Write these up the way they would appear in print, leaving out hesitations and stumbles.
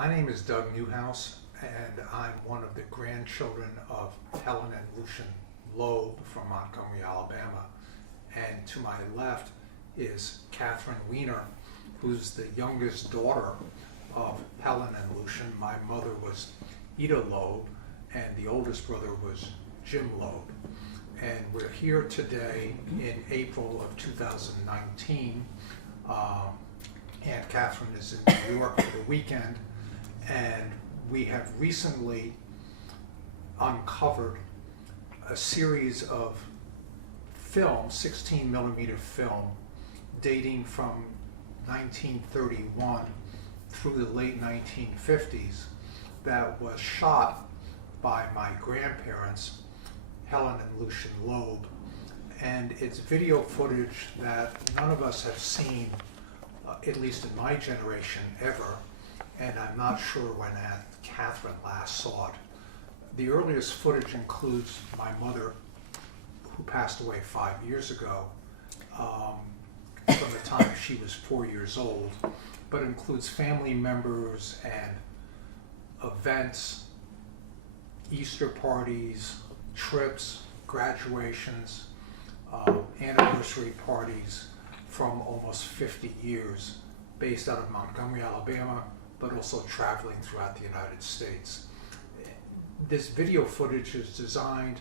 My name is Doug Newhouse, and I'm one of the grandchildren of Helen and Lucian Loeb from Montgomery, Alabama. And to my left is Catherine Weiner, who's the youngest daughter of Helen and Lucian. My mother was Ida Loeb, and the oldest brother was Jim Loeb. And we're here today in April of 2019. Aunt Catherine is in New York for the weekend, and we have recently uncovered a series of film, 16 millimeter film, dating from 1931 through the late 1950s that was shot by my grandparents, Helen and Lucian Loeb. And it's video footage that none of us have seen, at least in my generation, ever. And I'm not sure when Aunt Catherine last saw it. The earliest footage includes my mother, who passed away 5 years ago, from the time she was 4 years old, but includes family members and events, Easter parties, trips, graduations, anniversary parties from almost 50 years, based out of Montgomery, Alabama, but also traveling throughout the United States. This video footage is designed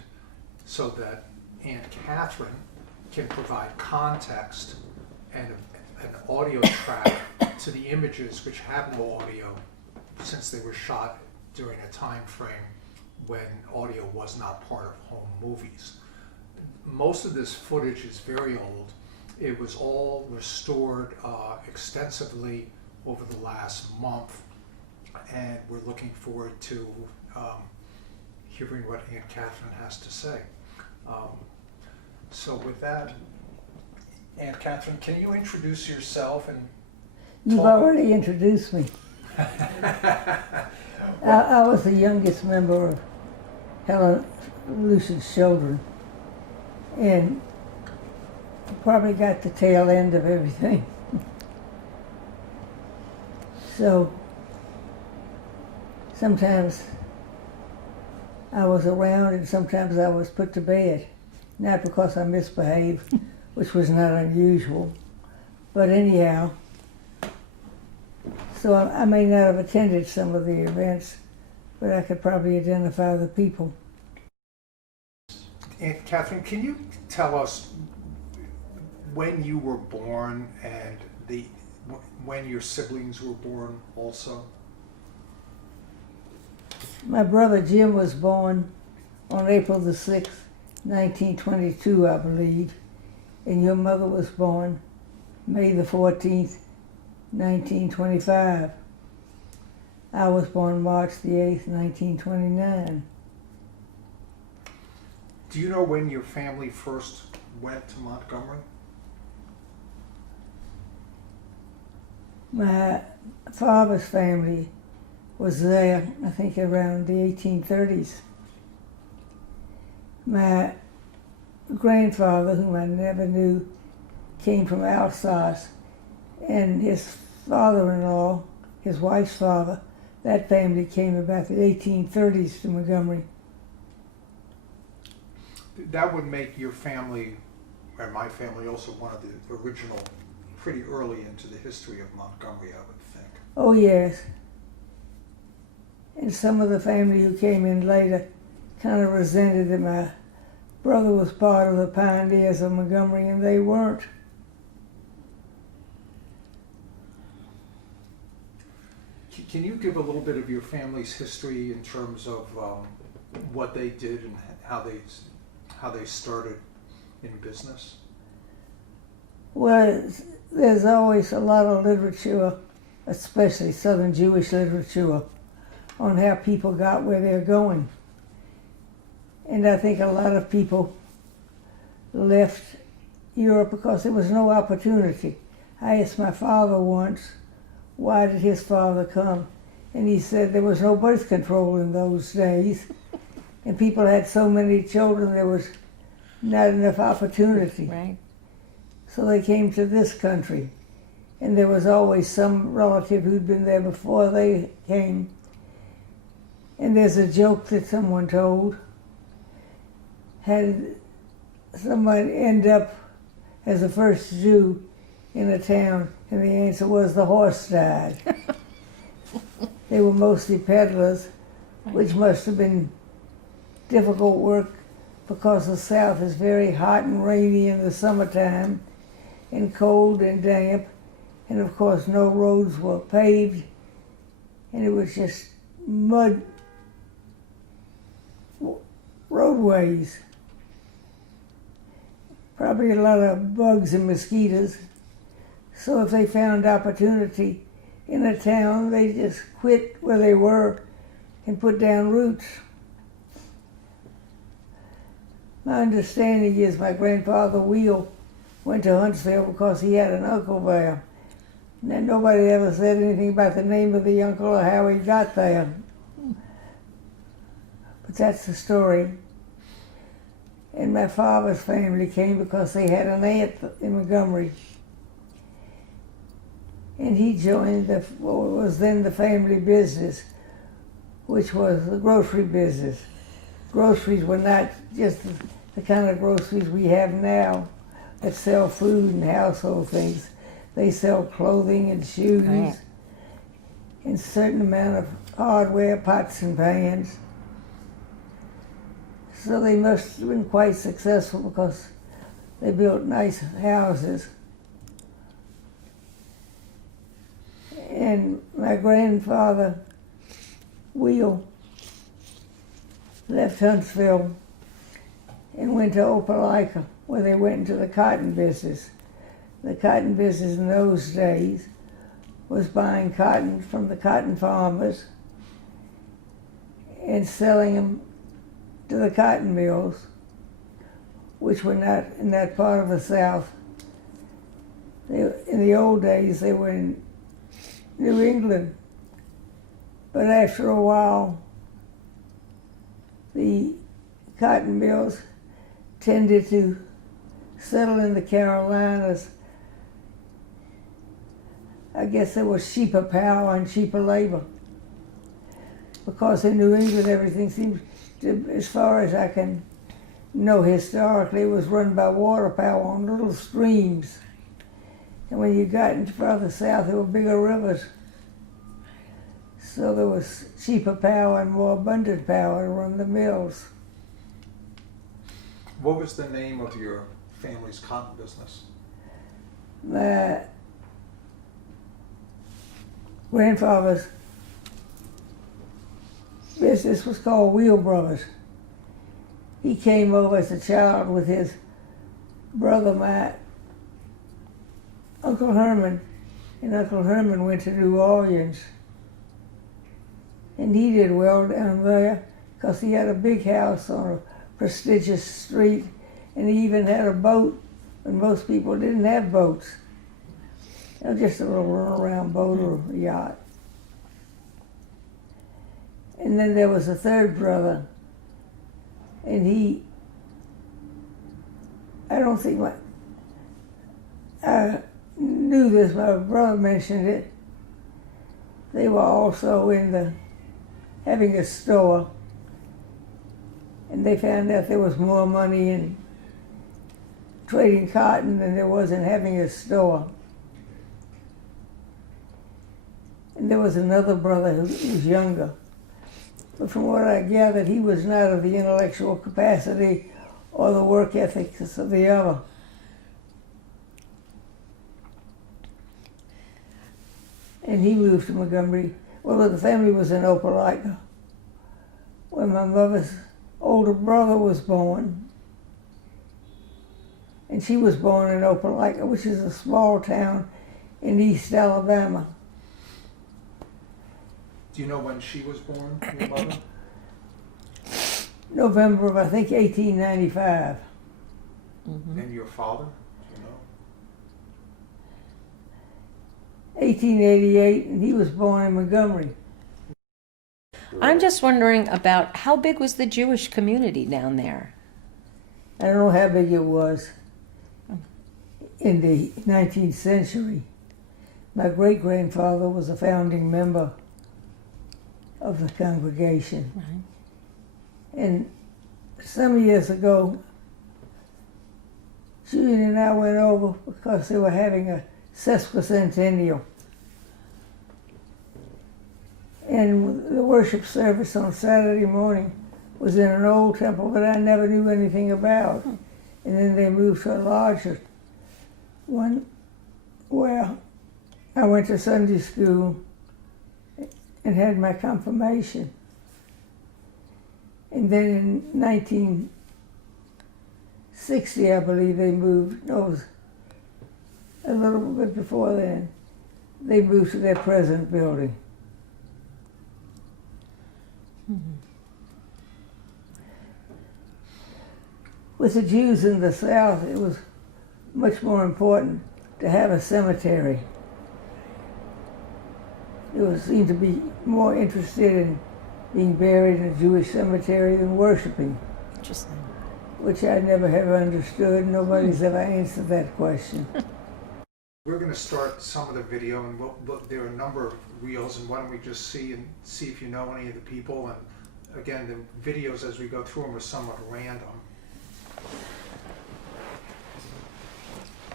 so that Aunt Catherine can provide context and an audio track to the images, which have no audio since they were shot during a time frame when audio was not part of home movies. Most of this footage is very old. It was all restored extensively over the last month, and we're looking forward to hearing what Aunt Catherine has to say. So with that, Aunt Catherine, can you introduce yourself and You've already introduced me. I was the youngest member of Helen Lucian's children, and probably got the tail end of everything. So sometimes I was around and sometimes I was put to bed, not because I misbehaved, which was not unusual, but anyhow. So I may not have attended some of the events, but I could probably identify the people. Aunt Catherine, can you tell us when you were born and when your siblings were born also? My brother Jim was born on April the 6th, 1922, I believe, and your mother was born May the 14th, 1925. I was born March the 8th, 1929. Do you know when your family first went to Montgomery? My father's family was there, I think, around the 1830s. My grandfather, whom I never knew, came from Alsace, and his father-in-law, his wife's father, that family came about the 1830s to Montgomery. That would make your family, and my family, also one of the original, pretty early into the history of Montgomery, I would think. Oh yes. And some of the family who came in later kind of resented that my brother was part of the pioneers of Montgomery and they weren't. Can you give a little bit of your family's history in terms of what they did and how they started in business? Well, there's always a lot of literature, especially Southern Jewish literature, on how people got where they're going. And I think a lot of people left Europe because there was no opportunity. I asked my father once, why did his father come? And he said there was no birth control in those days, and people had so many children there was not enough opportunity. Right. So they came to this country. and there was always some relative who'd been there before they came. And there's a joke that someone told. Had someone end up as the first Jew in a town, and the answer was the horse died. They were mostly peddlers, which must have been difficult work because the South is very hot and rainy in the summertime, and cold and damp, and of course no roads were paved, and it was just mud roadways. Probably a lot of bugs and mosquitoes. So if they found opportunity in a town, they just quit where they were and put down roots. My understanding is my grandfather Wheel went to Huntsville because he had an uncle there. And nobody ever said anything about the name of the uncle or how he got there. But that's the story. And my father's family came because they had an aunt in Montgomery. And he joined what was then the family business, which was the grocery business. Groceries were not just the kind of groceries we have now that sell food and household things. They sell clothing and shoes, Right. and a certain amount of hardware, pots and pans. So they must have been quite successful because they built nice houses. And my grandfather, Wheel, left Huntsville and went to Opelika, where they went into the cotton business. The cotton business in those days was buying cotton from the cotton farmers and selling them to the cotton mills, which were not in that part of the South. In the old days, they were in New England. But after a while, the cotton mills tended to settle in the Carolinas. I guess there was cheaper power and cheaper labor. Because in New England, everything seems to, as far as I can know historically, it was run by water power on little streams. And when you got into further south, there were bigger rivers. So there was cheaper power and more abundant power to run the mills. What was the name of your family's cotton business? My grandfather's business was called Wheel Brothers. He came over as a child with his brother, my Uncle Herman, and Uncle Herman went to New Orleans. And he did well down there because he had a big house on a prestigious street, and he even had a boat when most people didn't have boats. You know, just a little runaround boat or a yacht. And then there was a third brother, and I don't think I knew this, my brother mentioned it. They were also having a store, and they found out there was more money in trading cotton than there was in having a store. And there was another brother who was younger. But from what I gathered, he was not of the intellectual capacity or the work ethics of the other. And he moved to Montgomery. Well, the family was in Opelika when my mother's older brother was born. And she was born in Opelika, which is a small town in East Alabama. Do you know when she was born, your mother? November of, I think, 1895. And your father? Do you know? 1888, and he was born in Montgomery. I'm just wondering about how big was the Jewish community down there? I don't know how big it was in the 19th century, My great-grandfather was a founding member of the congregation. Right. And some years ago, Julian and I went over because they were having a sesquicentennial. And the worship service on Saturday morning was in an old temple that I never knew anything about. And then they moved to a larger one where I went to Sunday school and had my confirmation. And then in 1960, I believe they moved, no, it was a little bit before then, they moved to their present building. With the Jews in the South, it was much more important to have a cemetery. They seemed to be more interested in being buried in a Jewish cemetery than worshiping, Interesting. which I never have understood. Nobody's ever answered that question. We're going to start some of the video, and there are a number of reels, and why don't we just see if you know any of the people. And again, the videos as we go through them are somewhat random.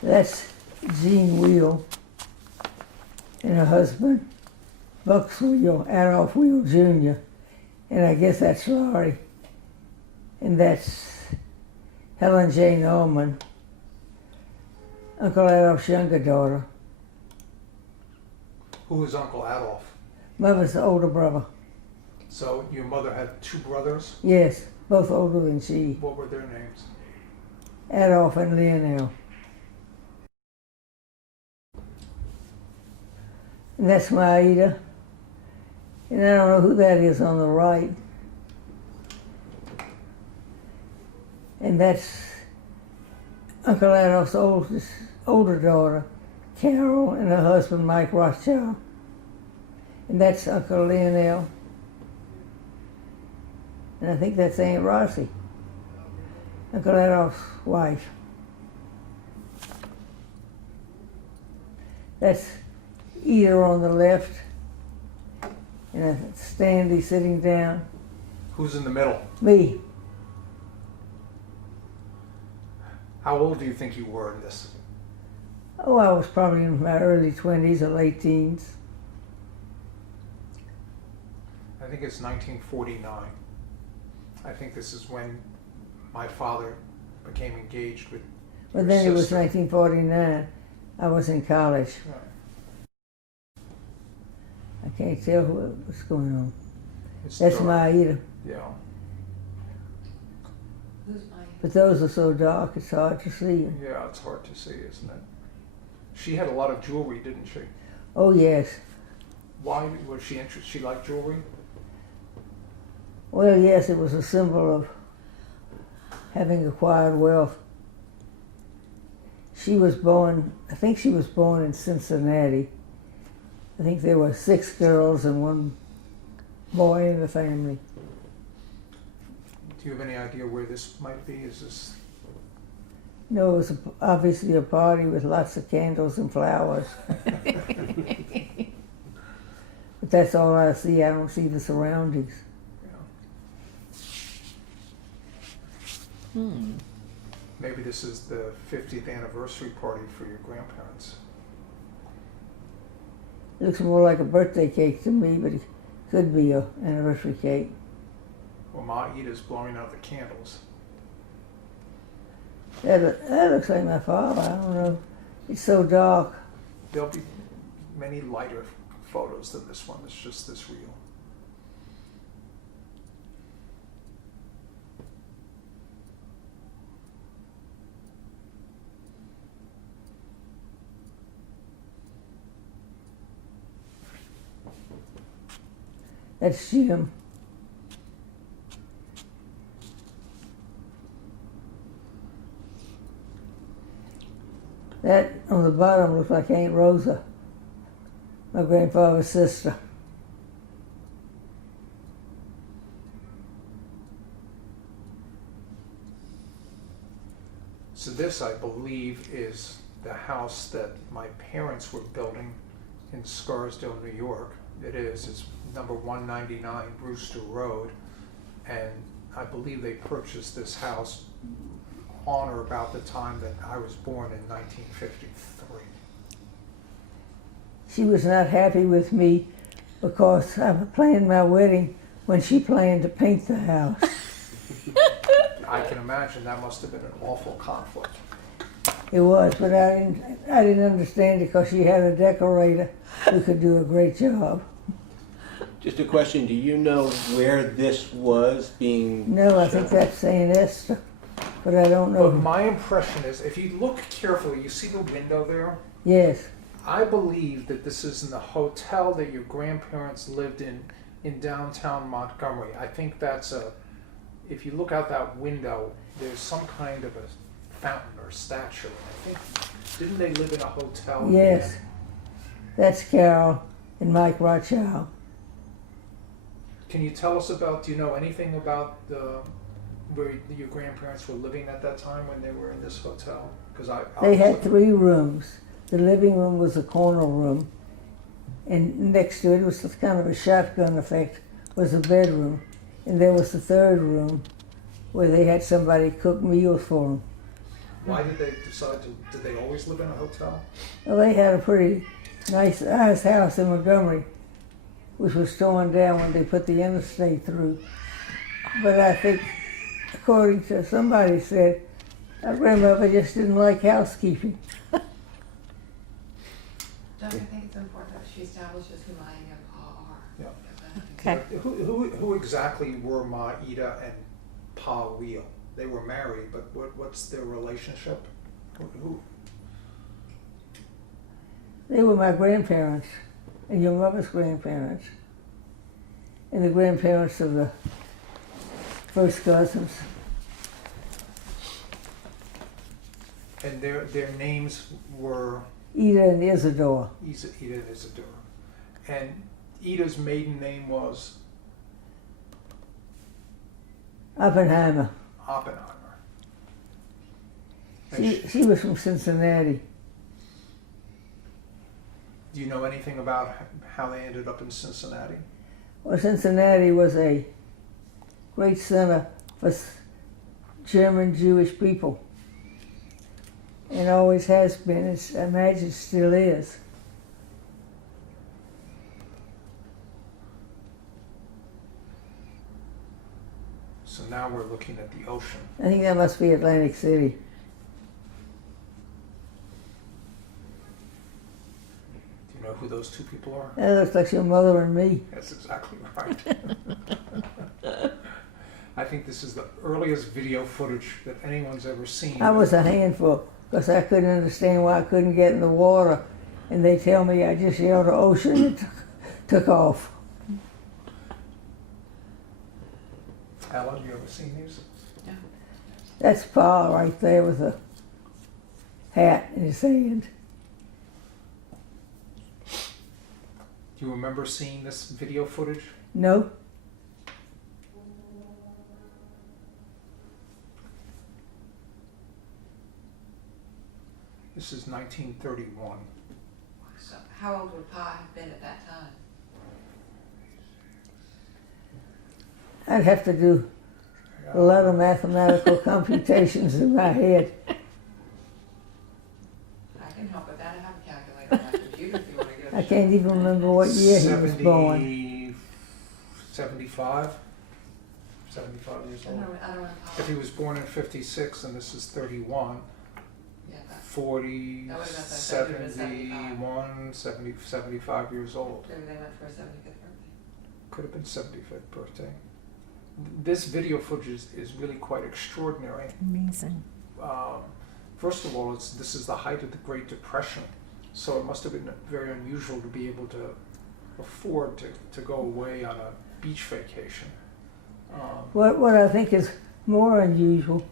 That's Jean Wheel and her husband, Bucks Wheel, Adolph Wheel Jr., and I guess that's Laurie. And that's Helen Jane Ullman, Uncle Adolph's younger daughter. Who is Uncle Adolph? Mother's older brother. So your mother had two brothers? Yes, both older than she. What were their names? Adolph and Lionel. And that's Maida. And I don't know who that is on the right. And that's Uncle Adolph's older daughter, Carol, and her husband, Mike Rothschild. And that's Uncle Lionel. And I think that's Aunt Rossi, Uncle Adolph's wife. That's Ida on the left, and Stanley sitting down. Who's in the middle? Me. How old do you think you were in this? Oh, I was probably in my early 20s or late teens. I think it's 1949. I think this is when my father became engaged with But your then it was sister. 1949. I was in college. Right. I can't tell what's going on. It's That's dark. Maida. Yeah. But those are so dark, it's hard to see. Yeah, it's hard to see, isn't it? She had a lot of jewelry, didn't she? Oh, yes. Why was she interested? She liked jewelry? Well, yes, it was a symbol of having acquired wealth. She was born, I think she was born in Cincinnati. I think there were 6 girls and 1 boy in the family. Do you have any idea where this might be? Is this... No, it was obviously a party with lots of candles and flowers. But that's all I see. I don't see the surroundings. Maybe this is the 50th anniversary party for your grandparents. It looks more like a birthday cake to me, but it could be an anniversary cake. Well, Ma Ida's blowing out the candles. That looks like my father. I don't know. It's so dark. There'll be many lighter photos than this one. It's just this reel. That's Jim. That on the bottom looks like Aunt Rosa, my grandfather's sister. So this, I believe, is the house that my parents were building in Scarsdale, New York. It is. It's number 199 Brewster Road. And I believe they purchased this house on or about the time that I was born in 1953. She was not happy with me because I planned my wedding when she planned to paint the house. I can imagine that must have been an awful conflict. It was, but I didn't understand it because she had a decorator who could do a great job. Just a question, do you know where this was being? No, I think that's St. Esther, but I don't know. But my impression is, if you look carefully, you see the window there? Yes, I believe that this is in the hotel that your grandparents lived in downtown Montgomery. I think that's if you look out that window, there's some kind of a fountain or statue. I think, didn't they live in a hotel? yes. That's Carol and Mike Rothschild. Can you tell us about, do you know anything about where your grandparents were living at that time when they were in this hotel? Because They had 3 rooms. The living room was a corner room, and next to it was kind of a shotgun effect, was a bedroom. And there was the 3rd room where they had somebody cook meals for them. Why did they decide to, did they always live in a hotel? Well, they had a pretty nice house in Montgomery, which was torn down when they put the interstate through. But I think, according to somebody said, our grandmother just didn't like housekeeping. Doug, I think it's important that she establishes who Maia and Pa are. Yeah. Okay. Who exactly were Ma Ida and Pa Wheel? They were married, but what's their relationship? Who? They were my grandparents and your mother's grandparents and the grandparents of the first cousins. And their names were Ida and Isidore. Ida and Isidore. And Ida's maiden name was Oppenheimer. Oppenheimer. And She was from Cincinnati. do you know anything about how they ended up in Cincinnati? Well, Cincinnati was a great center for German Jewish people. And always has been. I imagine it still is. So now we're looking at the ocean. I think that must be Atlantic City. Do you know who those 2 people are? That looks like your mother and me. That's exactly right. I think this is the earliest video footage that anyone's ever seen. I was a handful because I couldn't understand why I couldn't get in the water. And they tell me I just yelled ocean and took off. Alan, you ever seen these? That's Pa right there with a hat in his hand. Do you remember seeing this video footage? No? This is 1931. So how old would Pa have been at that time? I'd have to do a lot of mathematical computations in my head. I can help with that. I have a calculator on my computer if you want to go. I can't even remember what year he was born. 75? 75 years I old. don't know Pa. If he was born in 56 and this is 31, Yeah, that's 40, That would've been so that would've been 71, 70, 75 years old. maybe they went for a 75th birthday. Could have been 75th birthday. This video footage is really quite extraordinary. Amazing. First of all, this is the height of the Great Depression, so it must have been very unusual to be able to afford to go away on a beach vacation. What I think is more unusual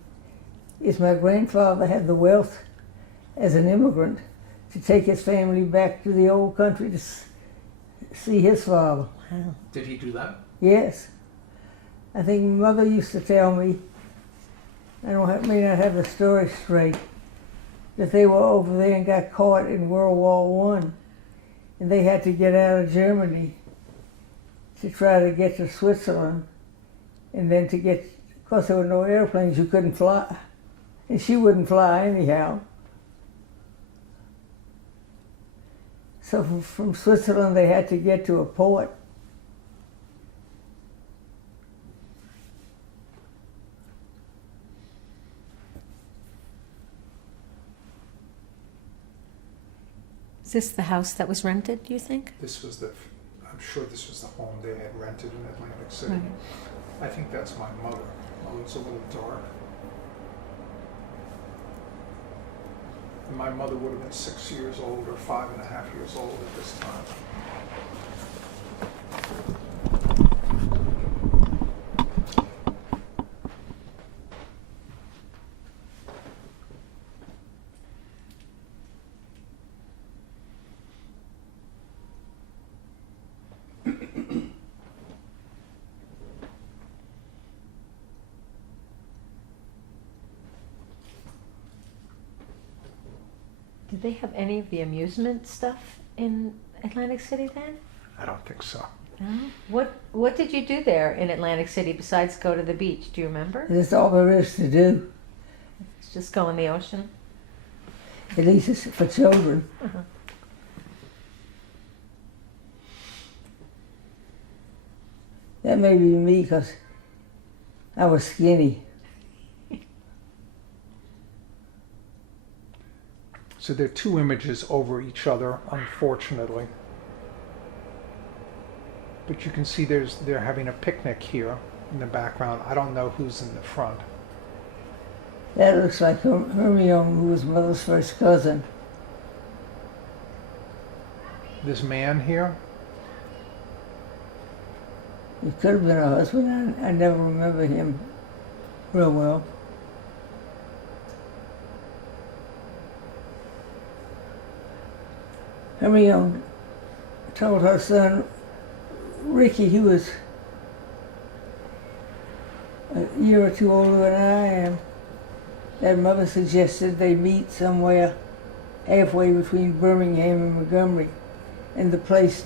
is my grandfather had the wealth as an immigrant to take his family back to the old country to see his father. Wow. Did he do that? Yes. I think Mother used to tell me, may not have the story straight, that they were over there and got caught in World War I. and they had to get out of Germany to try to get to Switzerland, and then to get, of course there were no airplanes, you couldn't fly, and she wouldn't fly anyhow. So from Switzerland they had to get to a port. Is this the house that was rented, do you think? This was I'm sure this was the home they had rented in Atlantic City. Right. I think that's my mother. Oh, it's a little dark. And my mother would have been 6 years old or 5.5 years old at this time. Did they have any of the amusement stuff in Atlantic City then? I don't think so. No? What did you do there in Atlantic City besides go to the beach? Do you remember? That's all there is to do, It's just go in the ocean? at least it's for children. Uh-huh. That may be me because I was skinny. So there are two images over each other, unfortunately. But you can see they're having a picnic here in the background. I don't know who's in the front. That looks like Hermione, who was Mother's first cousin. This man here, It could have been her husband. I never remember him real well. Hermione told her son, Ricky, he was a year or two older than I am, that Mother suggested they meet somewhere halfway between Birmingham and Montgomery. And the place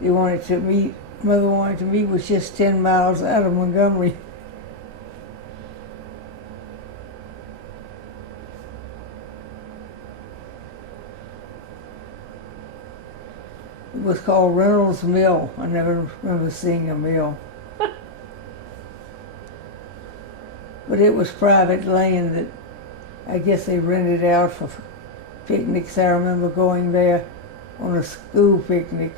they wanted to meet, Mother wanted to meet, was just 10 miles out of Montgomery. It was called Reynolds Mill. I never remember seeing a mill. But it was private land that I guess they rented out for picnics. I remember going there on a school picnic.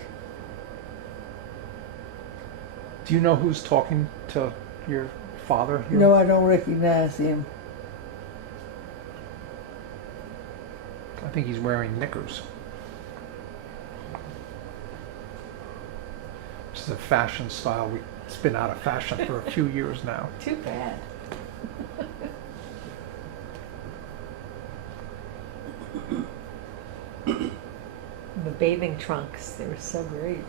do you know who's talking to your father here? No, I don't recognize him. I think he's wearing knickers. Which is a fashion style. It's been out of fashion for a few years now. Too bad. The bathing trunks, they were so great.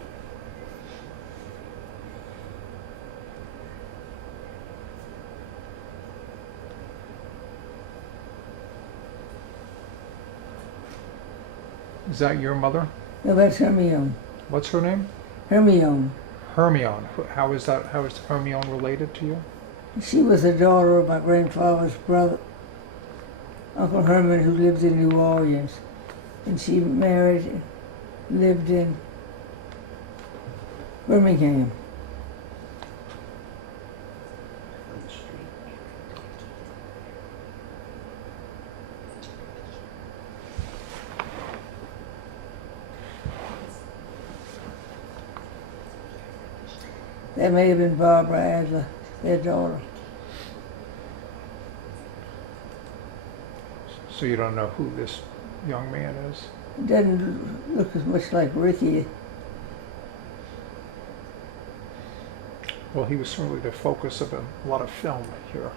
Is that your mother? No, that's Hermione. What's her name? Hermione. Hermione. How is Hermione related to you? She was the daughter of my grandfather's brother, Uncle Herman, who lived in New Orleans. And she married and lived in Birmingham. That may have been Barbara Adler, their daughter. So you don't know who this young man is? It doesn't look as much like Ricky. Well, he was certainly the focus of a lot of film here.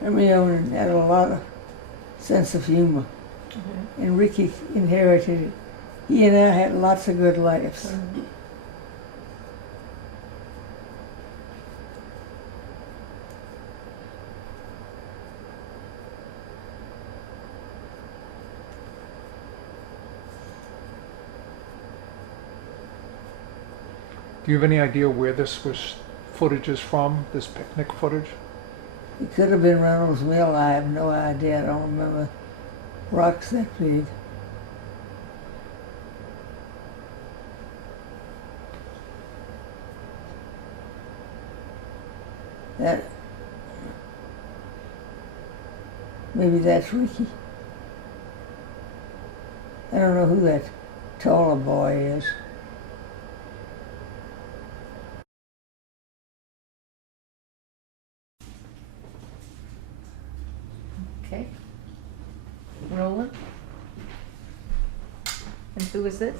Hermione had a lot of sense of humor, and Ricky inherited it. He and I had lots of good laughs. Do you have any idea where this was footage is from, this picnic footage? It could have been Reynolds Mill. I have no idea. I don't remember rocks that big. That maybe that's Ricky. I don't know who that taller boy is. Okay. Roland? And who is this?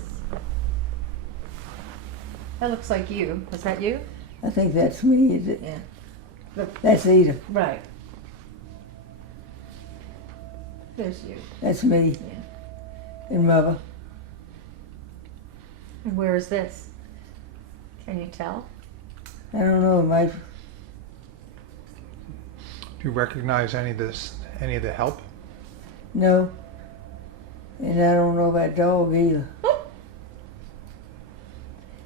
That looks like you. Is that you? I think that's me. Is it? Yeah. That's Ada. Right. There's you. That's me Yeah. and Mother. And where is this? Can you tell? I don't know. My Do you recognize any of the help? no. And I don't know that dog either.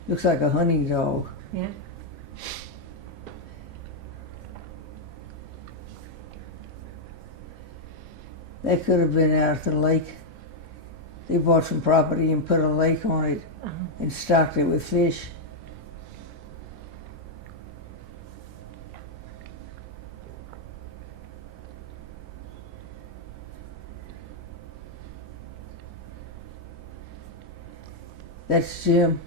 Looks like a hunting dog. Yeah. That could have been out at the lake. They bought some property and put a lake on it and stocked it with fish. That's Jim.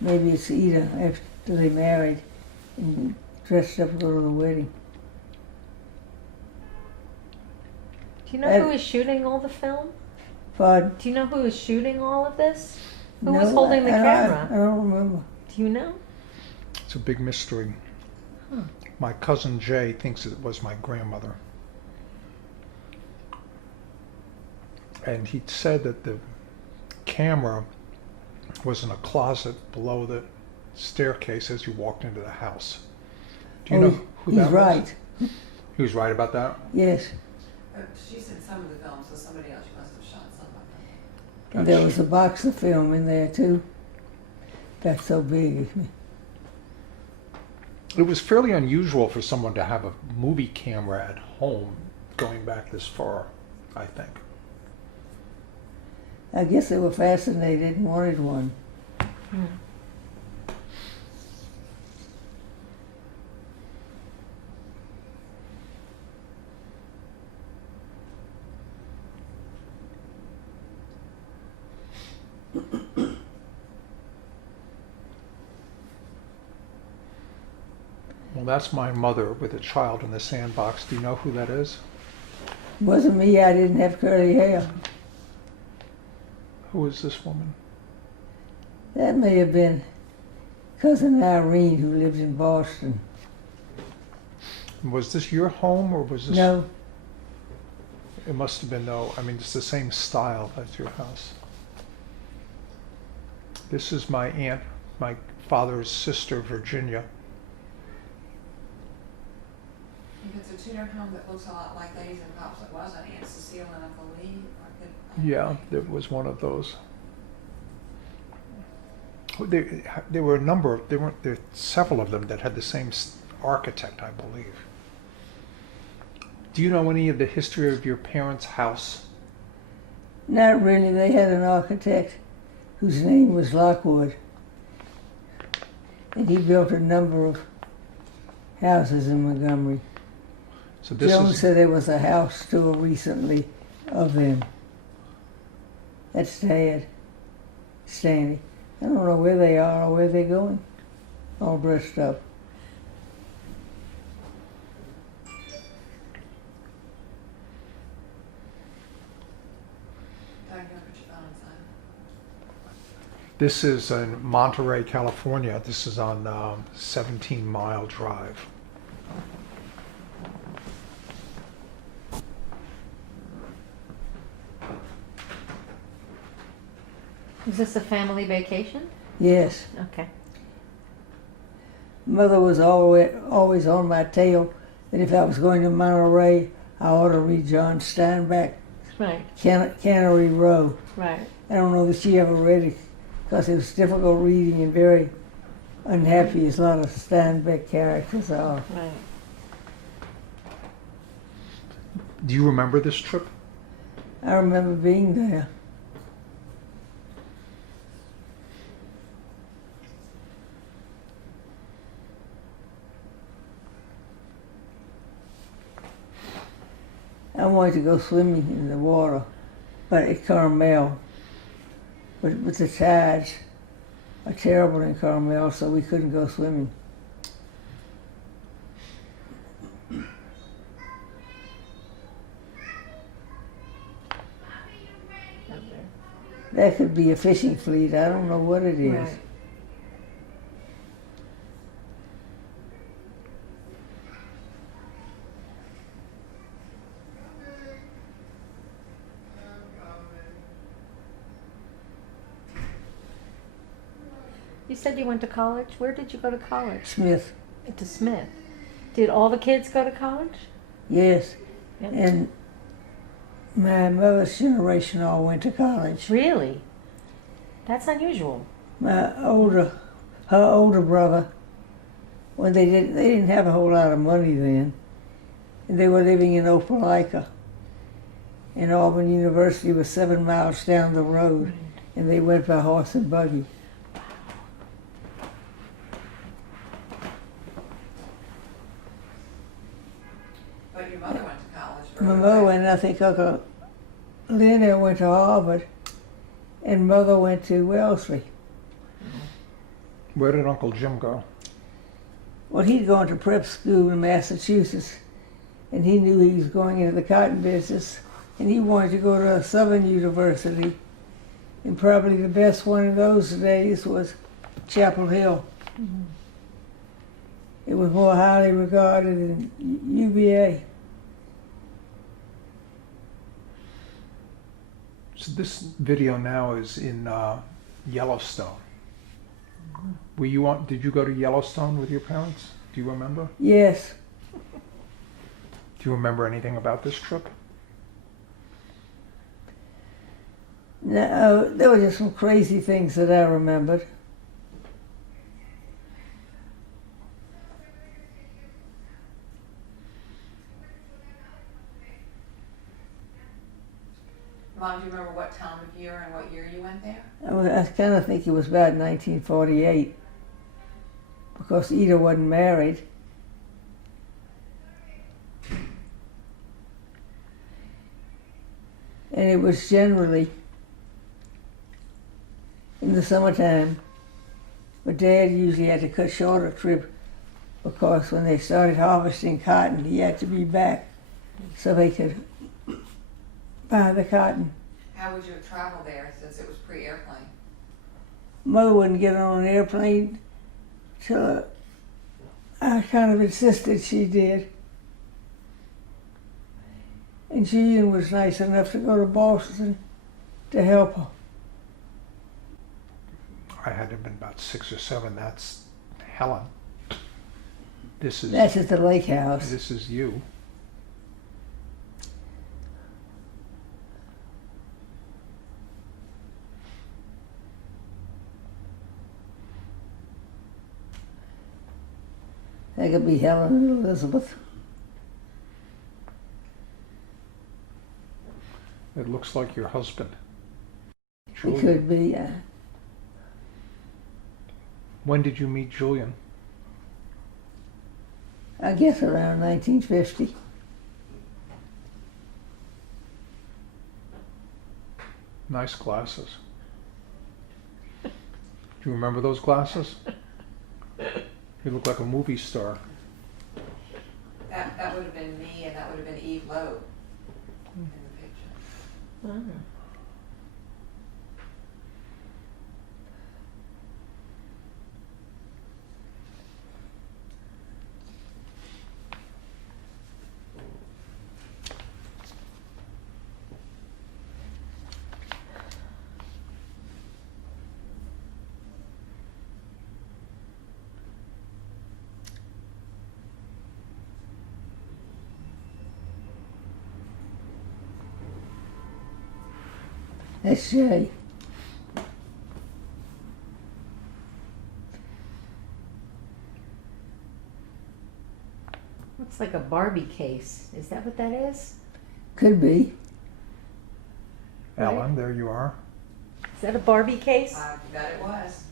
Maybe it's Ida after they married and dressed up to go to the wedding. Do you know who is shooting all the film? But Do you know who is shooting all of this? Who was no, holding the I camera? don't remember. Do you know? It's a big mystery. Huh. My cousin Jay thinks it was my grandmother. And he said that the camera was in a closet below the staircase as you walked into the house. Do you know who he's that was? right. He was right about that? Yes. She's in some of the films, so somebody else must have shot some of them. And there was a box of film in there too. That's so big. It was fairly unusual for someone to have a movie camera at home going back this far, I think. I guess they were fascinated and wanted one. Well, that's my mother with a child in the sandbox. Do you know who that is? It wasn't me. I didn't have curly hair. Who is this woman? That may have been cousin Irene who lives in Boston. Was this your home or was this? No, It must have been, no. I mean, it's the same style as your house. This is my aunt, my father's sister, Virginia. If it's a Tudor home that looks a lot like Ladies and Pops, it was an Aunt Cecile and Uncle Lee. Yeah, there was one of those. There were a number of, there were several of them that had the same architect, I believe. Do you know any of the history of your parents' house? not really. They had an architect whose name was Lockwood. And he built a number of houses in Montgomery. So this Jones is, said there was a house tour recently of them. That's Dad, Stanley. I don't know where they are or where they're going. All dressed up. this is in Monterey, California. This is on 17 Mile Drive. Is this a family vacation? Yes. Okay. Mother was always on my tail that if I was going to Monterey, I ought to read John Steinbeck's Right, Cannery Row. right. I don't know that she ever read it because it was difficult reading and very unhappy, as a lot of Steinbeck characters are. Right. Do you remember this trip? I remember being there. I wanted to go swimming in the water, but at Carmel. But the tides are terrible in Carmel, so we couldn't go swimming. That could be a fishing fleet. I don't know what it is. Right. You said you went to college. Where did you go to college? Smith, To Smith. Did all the kids go to college? yes. Yeah. And my mother's generation all went to college. Really? That's unusual. Her older brother, when they didn't have a whole lot of money then, and they were living in Opelika. And Auburn University was 7 miles down the road, and they went by horse and buggy. But your mother went to college. My further mother away. went, I think Uncle Leonard went to Harvard, and Mother went to Wellesley. Where did Uncle Jim go? Well, he'd gone to prep school in Massachusetts, and he knew he was going into the cotton business, and he wanted to go to a Southern University, and probably the best one in those days was Chapel Hill. It was more highly regarded than UVA. So this video now is in Yellowstone. Were you on? Did you go to Yellowstone with your parents? Do you remember? Yes, Do you remember anything about this trip? no, there were just some crazy things that I remembered. Mom, do you remember what time of year and what year you went there? I kind of think it was about 1948, because Ida wasn't married. And it was generally in the summertime, but Dad usually had to cut short a trip because when they started harvesting cotton, he had to be back so they could buy the cotton. How would you have traveled there since it was pre-airplane? Mother wouldn't get on an airplane till I kind of insisted she did. And Julian was nice enough to go to Boston to help her. I had to have been about 6 or 7. That's Helen. This is That's at the lake house. this is you. That could be Helen and Elizabeth. It looks like your husband. It Julian. could be. When did you meet Julian? I guess around 1950. Nice glasses. Do you remember those glasses? You look like a movie star. That would have been me, and that would have been Eve Loeb in the picture. That's Jay. Looks like a Barbie case. Is that what that is? Could be. Ellen, there you are. Is that a Barbie case? I bet it was.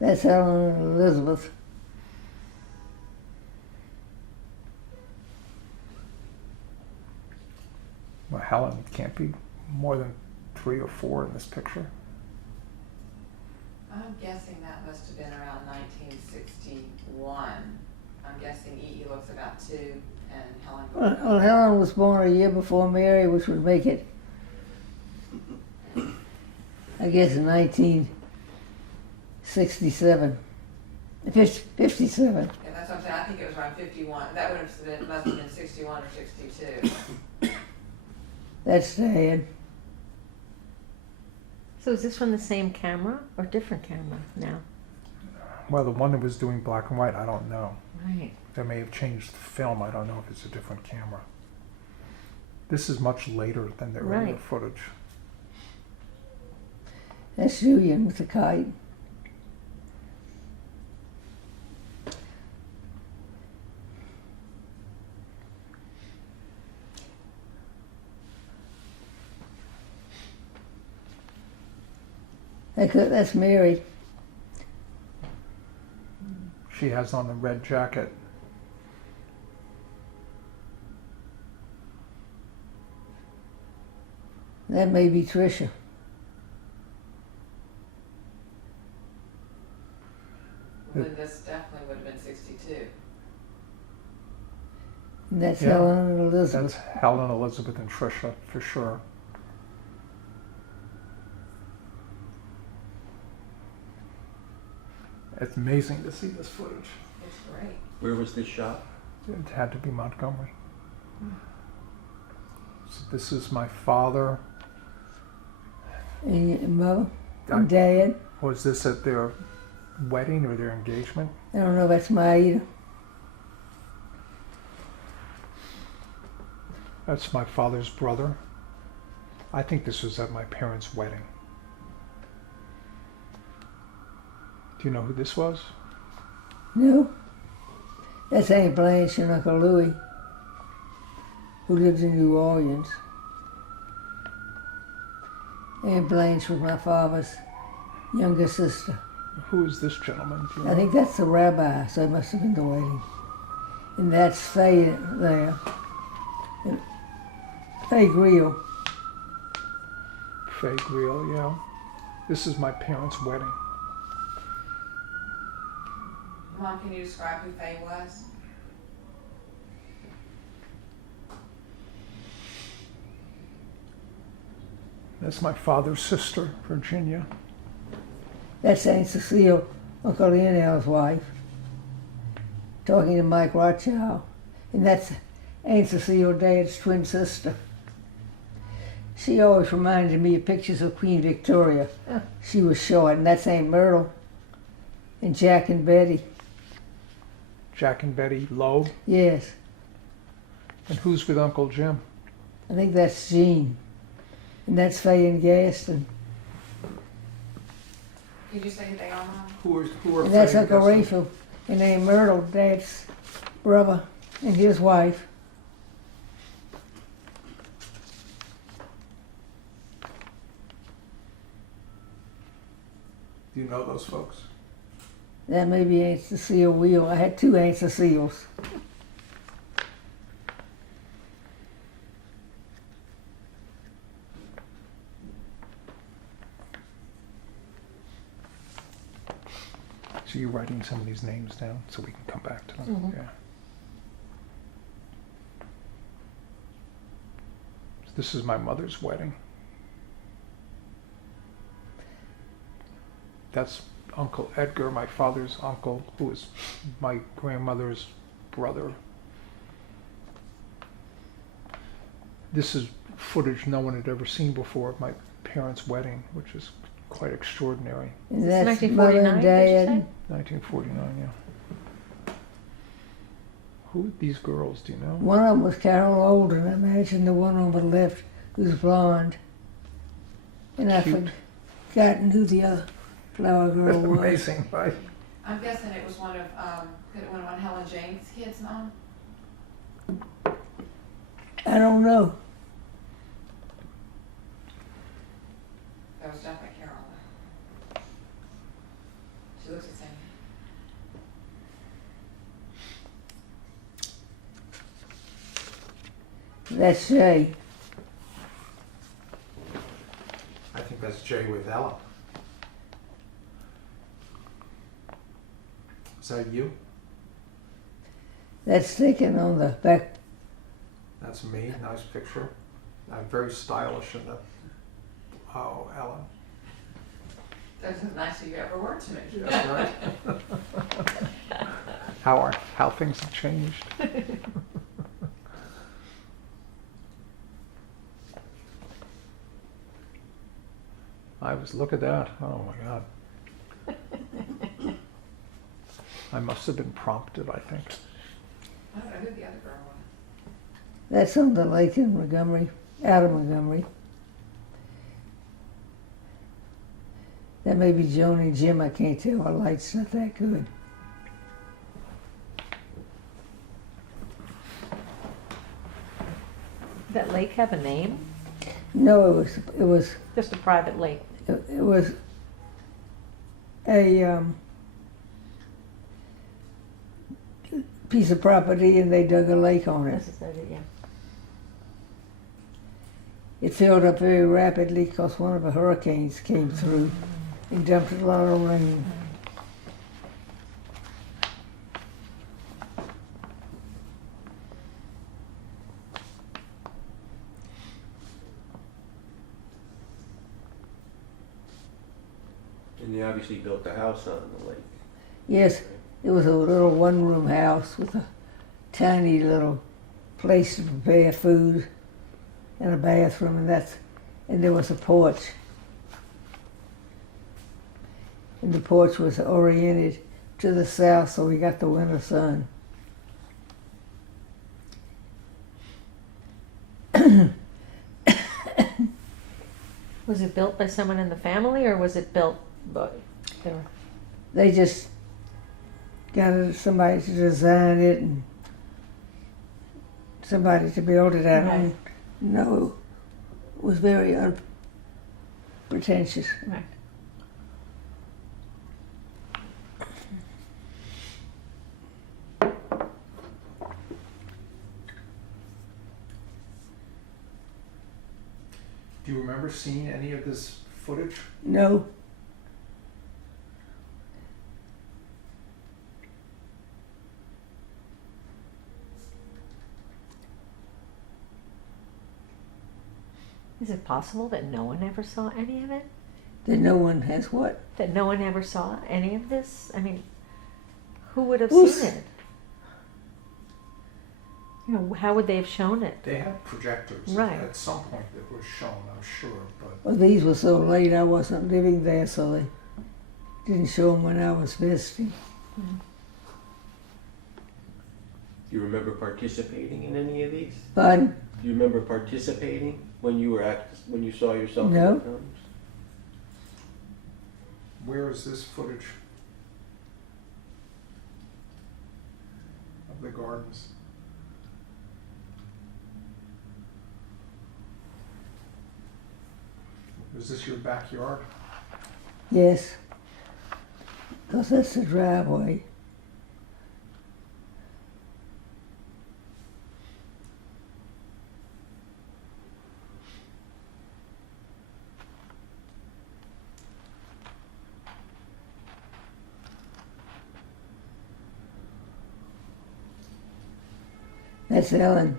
That's Helen and Elizabeth. Well, Helen can't be more than 3 or 4 in this picture. I'm guessing that must have been around 1961. I'm guessing E.E. looks about 2 and Helen. Well, Helen was born a year before Mary, which would make it, I guess, in 1967. 57. Yeah, that's what I'm saying. I think it was around 51. That would have been, must have been 61 or 62. That's Dad. So is this from the same camera or different camera now? Well, the one that was doing black and white, I don't know. Right. They may have changed the film. I don't know if it's a different camera. This is much later than the earlier Right. footage. That's Julian with the kite. That's Mary. She has on the red jacket. That may be Tricia. Well, then this definitely would have been 62. And that's Yeah. Helen and That's Elizabeth. Helen, Elizabeth, and Tricia for sure. It's amazing to see this footage. It's great. Where was this shot? It had to be Montgomery. So this is my father. And your mother I- and Dad. Was this at their wedding or their engagement? I don't know if that's Maida. That's my father's brother. I think this was at my parents' wedding. Do you know who this was? No. That's Aunt Blanche and Uncle Louis, who lived in New Orleans. Aunt Blanche was my father's younger sister. Who is this gentleman? Do you know? I think that's the rabbi, so it must have been the wedding. And that's Faye there. And Faye Grill. Faye Grill, yeah. This is my parents' wedding. Mom, can you describe who Faye was? That's my father's sister, Virginia. That's Aunt Cecile, Uncle Lionel's wife, talking to Mike Rothschild. And that's Aunt Cecile, Dad's twin sister. She always reminded me of pictures of Queen Victoria. She was short, and that's Aunt Myrtle and Jack and Betty. Jack and Betty Lowe. Yes, And who's with Uncle Jim? I think that's Jean. And that's Faye and Gaston. Did you say who they are, Mom? Who are And that's Faye and Uncle Gaston? Rachel and Aunt Myrtle, Dad's brother, and his wife. Do you know those folks? That may be Aunt Cecile Wheel. I had 2 Aunt Ceciles. So you're writing some of these names down so we can come back to them? Mhm. Yeah. So this is my mother's wedding. That's Uncle Edgar, my father's uncle, who is my grandmother's brother. This is footage no one had ever seen before of my parents' wedding, which is quite extraordinary. And Is this that's Mother 1949, and did you Dad. 1949, yeah. Who are these girls, do you know? One of them was Carol Olden. I imagine the one on the left who's blonde. And I've Cute. forgotten who the other flower girl was. Amazing, right? I'm guessing it was one of Helen Jane's kids, Mom? I don't know. That was definitely Carol. She looks the same. That's Shay. I think that's Jay with Ella. Is that you? That's taken on the back. That's me. Nice picture. I'm very stylish in the. Oh, Ellen. That's as nice as you ever were to me. That's right. How things have changed. Look at that. Oh my God. I must have been prompted, I think. I don't know who the other girl was. That's on the lake in Montgomery, out of Montgomery. That may be Joan and Jim. I can't tell. Our light's not that good. That lake have a name? No, it was Just a private lake. it was a piece of property, and they dug a lake on it. Yeah. It filled up very rapidly because one of the hurricanes came through and dumped a lot of rain. And you obviously built a house on the lake. Yes, it was a little one-room house with a tiny little place to prepare food and a bathroom, and there was a porch. And the porch was oriented to the south, so we got the winter sun. Was it built by someone in the family, or was it built by their... They just got somebody to design it and somebody to build it. I don't know. It was very unpretentious. Right. Do you remember seeing any of this footage? No. Is it possible that no one ever saw any of it? That no one has what? That no one ever saw any of this? I mean, who would have Who's- seen it? You know, how would they have shown it? They had projectors. Right. At some point it was shown, I'm sure, but Well, these were so late I wasn't living there, so they didn't show them when I was visiting. Do you remember participating in any of these? Pardon? Do you remember participating when you saw yourself in No. the films? where is this footage of the gardens? Is this your backyard? Yes. Because that's the driveway. That's Ellen.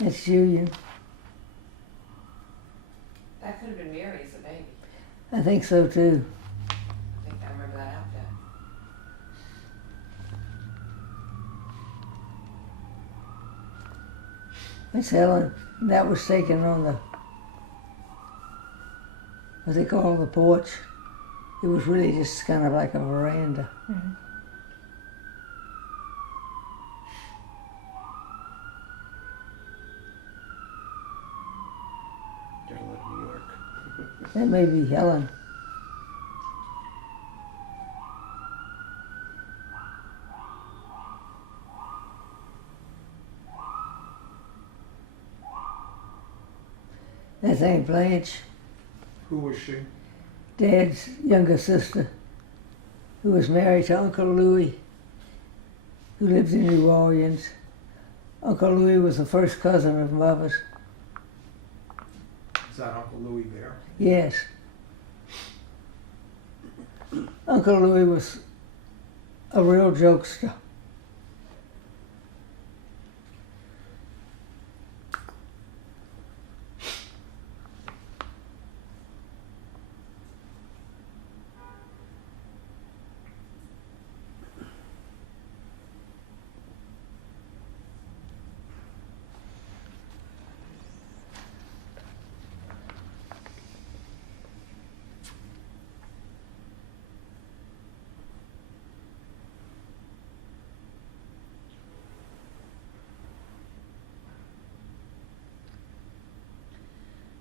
That's Julian. That could have been Mary as a baby. I think so too. I think I remember that outfit. That's Helen. That was taken on the what they call the porch. It was really just kind of like a veranda. Gotta love New York. That may be Helen. That's Aunt Blanche, Who was she? Dad's younger sister, who was married to Uncle Louis, who lived in New Orleans. Uncle Louis was the first cousin of Mother's. Is that Uncle Louis there? Yes. Uncle Louis was a real jokester.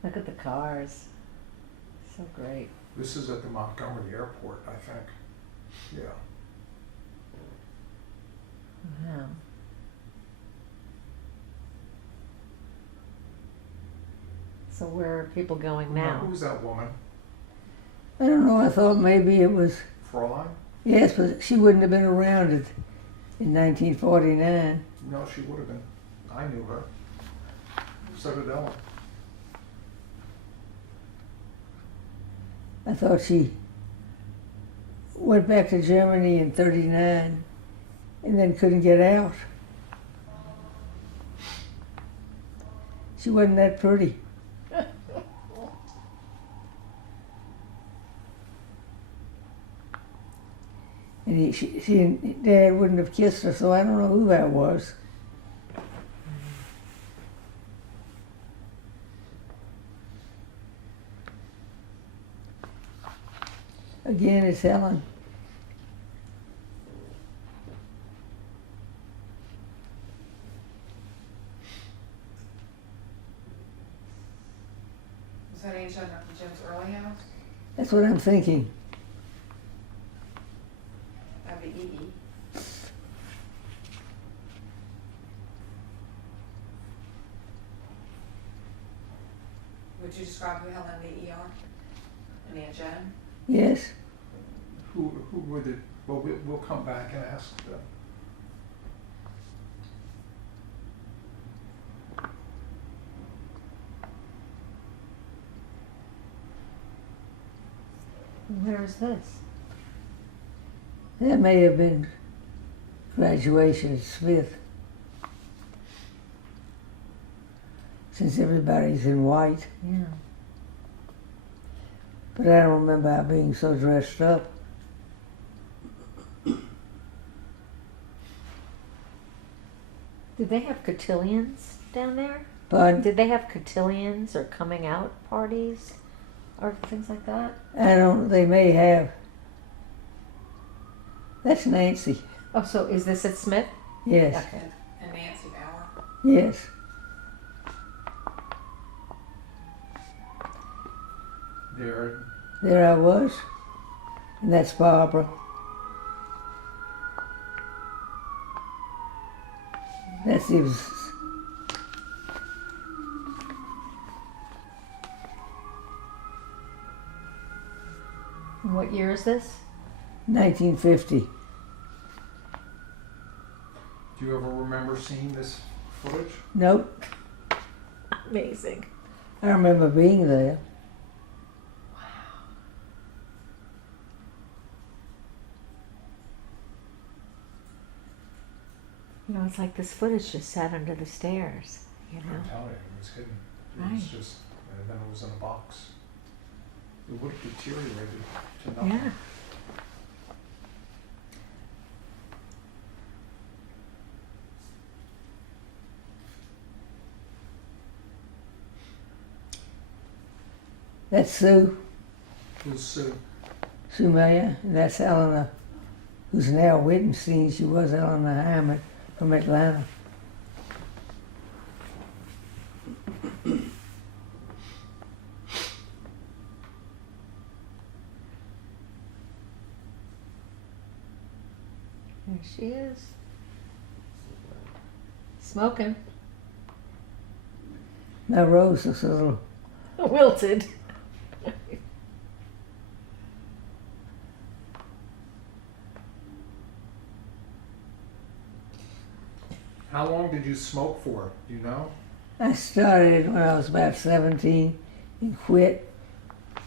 Look at the cars. So great. This is at the Montgomery Airport, I think. Yeah. Wow. So where are people going now? Who's that woman? I don't know, I thought maybe it was, Fräulein? yes, but she wouldn't have been around it in 1949. No, she would have been. I knew her. So did Ellen. I thought she went back to Germany in 39 and then couldn't get out. She wasn't that pretty. And she and Dad wouldn't have kissed her, so I don't know who that was. Again, it's Helen. Was that Aunt Jim's early house? That's what I'm thinking. That'd be Edie. Would you describe who Helen V.E. are? And Aunt Joan? Yes. Who were the, well, we'll come back and ask them. Where is this? That may have been graduation at Smith. Since everybody's in white. Yeah. But I don't remember her being so dressed up. Did they have cotillions down there? But Did they have cotillions or coming out parties or things like that? they may have. That's Nancy. Oh, so is this at Smith? Yes, Okay. And Nancy Bauer? yes. There I was. And that's Barbara. That's the And what year is this? 1950. Do you ever remember seeing this footage? Nope. Amazing. I remember being there. You know, it's like this footage just sat under the stairs, you know? I'm telling you, it was hidden. It was Right. just, and then it was in a box. It would have deteriorated to nothing. Yeah. That's Sue. Who's Sue? Sue Mayer, and that's Eleanor, who's now Wittenstein. She was Eleanor Hammond from Atlanta. There she is. Smoking. Now Rose is a little, Wilted. How long did you smoke for? Do you know? I started when I was about 17 and quit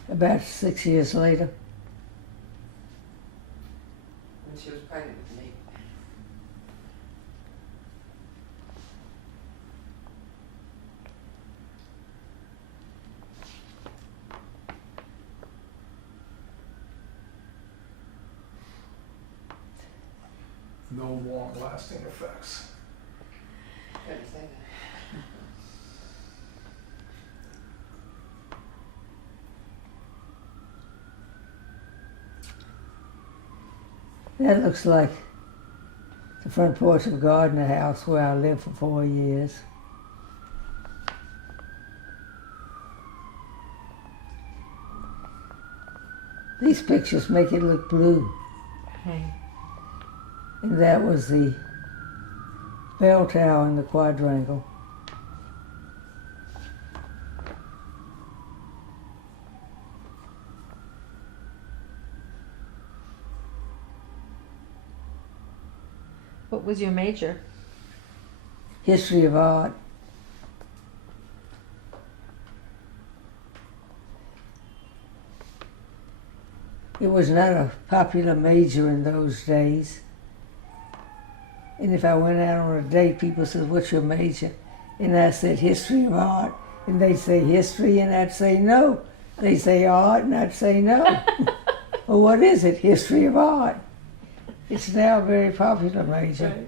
about 6 years later. When she was pregnant with me. No long-lasting effects. Couldn't say that. That looks like the front porch of Gardner House where I lived for 4 years. These pictures make it look blue. Okay. And that was the bell tower in the quadrangle. What was your major? History of art. It was not a popular major in those days. And if I went out on a date, people said, "What's your major?" And I said, "History of art." And they'd say, "History?" And I'd say, "No." They'd say, "Art?" And I'd say, "No." Well, what is it? History of art. It's now a very popular major. Right.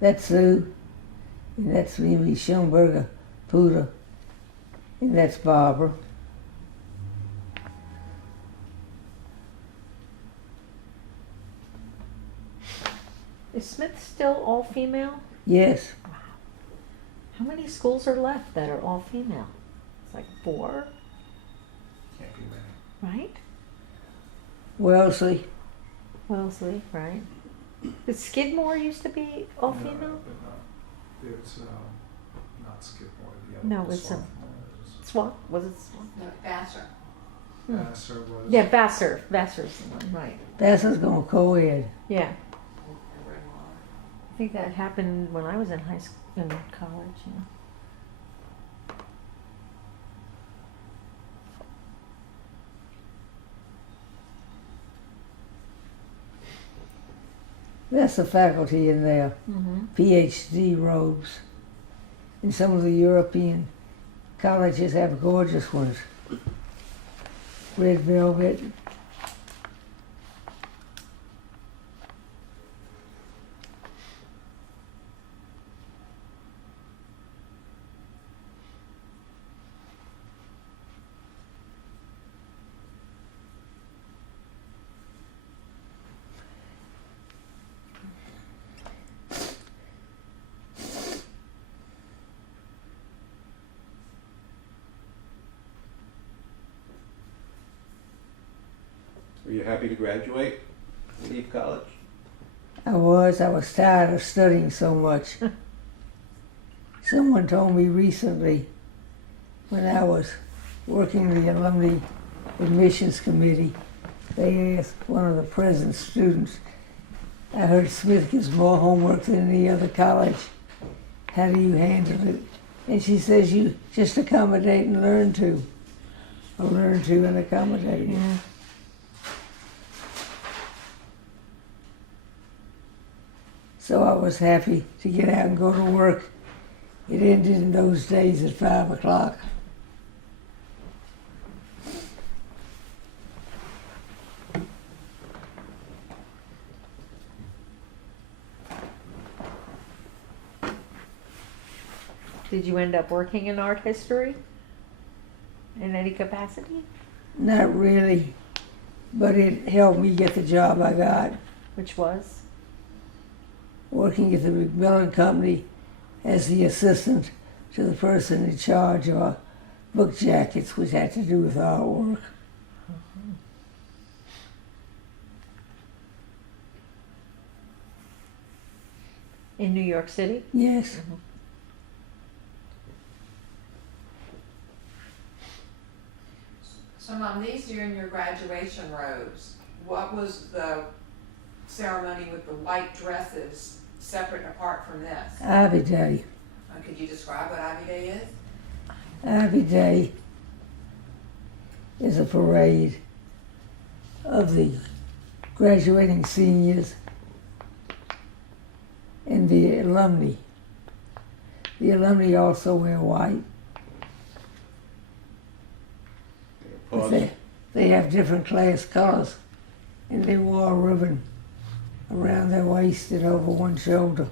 That's Sue, and that's Mimi Schoenberger, Puda, and that's Barbara. Is Smith still all female? Yes, How many schools are left that are all female? It's like 4, Can't be many. right? Wellesley, Wellesley, right? Did Skidmore used to be all No, female? but no. It's not Skidmore. The other No, one, it's a- Swarthmore Swan? Was it Swan? No, Vassar. is- Vassar was. Yeah, Vassar. Vassar's the one, right? Vassar's going co-ed. Yeah. And Bryn Mawr. I think that happened when I was in high school, in college, yeah. That's the faculty in their Mm-hmm. PhD robes. And some of the European colleges have gorgeous ones. Red velvet. Were you happy to graduate and leave college? I was tired of studying so much. Someone told me recently when I was working in the alumni admissions committee, they asked one of the present students, I heard Smith gives more homework than any other college. How do you handle it? And she says, you just accommodate and learn to. Or learn to and accommodate. Yeah. So I was happy to get out and go to work It ended in those days at 5 o'clock. Did you end up working in art history in any capacity? Not really, but it helped me get the job I got, Which was? working at the Macmillan Company as the assistant to the person in charge of our book jackets, which had to do with artwork. In New York City? Yes. So Mom, these are in your graduation robes. What was the ceremony with the white dresses separate and apart from this? Ivy Day. Could you describe what Ivy Day is? Ivy Day is a parade of the graduating seniors and the alumni. The alumni also wear white. Pause. They have different class colors, and they wore a ribbon around their waist and over one shoulder.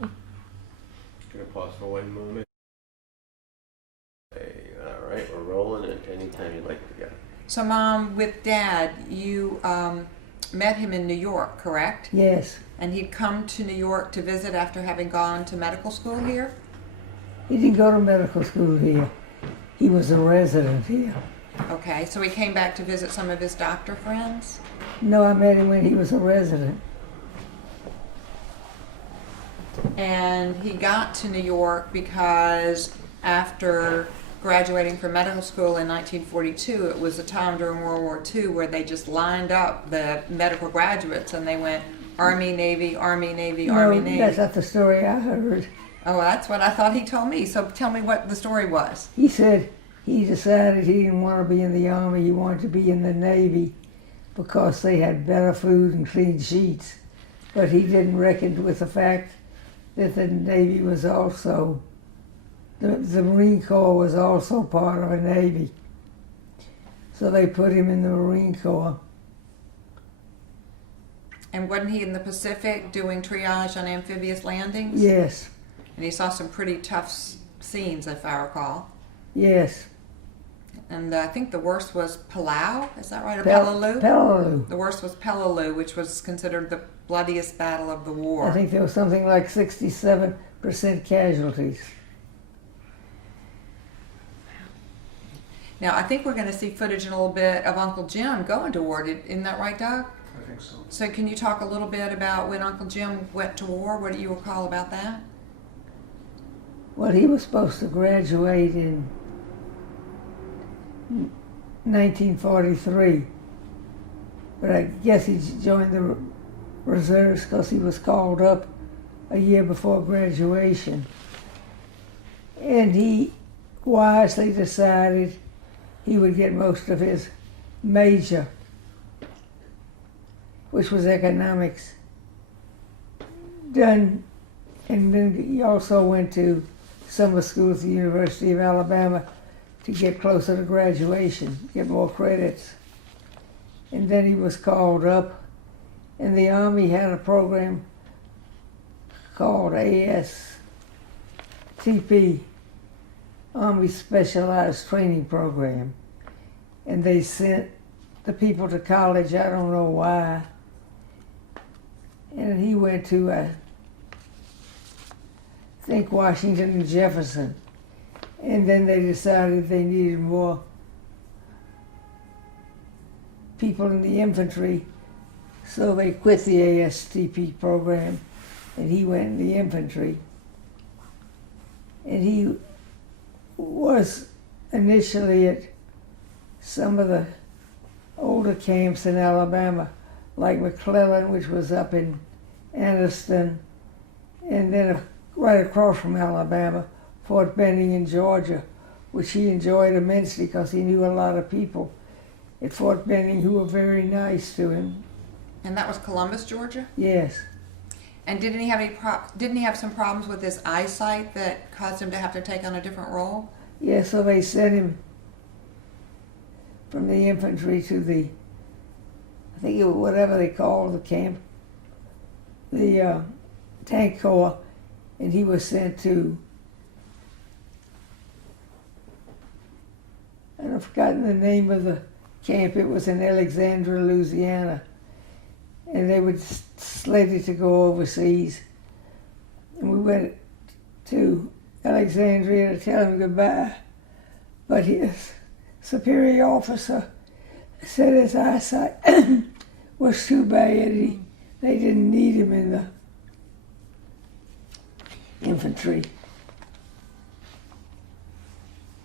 Gonna pause for 1 moment. Okay, all right, we're rolling at any time you'd like to go. So Mom, with Dad, you met him in New York, correct? Yes, And he'd come to New York to visit after having gone to medical school here? he didn't go to medical school here. He was a resident here. Okay, so he came back to visit some of his doctor friends? No, I met him when he was a resident. And he got to New York because after graduating from medical school in 1942, it was a time during World War II where they just lined up the medical graduates and they went Army, Navy, Army, Navy, Army, No, Navy. that's not the story I heard. Oh, that's what I thought he told me. So tell me what the story was. He said he decided he didn't want to be in the Army, he wanted to be in the Navy because they had better food and clean sheets. But he didn't reckon with the fact that the Navy was also, the Marine Corps was also part of a Navy. So they put him in the Marine Corps. And wasn't he in the Pacific doing triage on amphibious landings? Yes, And he saw some pretty tough scenes, if I recall. yes. And I think the worst was Palau, is that right? Or Peleliu? Peleliu. The worst was Peleliu, which was considered the bloodiest battle of the war. I think there was something like 67% casualties. Now, I think we're going to see footage in a little bit of Uncle Jim going to war. Isn't that right, Doug? I think so. So can you talk a little bit about when Uncle Jim went to war? What do you recall about that? Well, he was supposed to graduate in 1943, but I guess he joined the reserves because he was called up a year before graduation. And he wisely decided he would get most of his major, which was economics, done. And then he also went to summer school at the University of Alabama to get closer to graduation, get more credits. And then he was called up, and the Army had a program called ASTP, Army Specialized Training Program. And they sent the people to college, I don't know why. And he went to, I think, Washington and Jefferson. And then they decided they needed more people in the infantry, so they quit the ASTP program, and he went in the infantry. And he was initially at some of the older camps in Alabama, like McClellan, which was up in Anniston, and then right across from Alabama, Fort Benning in Georgia, which he enjoyed immensely because he knew a lot of people at Fort Benning who were very nice to him. And that was Columbus, Georgia? Yes. And didn't he have some problems with his eyesight that caused him to have to take on a different role? Yeah, so they sent him from the infantry to the, I think it was whatever they call the camp, the tank corps, and he was sent to, and I've forgotten the name of the camp. It was in Alexandria, Louisiana, and they were slated to go overseas, and we went to Alexandria to tell him goodbye, but his superior officer said his eyesight was too bad. They didn't need him in the infantry.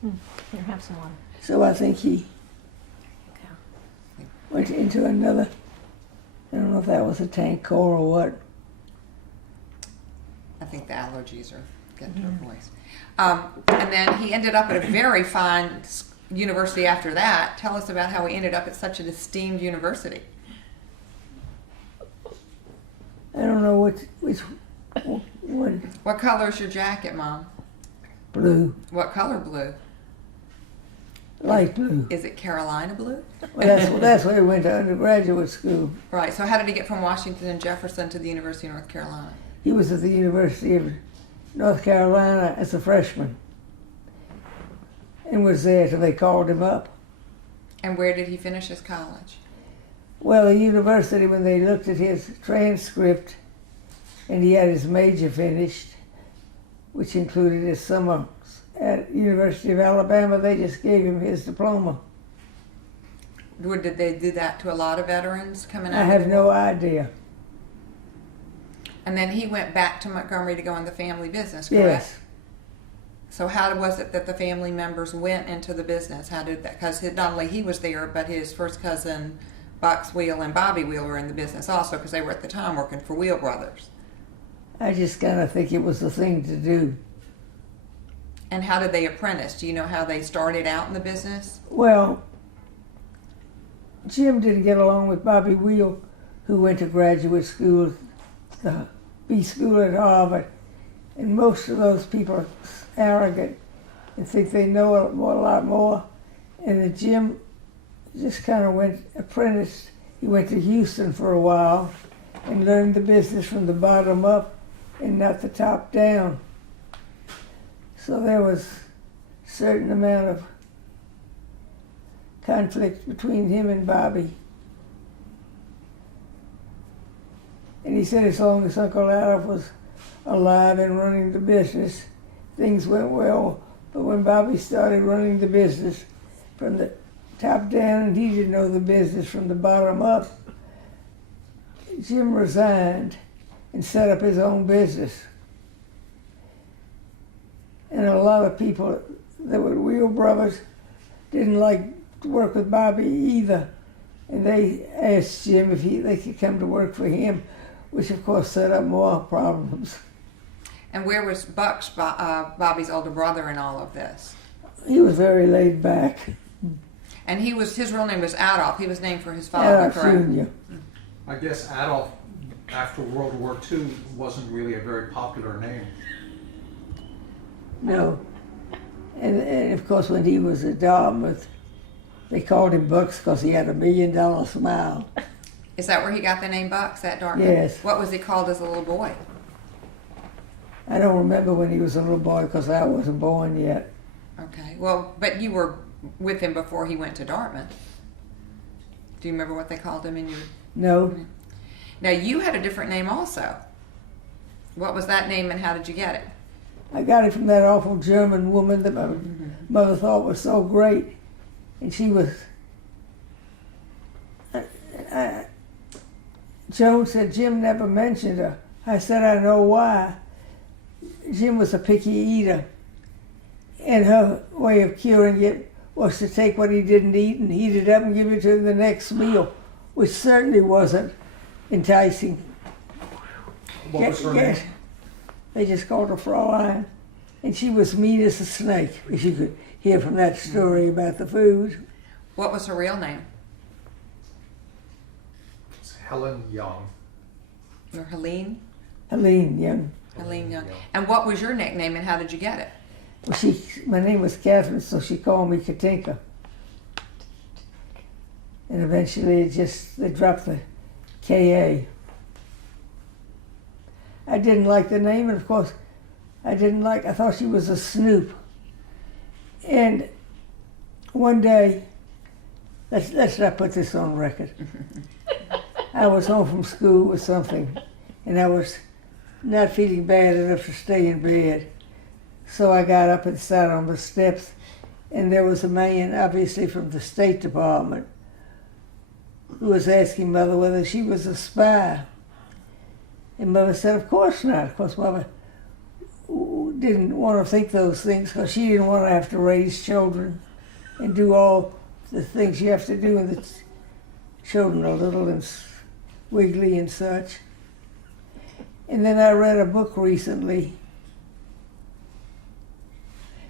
Here, have some water. So I think he went into another, I don't know if that was a tank corps or what. I think the allergies are getting to her voice. And then he ended up at a very fine university after that. Tell us about how he ended up at such an esteemed university. I don't know which one. What color is your jacket, Mom? Blue, What color blue? light blue. Is it Carolina blue? Well, that's where he went to undergraduate school. Right. So how did he get from Washington and Jefferson to the University of North Carolina? He was at the University of North Carolina as a freshman and was there till they called him up. And where did he finish his college? Well, the university, when they looked at his transcript and he had his major finished, which included his summer at University of Alabama, they just gave him his diploma. Did they do that to a lot of veterans coming out? I have no idea. And then he went back to Montgomery to go in the family business, correct? Yes. So how was it that the family members went into the business? How did that? Because not only he was there, but his first cousin, Bucks Wheel and Bobby Wheel were in the business also, because they were at the time working for Wheel Brothers. I just kind of think it was the thing to do. And how did they apprentice? Do you know how they started out in the business? Well, Jim didn't get along with Bobby Wheel, who went to graduate school, the B school at Harvard, and most of those people are arrogant and think they know a lot more. And then Jim just kind of went apprenticed. He went to Houston for a while and learned the business from the bottom up and not the top down. So there was a certain amount of conflict between him and Bobby. And he said as long as Uncle Adolph was alive and running the business, things went well. But when Bobby started running the business from the top down and he didn't know the business from the bottom up, Jim resigned and set up his own business. And a lot of people that were Wheel Brothers didn't like to work with Bobby either. And they asked Jim if they could come to work for him, which of course set up more problems. And where was Bucks, Bobby's older brother, in all of this? He was very laid back. And his real name was Adolf. He was named for his father, Adolph correct? Jr. I guess Adolf, after World War II, wasn't really a very popular name. No. And of course when he was at Dartmouth, they called him Bucks because he had $1 million smile. Is that where he got the name Bucks, at Dartmouth? Yes. What was he called as a little boy? I don't remember when he was a little boy because I wasn't born yet. Okay. Well, but you were with him before he went to Dartmouth. Do you remember what they called him in your... No. Now, you had a different name also. What was that name and how did you get it? I got it from that awful German woman that my mother thought was so great. And she was... Joan said Jim never mentioned her. I said, I know why. Jim was a picky eater. And her way of curing it was to take what he didn't eat and heat it up and give it to him the next meal, which certainly wasn't enticing. What was her name? They just called her Fraulein. And she was mean as a snake, as you could hear from that story about the food. What was her real name? It's Helen Young. Or Helene? Helene Young. Helene Young. And what was your nickname and how did you get it? Well, my name was Catherine, so she called me Katinka. And eventually they dropped the K.A. I didn't like the name, and of course, I thought she was a snoop. And one day, let's not put this on record. I was home from school or something, and I was not feeling bad enough to stay in bed. So I got up and sat on the steps, and there was a man, obviously from the State Department, who was asking Mother whether she was a spy. And Mother said, of course not. Of course, Mother didn't want to think those things because she didn't want to have to raise children and do all the things you have to do when the children are little and wiggly and such. And then I read a book recently.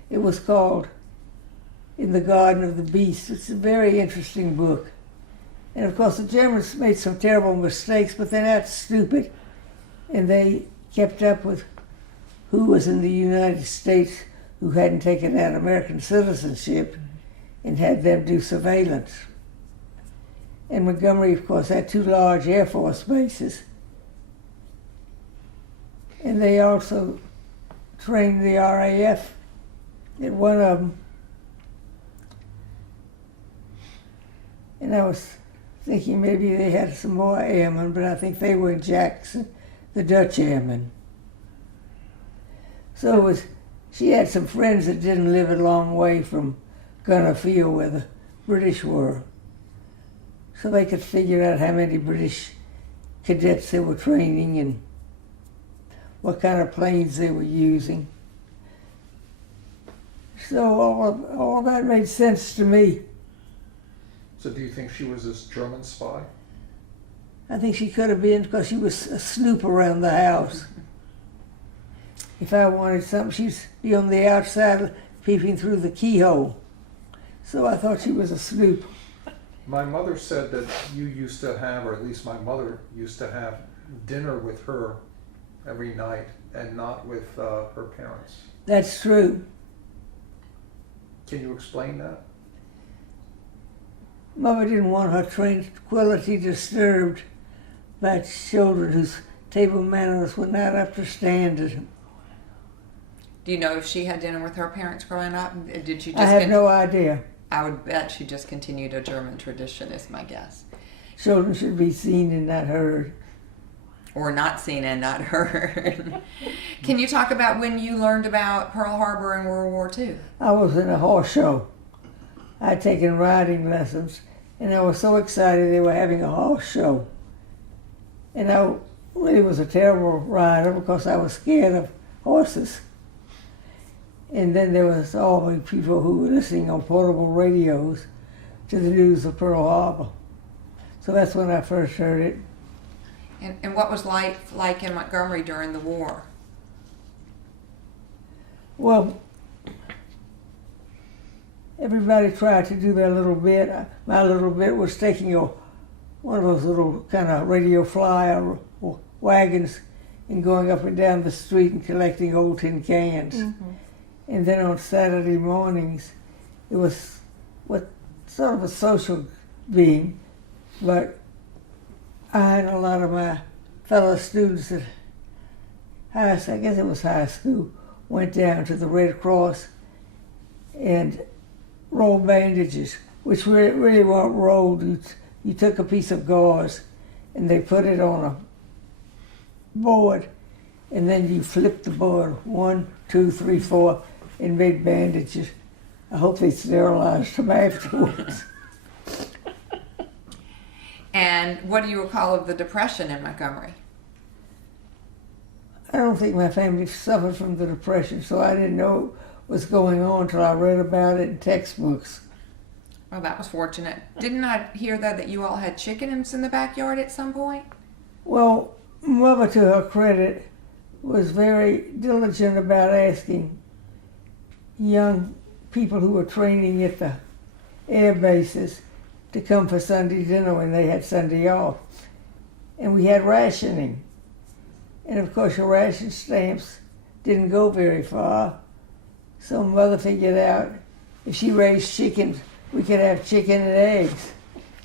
It was called In the Garden of the Beast. It's a very interesting book. And of course the Germans made some terrible mistakes, but they're not stupid. And they kept up with who was in the United States who hadn't taken out American citizenship and had them do surveillance. And Montgomery, of course, had 2 large Air Force bases. And they also trained the RAF at one of them. And I was thinking maybe they had some more airmen, but I think they were in Jackson, the Dutch airmen. So she had some friends that didn't live a long way from Gunner Field where the British were. So they could figure out how many British cadets they were training and what kind of planes they were using. So all that made sense to me. So do you think she was a German spy? I think she could have been because she was a snoop around the house. If I wanted something, she'd be on the outside peeping through the keyhole. So I thought she was a snoop. My mother said that you used to have, or at least my mother used to have, dinner with her every night and not with her parents. That's true. Can you explain that? Mother didn't want her tranquility disturbed by children whose table manners were not up to standard. Do you know if she had dinner with her parents growing up? Did she just I have no idea. I would bet she just continued a German tradition, is my guess. Children should be seen and not heard. Or not seen and not heard. Can you talk about when you learned about Pearl Harbor in World War II? I was in a horse show. I'd taken riding lessons, and I was so excited they were having a horse show. And I really was a terrible rider because I was scared of horses. And then there was all the people who were listening on portable radios to the news of Pearl Harbor. So that's when I first heard it. And what was life like in Montgomery during the war? Well, everybody tried to do their little bit. My little bit was taking one of those little kind of radio flyer wagons and going up and down the street and collecting old tin cans. Mm-hmm. And then on Saturday mornings, it was sort of a social being, but I and a lot of my fellow students at I guess it was high school, went down to the Red Cross and rolled bandages, which really weren't rolled. You took a piece of gauze and they put it on a board, and then you flipped the board 1, 2, 3, 4, and made bandages. I hope they sterilized them afterwards. And what do you recall of the Depression in Montgomery? I don't think my family suffered from the Depression, so I didn't know what was going on until I read about it in textbooks. Well, that was fortunate. Didn't I hear that you all had chickens in the backyard at some point? Well, Mother, to her credit, was very diligent about asking young people who were training at the air bases to come for Sunday dinner when they had Sunday off. And we had rationing. And of course, your ration stamps didn't go very far. So mother figured out if she raised chickens, we could have chicken and eggs.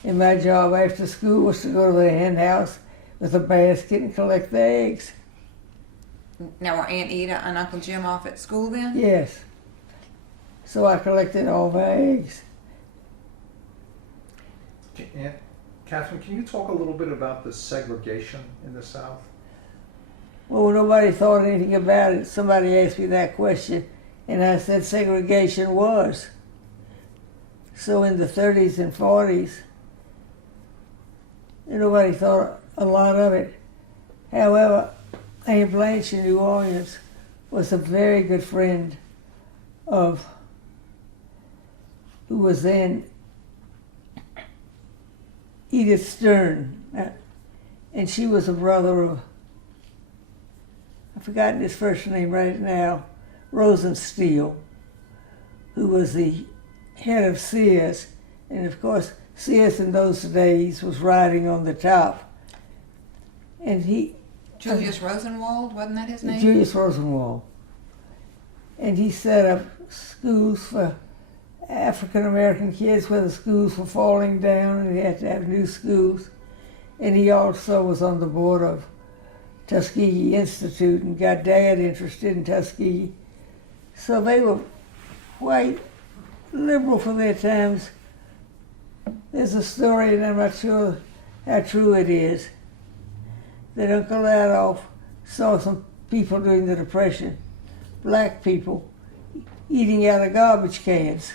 And my job after school was to go to the hen house with a basket and collect the eggs. Now, were Aunt Ida and Uncle Jim off at school then? Yes. So I collected all the eggs. And Catherine, can you talk a little bit about the segregation in the South? Well, nobody thought anything about it. Somebody asked me that question, and I said segregation was. So in the 30s and 40s, nobody thought a lot of it. However, Aunt Blanche in New Orleans was a very good friend of who was then Edith Stern, and she was a brother of, I've forgotten his first name right now, Rosenstiel, who was the head of Sears, and of course Sears in those days was riding on the top, and he Julius Rosenwald, wasn't that his name? Julius Rosenwald. And he set up schools for African American kids where the schools were falling down and he had to have new schools. And he also was on the board of Tuskegee Institute and got Dad interested in Tuskegee. So they were quite liberal for their times. There's a story, and I'm not sure how true it is, that Uncle Adolph saw some people during the Depression, black people, eating out of garbage cans.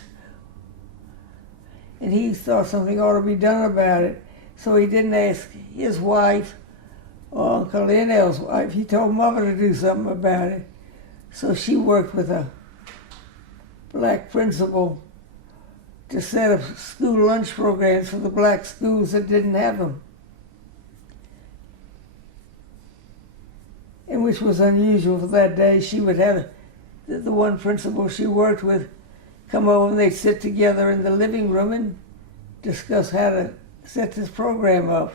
And he thought something ought to be done about it. So he didn't ask his wife or Uncle Linnell's wife. He told Mother to do something about it. So she worked with a black principal to set up school lunch programs for the black schools that didn't have them. And which was unusual for that day. She would have the one principal she worked with come over and they'd sit together in the living room and discuss how to set this program up.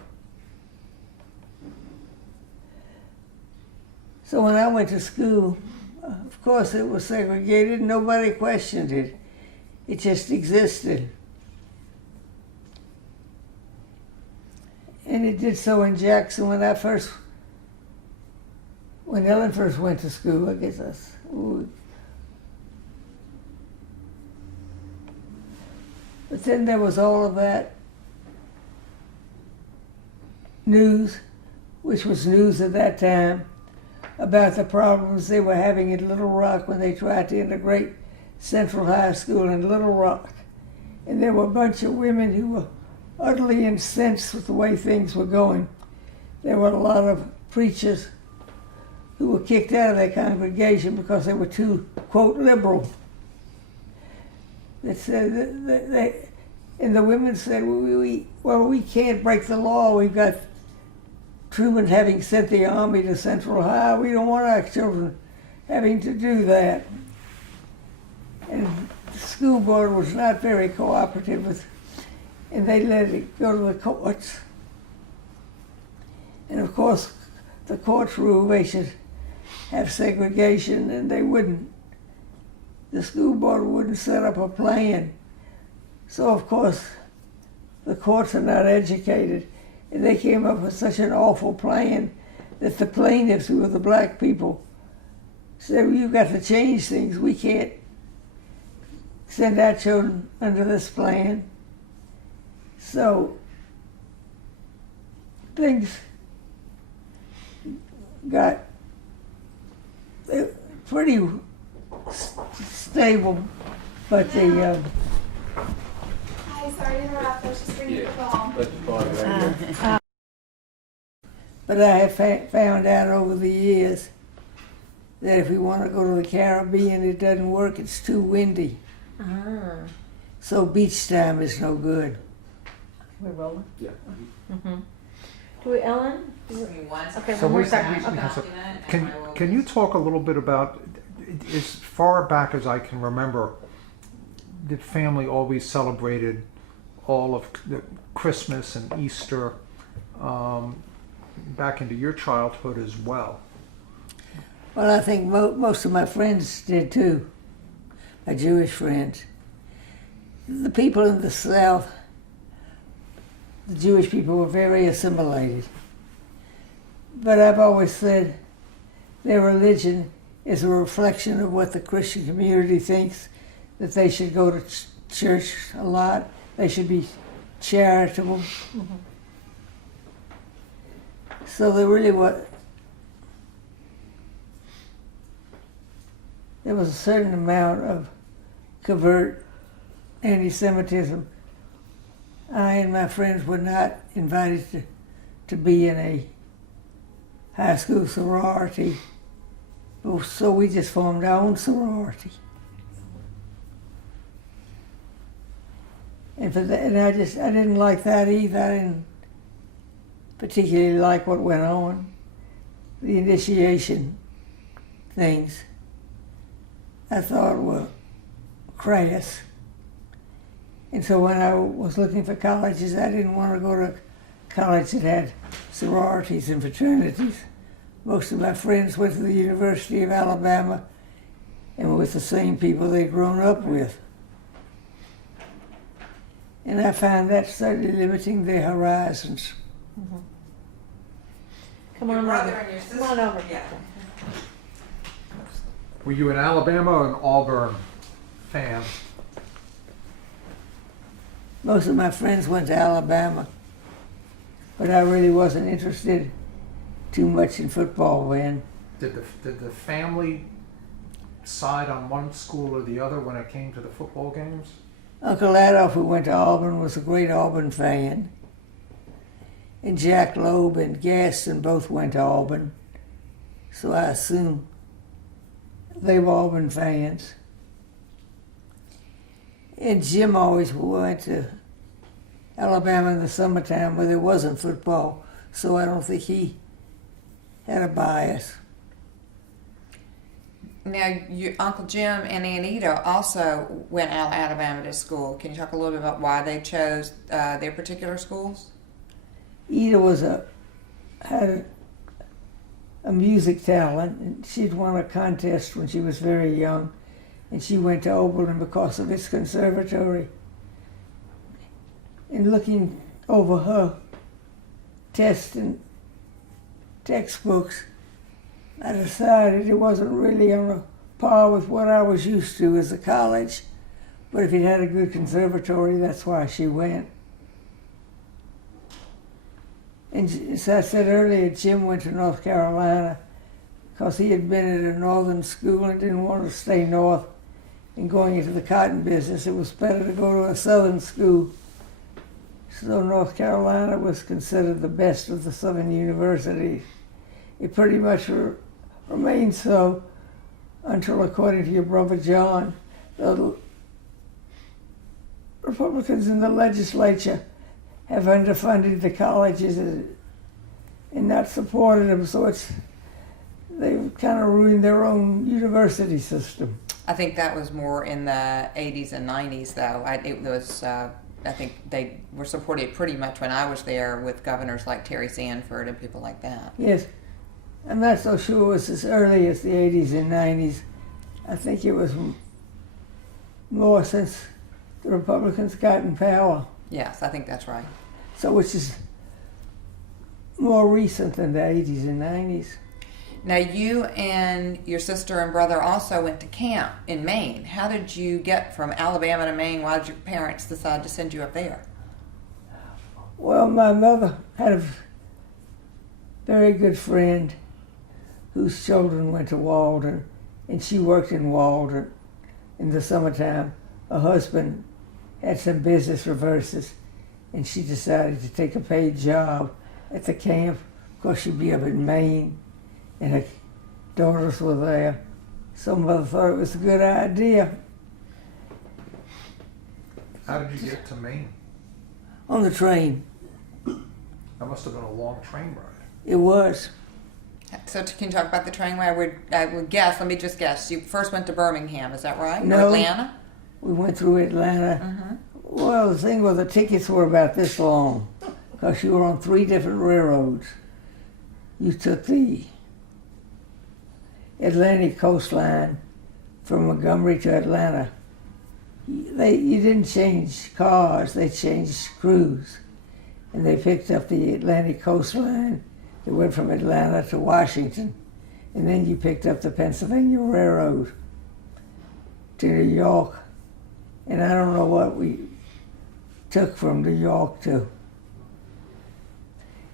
So when I went to school, of course it was segregated, nobody questioned it. It just existed. And it did so in Jackson when Ellen first went to school, I guess that's. But then there was all of that news, which was news at that time, about the problems they were having in Little Rock when they tried to integrate Central High School in Little Rock. And there were a bunch of women who were utterly incensed with the way things were going. There were a lot of preachers who were kicked out of their congregation because they were too, quote, liberal. That said, and the women said, well, we can't break the law. We've got Truman having sent the army to Central High. We don't want our children having to do that. And the school board was not very cooperative with, and they let it go to the courts. And of course, the courts ruled they should have segregation, and they wouldn't. The school board wouldn't set up a plan. So of course, the courts are not educated, and they came up with such an awful plan that the plaintiffs, who were the black people, said, well, you've got to change things. We can't send our children under this plan. So things got pretty stable, but the Hi, sorry to interrupt. I was just reading the call. Let the phone right here. but I have found out over the years that if we want to go to the Caribbean, it doesn't work. It's too windy. So beach time is no good. We're rolling. Yeah. Do we, Ellen? Okay, So one more we- second. we- Okay. Can you talk a little bit about, as far back as I can remember, the family always celebrated all of the Christmas and Easter back into your childhood as well. Well, I think most of my friends did too, my Jewish friends. The people in the South, the Jewish people were very assimilated. But I've always said their religion is a reflection of what the Christian community thinks, that they should go to church a lot, they should be charitable. So there really there was a certain amount of covert anti-Semitism. I and my friends were not invited to be in a high school sorority, so we just formed our own sorority. And for that, and I didn't like that either. I didn't particularly like what went on, the initiation things. I thought were crass. And so when I was looking for colleges, I didn't want to go to college that had sororities and fraternities. Most of my friends went to the University of Alabama and were with the same people they'd grown up with. And I found that certainly limiting their horizons. Come on over. and your sister. Come on over. Yeah. Were you an Alabama or an Auburn fan? Most of my friends went to Alabama, but I really wasn't interested too much in football then. Did the family side on one school or the other when it came to the football games? Uncle Adolph, who went to Auburn, was a great Auburn fan. And Jack Loeb and Gaston both went to Auburn, so I assume they were Auburn fans. And Jim always went to Alabama in the summertime where there wasn't football, so I don't think he had a bias. Now, Uncle Jim and Aunt Ida also went out of Alabama to school. Can you talk a little bit about why they chose their particular schools? Ida had a music talent, and she'd won a contest when she was very young, and she went to Oberlin because of its conservatory. In looking over her tests and textbooks, I decided it wasn't really on a par with what I was used to as a college, but if it had a good conservatory, that's why she went. And as I said earlier, Jim went to North Carolina because he had been at a northern school and didn't want to stay north and going into the cotton business. It was better to go to a southern school. So North Carolina was considered the best of the southern universities. It pretty much remained so until, according to your brother John, the Republicans in the legislature have underfunded the colleges and not supported them, so they've kind of ruined their own university system. I think that was more in the 80s and 90s, though. I think they were supported pretty much when I was there with governors like Terry Sanford and people like that. Yes, I'm not so sure it was as early as the 80s and 90s. I think it was more since the Republicans got in power. Yes, I think that's right. So which is more recent than the 80s and 90s. Now, you and your sister and brother also went to camp in Maine. How did you get from Alabama to Maine? Why did your parents decide to send you up there? Well, my mother had a very good friend whose children went to Walden, and she worked in Walden in the summertime. Her husband had some business reverses, and she decided to take a paid job at the camp because she'd be up in Maine and her daughters were there. So mother thought it was a good idea. How did you get to Maine? On the train. That must have been a long train ride. It was. So can you talk about the train ride? I would guess, let me just guess, you first went to Birmingham, is that right? No. Or Atlanta? We went through Atlanta. Well, the thing was the tickets were about this long because you were on 3 different railroads. You took the Atlantic coastline from Montgomery to Atlanta. You didn't change cars, they changed crews. And they picked up the Atlantic coastline that went from Atlanta to Washington. And then you picked up the Pennsylvania Railroad to New York. And I don't know what we took from New York to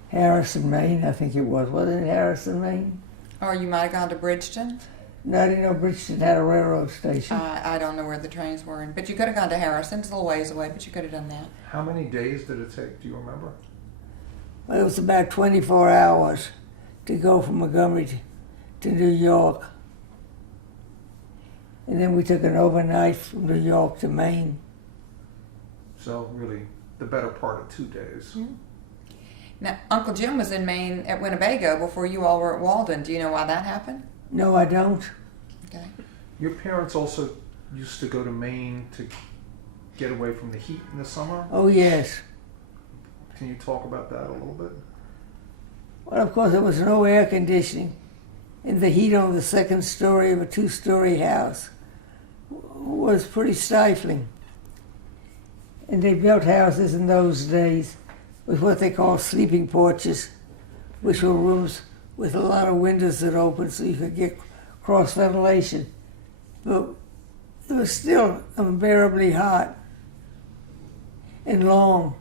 Harrison, Maine, I think it was. Wasn't it Harrison, Maine? Or you might have gone to Bridgeton. No, I didn't know Bridgeton had a railroad station. I don't know where the trains were, but you could have gone to Harrison. It's a little ways away, but you could have done that. How many days did it take? Do you remember? Well, it was about 24 hours to go from Montgomery to New York. And then we took an overnight from New York to Maine. So really, the better part of 2 days. Now, Uncle Jim was in Maine at Winnebago before you all were at Walden. Do you know why that happened? No, I don't. Okay. Your parents also used to go to Maine to get away from the heat in the summer. Oh, yes. Can you talk about that a little bit? Well, of course, there was no air conditioning. And the heat on the second story of a two-story house was pretty stifling. And they built houses in those days with what they call sleeping porches, which were rooms with a lot of windows that opened so you could get cross ventilation. But it was still unbearably hot and long.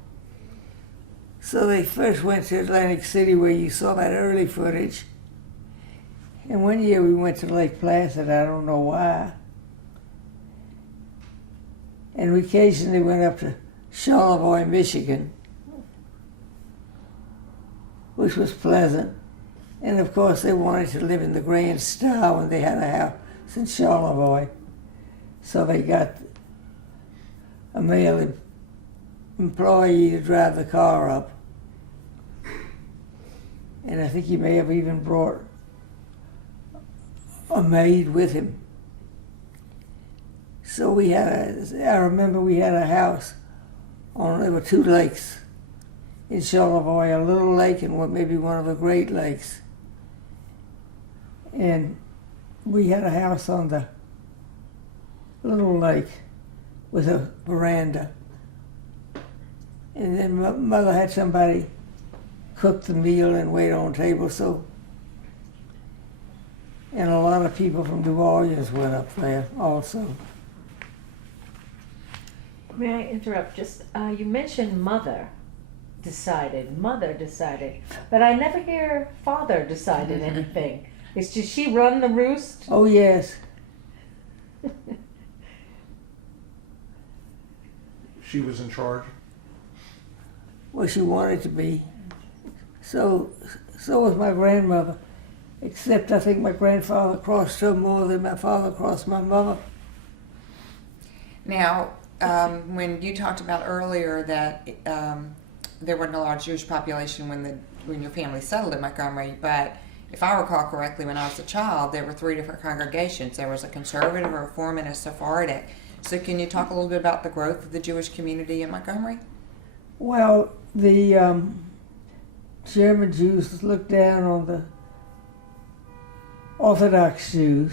So they first went to Atlantic City, where you saw that early footage. And one year we went to Lake Placid, I don't know why. And we occasionally went up to Charlevoix, Michigan, which was pleasant. And of course they wanted to live in the grand style when they had a house in Charlevoix. So they got a male employee to drive the car up. And I think he may have even brought a maid with him. So I remember we had a house there were 2 lakes in Charlevoix, a little lake and maybe one of the Great Lakes. And we had a house on the little lake with a veranda. And then Mother had somebody cook the meal and wait on table, and a lot of people from New Orleans went up there also. May I interrupt? Just you mentioned mother decided, but I never hear father decided anything. Did she run the roost? Oh, yes. She was in charge. Well, she wanted to be. So was my grandmother. Except I think my grandfather crossed her more than my father crossed my mother. Now, when you talked about earlier that there wasn't a large Jewish population when your family settled in Montgomery, but if I recall correctly, when I was a child, there were 3 different congregations. There was a conservative, a Reform, and a Sephardic. So can you talk a little bit about the growth of the Jewish community in Montgomery? Well, the German Jews looked down on the Orthodox Jews.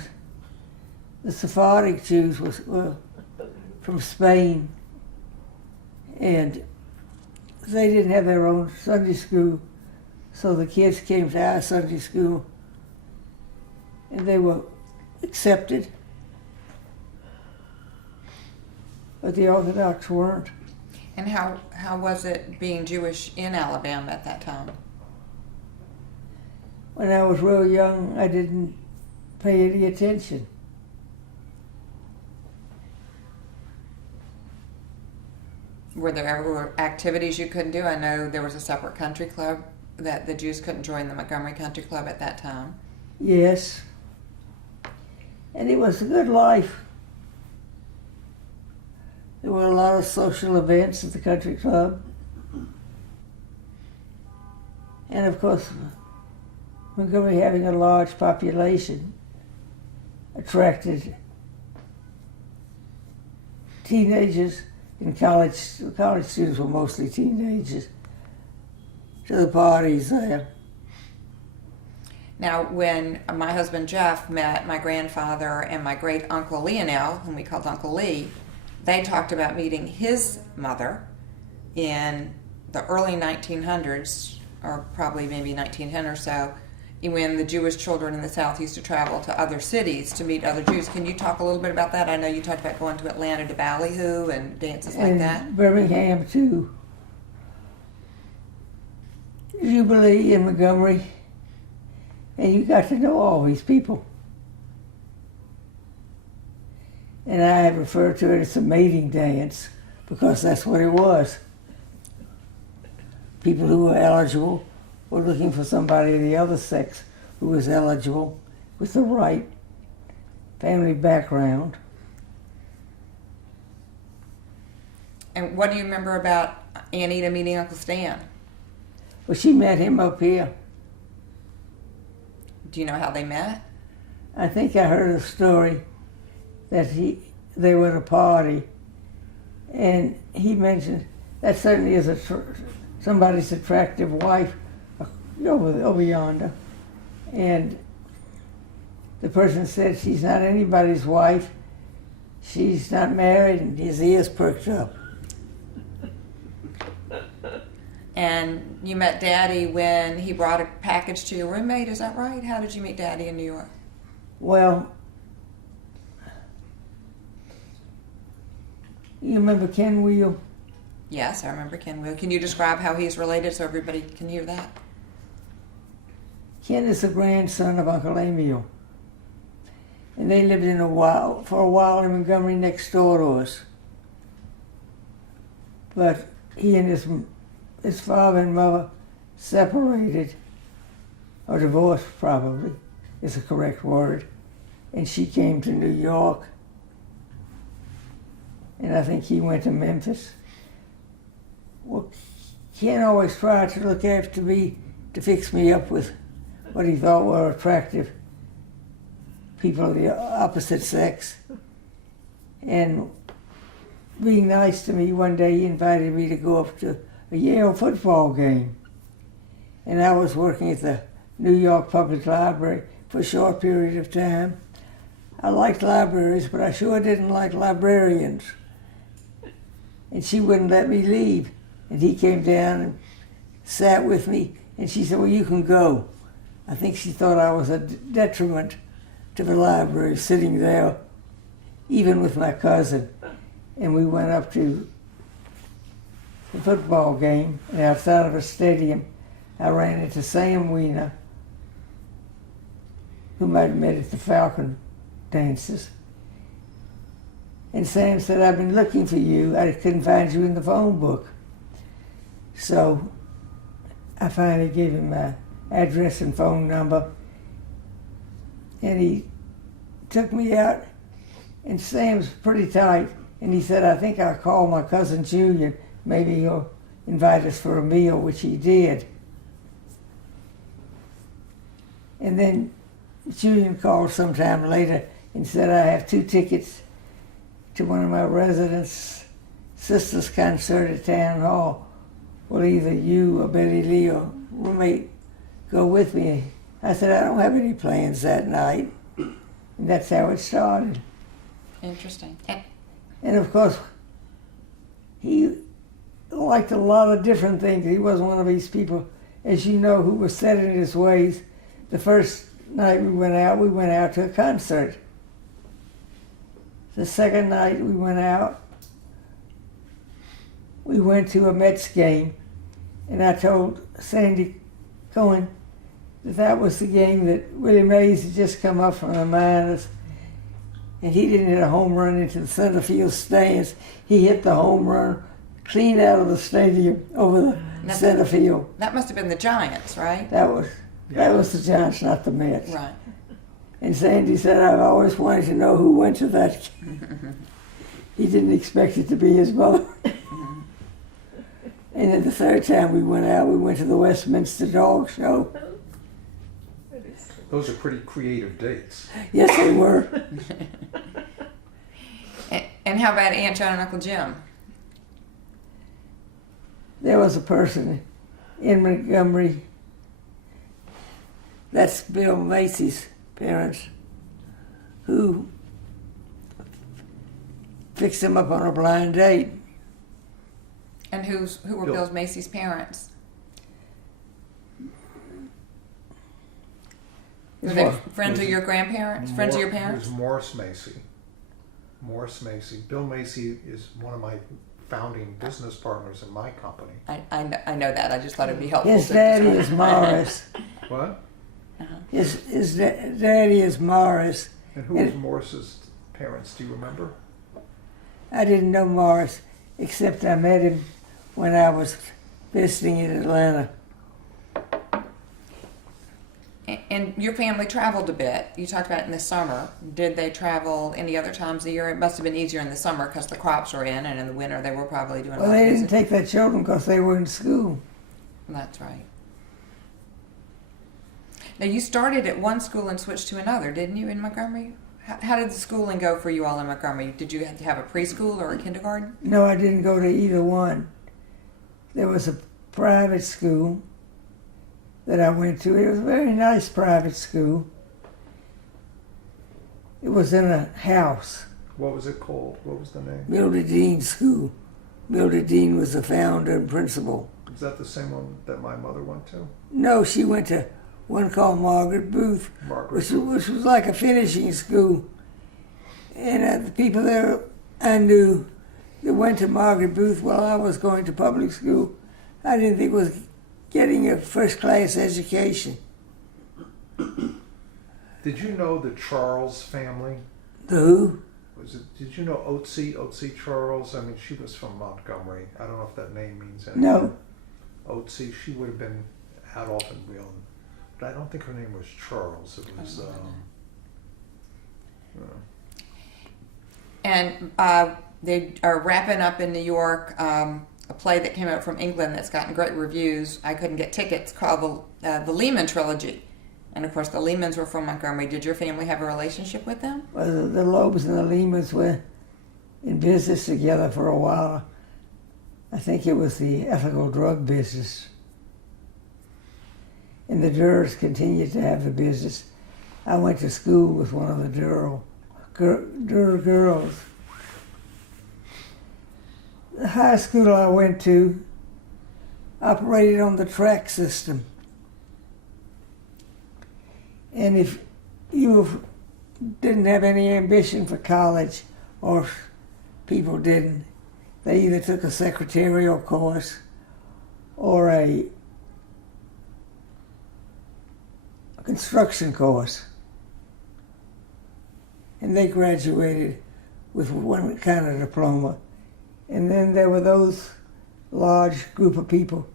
The Sephardic Jews were from Spain, and they didn't have their own Sunday school, so the kids came to our Sunday school, and they were accepted, but the Orthodox weren't. And how was it being Jewish in Alabama at that time? When I was real young, I didn't pay any attention. Were there ever activities you couldn't do? I know there was a separate country club that the Jews couldn't join, the Montgomery Country Club at that time. Yes. And it was a good life. There were a lot of social events at the country club. And of course, Montgomery having a large population attracted teenagers and college students were mostly teenagers to the parties there. Now, when my husband Jeff met my grandfather and my great uncle Lionel, whom we called Uncle Lee, they talked about meeting his mother in the early 1900s, or probably maybe 1910 or so, when the Jewish children in the South used to travel to other cities to meet other Jews. Can you talk a little bit about that? I know you talked about going to Atlanta to Ballyhoo and dances like and that. Birmingham too. Jubilee in Montgomery, and you got to know all these people. And I refer to it as a mating dance because that's what it was. People who were eligible were looking for somebody of the other sex who was eligible with the right family background. And what do you remember about Anita meeting Uncle Stan? Well, she met him up here. Do you know how they met? I think I heard a story that they were at a party, and he mentioned that certainly is somebody's attractive wife over yonder, and the person said she's not anybody's wife, she's not married, and his ears perked up. And you met Daddy when he brought a package to your roommate, is that right? How did you meet Daddy in New York? Well, you remember Ken Wheel? Yes, I remember Ken Will. Can you describe how he's related so everybody can hear that? Ken is the grandson of Uncle Emil. And they lived for a while in Montgomery next door to us. But he and his father and mother separated, or divorced probably, is the correct word. And she came to New York. And I think he went to Memphis. Well, Ken always tried to look after me, to fix me up with what he thought were attractive people of the opposite sex. And being nice to me, one day he invited me to go up to a Yale football game. And I was working at the New York Public Library for a short period of time. I liked libraries, but I sure didn't like librarians. And she wouldn't let me leave. And he came down and sat with me, and she said, well, you can go. I think she thought I was a detriment to the library, sitting there, even with my cousin. And we went up to the football game, and outside of a stadium, I ran into Sam Weiner, whom I'd met at the Falcon dances. And Sam said, I've been looking for you. I couldn't find you in the phone book. So I finally gave him my address and phone number. And he took me out, and Sam's pretty tight. And he said, I think I'll call my cousin Julian. Maybe he'll invite us for a meal, which he did. And then Julian called sometime later and said, I have 2 tickets to one of my residents' sisters' concert at Town Hall. Will either you or Betty Lee or roommate go with me? I said, I don't have any plans that night. And that's how it started. Interesting. And of course, he liked a lot of different things. He was one of these people, as you know, who was set in his ways. The first night we went out to a concert. The second night we went out, we went to a Mets game, and I told Sandy Cohen that was the game that Willie Mays had just come up from the minors, and he didn't hit a home run into the center field stands. He hit the home run clean out of the stadium over the center field. That must have been the Giants, right? That was the Giants, not the Mets. Right. And Sandy said, I've always wanted to know who went to that. He didn't expect it to be his mother. And then the third time we went out, we went to the Westminster Dog Show. Those are pretty creative dates. Yes, they were. And how about Aunt Joan and Uncle Jim? There was a person in Montgomery That's Bill Macy's parents, who fixed him up on a blind date. And who were Bill. Bill Macy's parents? Were they friends of your grandparents? Friends of your It parents? was Morris Macy. Morris Macy. Bill Macy is one of my founding business partners in my company. I know that. I just thought it'd be helpful. His to daddy describe. is Morris. What? Daddy is Morris. And who was Morris's parents? Do you remember? I didn't know Morris, except I met him when I was visiting in Atlanta. And your family traveled a bit. You talked about it in the summer. Did they travel any other times of the year? It must have been easier in the summer because the crops were in, and in the winter they were probably doing. Well, a lot they of didn't visiting. take their children because they were in school. That's right. Now you started at one school and switched to another, didn't you, in Montgomery? How did the schooling go for you all in Montgomery? Did you have to have a preschool or a kindergarten? No, I didn't go to either one. There was a private school that I went to. It was a very nice private school. It was in a house, What was it called? What was the name? Mildred Dean School. Mildred Dean was the founder and principal. Is that the same one that my mother went to? No, she went to one called Margaret Booth, Margaret. which was like a finishing school. And the people there I knew that went to Margaret Booth while I was going to public school, I didn't think was getting a first-class education. Did you know the Charles family? The who? Did you know Otzi Charles? I mean, she was from Montgomery. I don't know if that name means anything. No. Otzi, she would have been Adolph and Whelan. But I don't think her name was Charles. It was, And they are wrapping up in New York a play that came out from England that's gotten great reviews. I couldn't get tickets, called the Lehman Trilogy. And of course, the Lehmans were from Montgomery. Did your family have a relationship with them? Well, the Lobes and the Lehmans were in business together for a while. I think it was the ethical drug business. And the Durers continued to have the business. I went to school with one of the Durer girls. The high school I went to operated on the track system. And if you didn't have any ambition for college, or people didn't, they either took a secretarial course or a construction course. And they graduated with one kind of diploma. And then there were those large group of people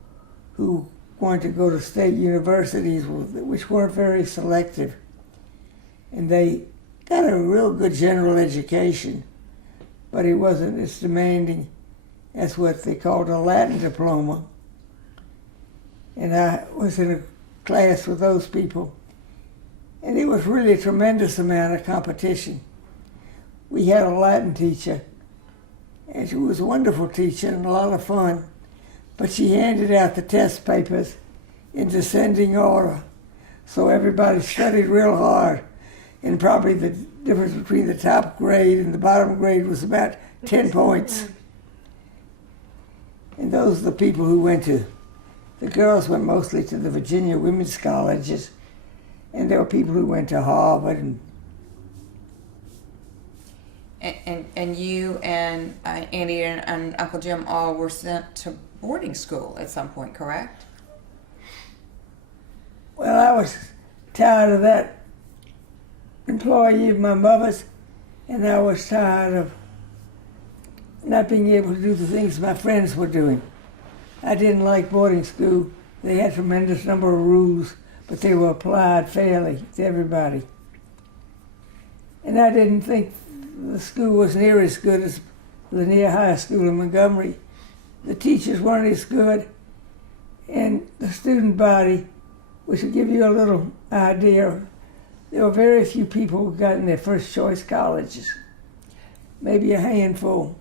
who wanted to go to state universities, which weren't very selective. And they got a real good general education, but it wasn't as demanding as what they called a Latin diploma. And I was in a class with those people, and it was really a tremendous amount of competition. We had a Latin teacher, and she was a wonderful teacher and a lot of fun, but she handed out the test papers in descending order, so everybody studied real hard, and probably the difference between the top grade and the bottom grade was about 10 points. And those are the people who went to, the girls went mostly to the Virginia women's colleges, and there were people who went to Harvard. And you and Andy and Uncle Jim all were sent to boarding school at some point, correct? Well, I was tired of that employee of my mother's, and I was tired of not being able to do the things my friends were doing. I didn't like boarding school. They had a tremendous number of rules, but they were applied fairly to everybody. And I didn't think the school was near as good as the near high school in Montgomery. The teachers weren't as good, and the student body, which will give you a little idea, there were very few people who got in their first choice colleges, maybe a handful.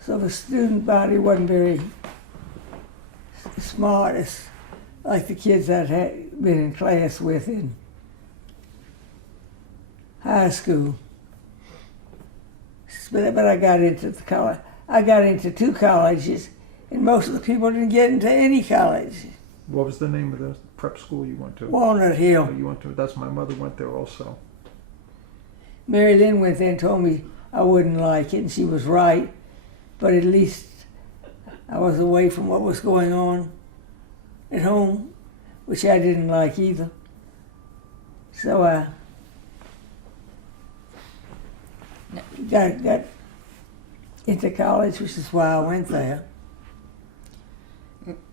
So the student body wasn't very smart as like the kids I'd had been in class with in high school. But I got into the college. I got into 2 colleges, and most of the people didn't get into any college. What was the name of the prep school you went to? Walnut Oh, Hill. you went to. That's my mother went there also. Mary Lynn went there and told me I wouldn't like it, and she was right. But at least I was away from what was going on at home, which I didn't like either. So I got into college, which is why I went there.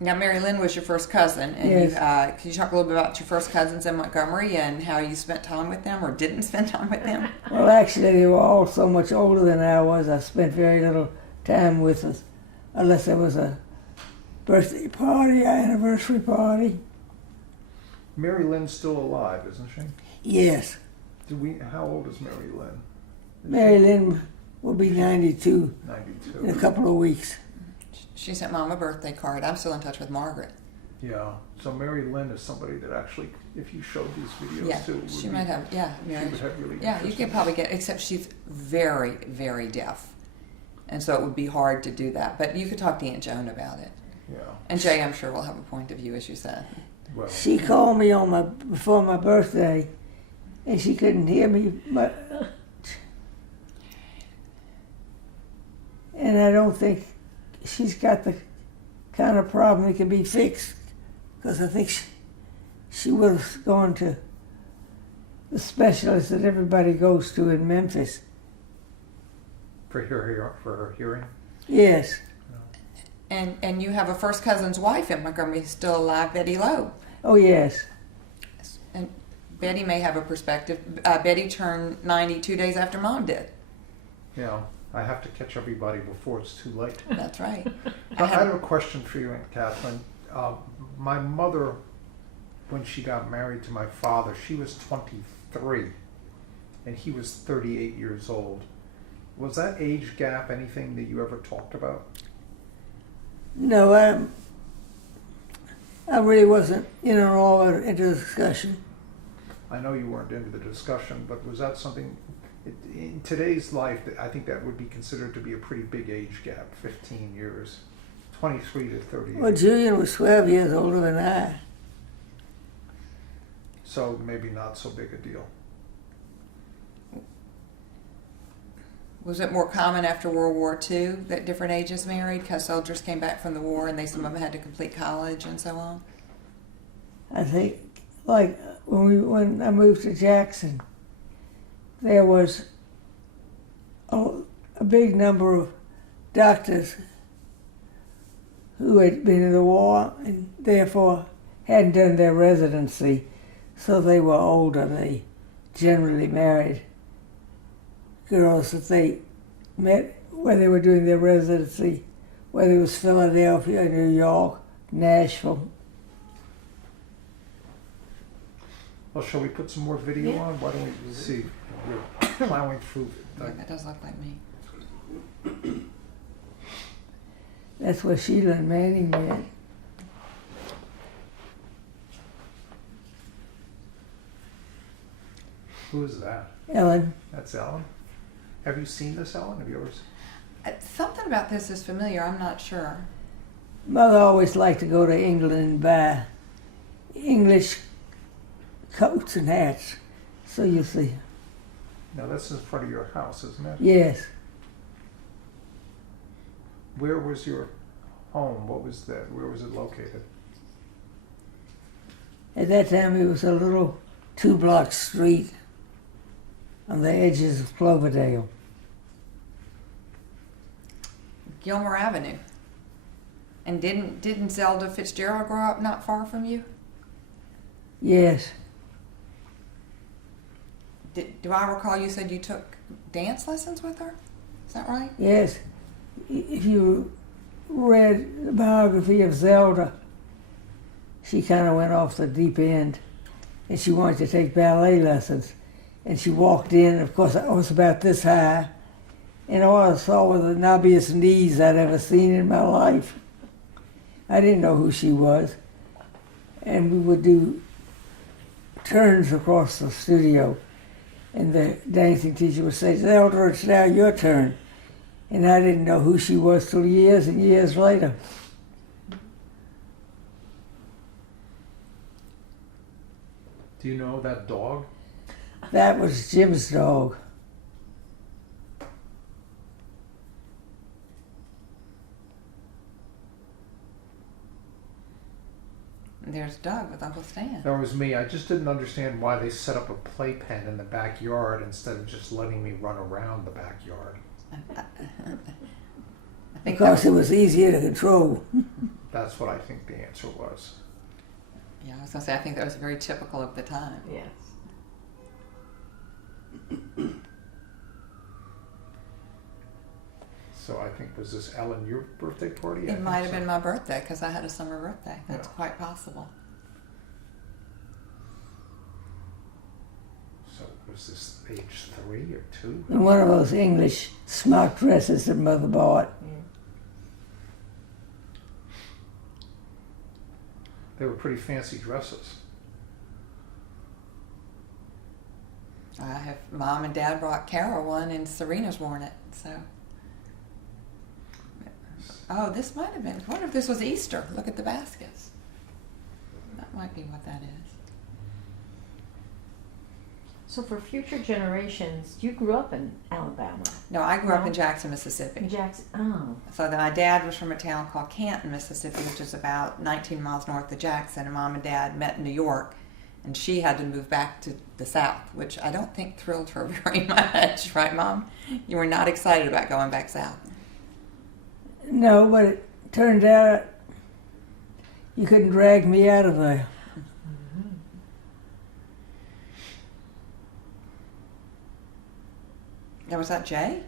Now, Mary Lynn was your first cousin, and Yes. can you talk a little bit about your first cousins in Montgomery and how you spent time with them or didn't spend time with them? Well, actually, they were all so much older than I was. I spent very little time with us, unless there was a birthday party, anniversary party. Mary Lynn's still alive, isn't she? Yes, How old is Mary Lynn? Mary Lynn will be 92 in a 92. couple of weeks. She sent Mom a birthday card. I'm still in touch with Margaret. Yeah. So Mary Lynn is somebody that actually, if you showed these videos Yeah, to, she might have. Yeah, She Mary. would have really Yeah, you interesting- could probably get. Except she's very, very deaf, and so it would be hard to do that. But you could talk to Aunt Joan about it. Yeah. And Jay, I'm sure, will have a point of view, as you said. Well, She called me before my birthday, and she couldn't hear me, and I don't think she's got the kind of problem that can be fixed, because I think she would have gone to the specialist that everybody goes to in Memphis. for her hearing. Yes, And you have a first cousin's wife in Montgomery still alive, Betty Lowe. oh yes, And Betty may have a perspective. Betty turned 90 2 days after Mom did. Yeah. I have to catch everybody before it's too late. That's right. I have a question for you, Aunt Catherine. My mother, when she got married to my father, she was 23, and he was 38 years old. Was that age gap anything that you ever talked about? no, I really wasn't all into the discussion. I know you weren't into the discussion, but was that something, in today's life, I think that would be considered to be a pretty big age gap, 15 years, 23 to 38. Well, Julian was 12 years older than I. So maybe not so big a deal. Was it more common after World War II that different ages married because soldiers came back from the war and some of them had to complete college and so on? I think, like when I moved to Jackson, there was a big number of doctors who had been in the war and therefore hadn't done their residency, so they were older. They generally married girls that they met where they were doing their residency, whether it was Philadelphia, New York, Nashville. Well, shall we put some more video Yeah. on? Why don't we see? We're plowing through. Yeah, that does look like me. That's where Sheila and Manning met. Who is that? Ellen, That's Ellen. Have you seen this, Ellen? Have you ever? Something about this is familiar. I'm not sure. Mother always liked to go to England and buy English coats and hats. So you see, No, that's in front of your house, isn't it? yes, Where was your home? What was that? Where was it located? at that time it was a little 2-block street on the edges of Cloverdale. Gilmer Avenue. And didn't Zelda Fitzgerald grow up not far from you? Yes, Do I recall you said you took dance lessons with her? Is that right? yes. If you read the biography of Zelda, she kind of went off the deep end, and she wanted to take ballet lessons. And she walked in, of course I was about this high, and all I saw were the knobbiest knees I'd ever seen in my life. I didn't know who she was. and we would do turns across the studio. And the dancing teacher would say, Zelda, it's now your turn. And I didn't know who she was till years and years later. Do you know that dog? That was Jim's dog. And there's Doug with Uncle Stan. That was me. I just didn't understand why they set up a playpen in the backyard instead of just letting me run around the backyard. I think Because that it was easier to control. That's what I think the answer was. yeah, I was gonna say I think that was very typical of the time. Yes. So I think, was this Ellen your birthday party? I It think might have so. been my birthday because I had a summer birthday. That's Yeah. quite possible. So was this age 3 or 2? And one of those English smock dresses that Mother bought. They were pretty fancy dresses. I have Mom and Dad brought Kara one, and Serena's worn it. So, oh, this might have been. I wonder if this was Easter. Look at the baskets. That might be what that is. So for future generations, you grew up in Alabama. No, I grew up No? in Jackson, Mississippi. Jackson. Oh. So my dad was from a town called Canton, Mississippi, which is about 19 miles north of Jackson. And Mom and Dad met in New York, and she had to move back to the South, which I don't think thrilled her very much, right, Mom? You were not excited about going back south. No, but it turned out you couldn't drag me out of there. Now, was that Jay?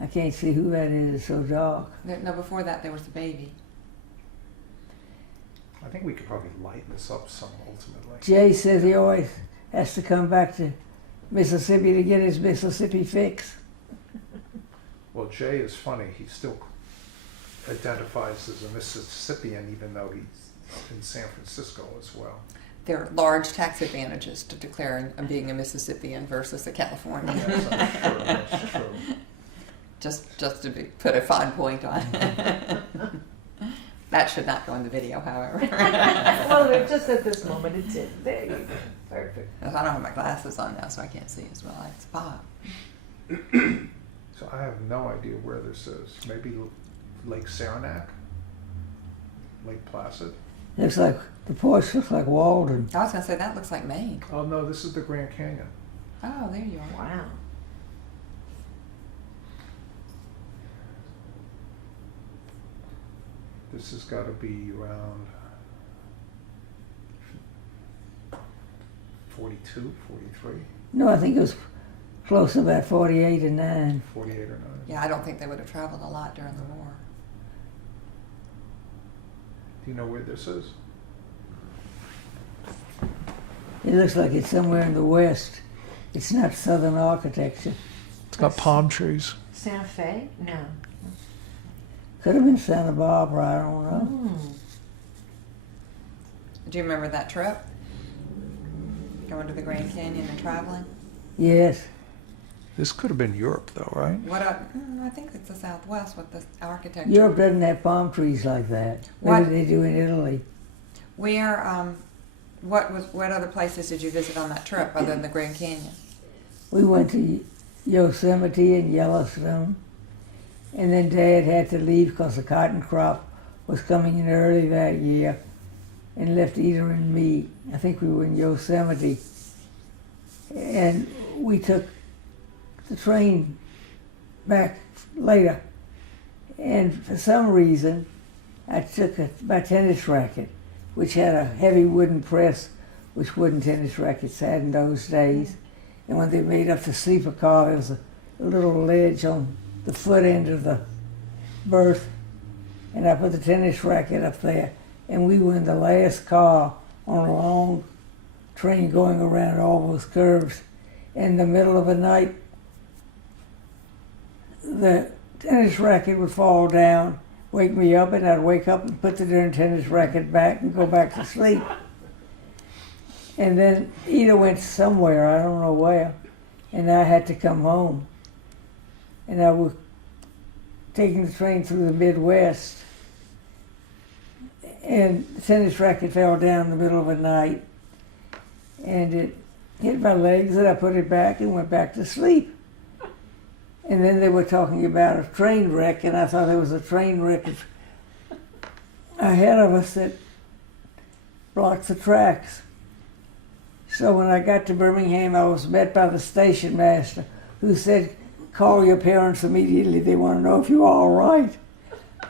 I can't see who that is, it's so dark. No, before that there was the baby. I think we could probably lighten this up some ultimately. Jay says he always has to come back to Mississippi to get his Mississippi fix. Well, Jay is funny. He still identifies as a Mississippian even though he's in San Francisco as well. There are large tax advantages to declaring being a Mississippian versus a Californian. Yes, I'm sure that's true. just to put a fine point on it. That should not go in the video, however. Well, it just at this moment it's in. There you go. Perfect. I don't have my glasses on now, so I can't see as well. It's Bob. So I have no idea where this is. Maybe Lake Saranac? Lake Placid? Looks like the porch looks like Walden. I was going to say, that looks like Maine. Oh no, this is the Grand Canyon. Oh, there you are. Wow. This has got to be around 42, 43, No, I think it was close to about 48 and 9. 48 or 9. Yeah, I don't think they would have traveled a lot during the war. Do you know where this is? It looks like it's somewhere in the west. It's not southern architecture. It's got palm trees. Santa Fe? No. Could have been Santa Barbara, I don't know. Mm. Do you remember that trip? Going to the Grand Canyon and traveling? Yes. This could have been Europe though, right? I think it's the Southwest with the architecture. Europe doesn't have palm trees like that. What? Maybe they do in Italy. Where, what other places did you visit on that trip other than the Grand Canyon? We went to Yosemite and Yellowstone. And then Dad had to leave because the cotton crop was coming in early that year and left Ida and me. I think we were in Yosemite. And we took the train back later. And for some reason, I took my tennis racket, which had a heavy wooden press, which wooden tennis rackets had in those days. And when they made up the sleeper car, there was a little ledge on the foot end of the berth, and I put the tennis racket up there, and we were in the last car on a long train going around all those curves. In the middle of the night, the tennis racket would fall down, wake me up, and I'd wake up and put the darn tennis racket back and go back to sleep. And then Ida went somewhere, I don't know where, and I had to come home. And I was taking the train through the Midwest, and the tennis racket fell down in the middle of the night, and it hit my legs, and I put it back and went back to sleep. And then they were talking about a train wreck, and I thought there was a train wreck ahead of us that blocked the tracks. So when I got to Birmingham, I was met by the station master, who said, "Call your parents immediately. They want to know if you're all right."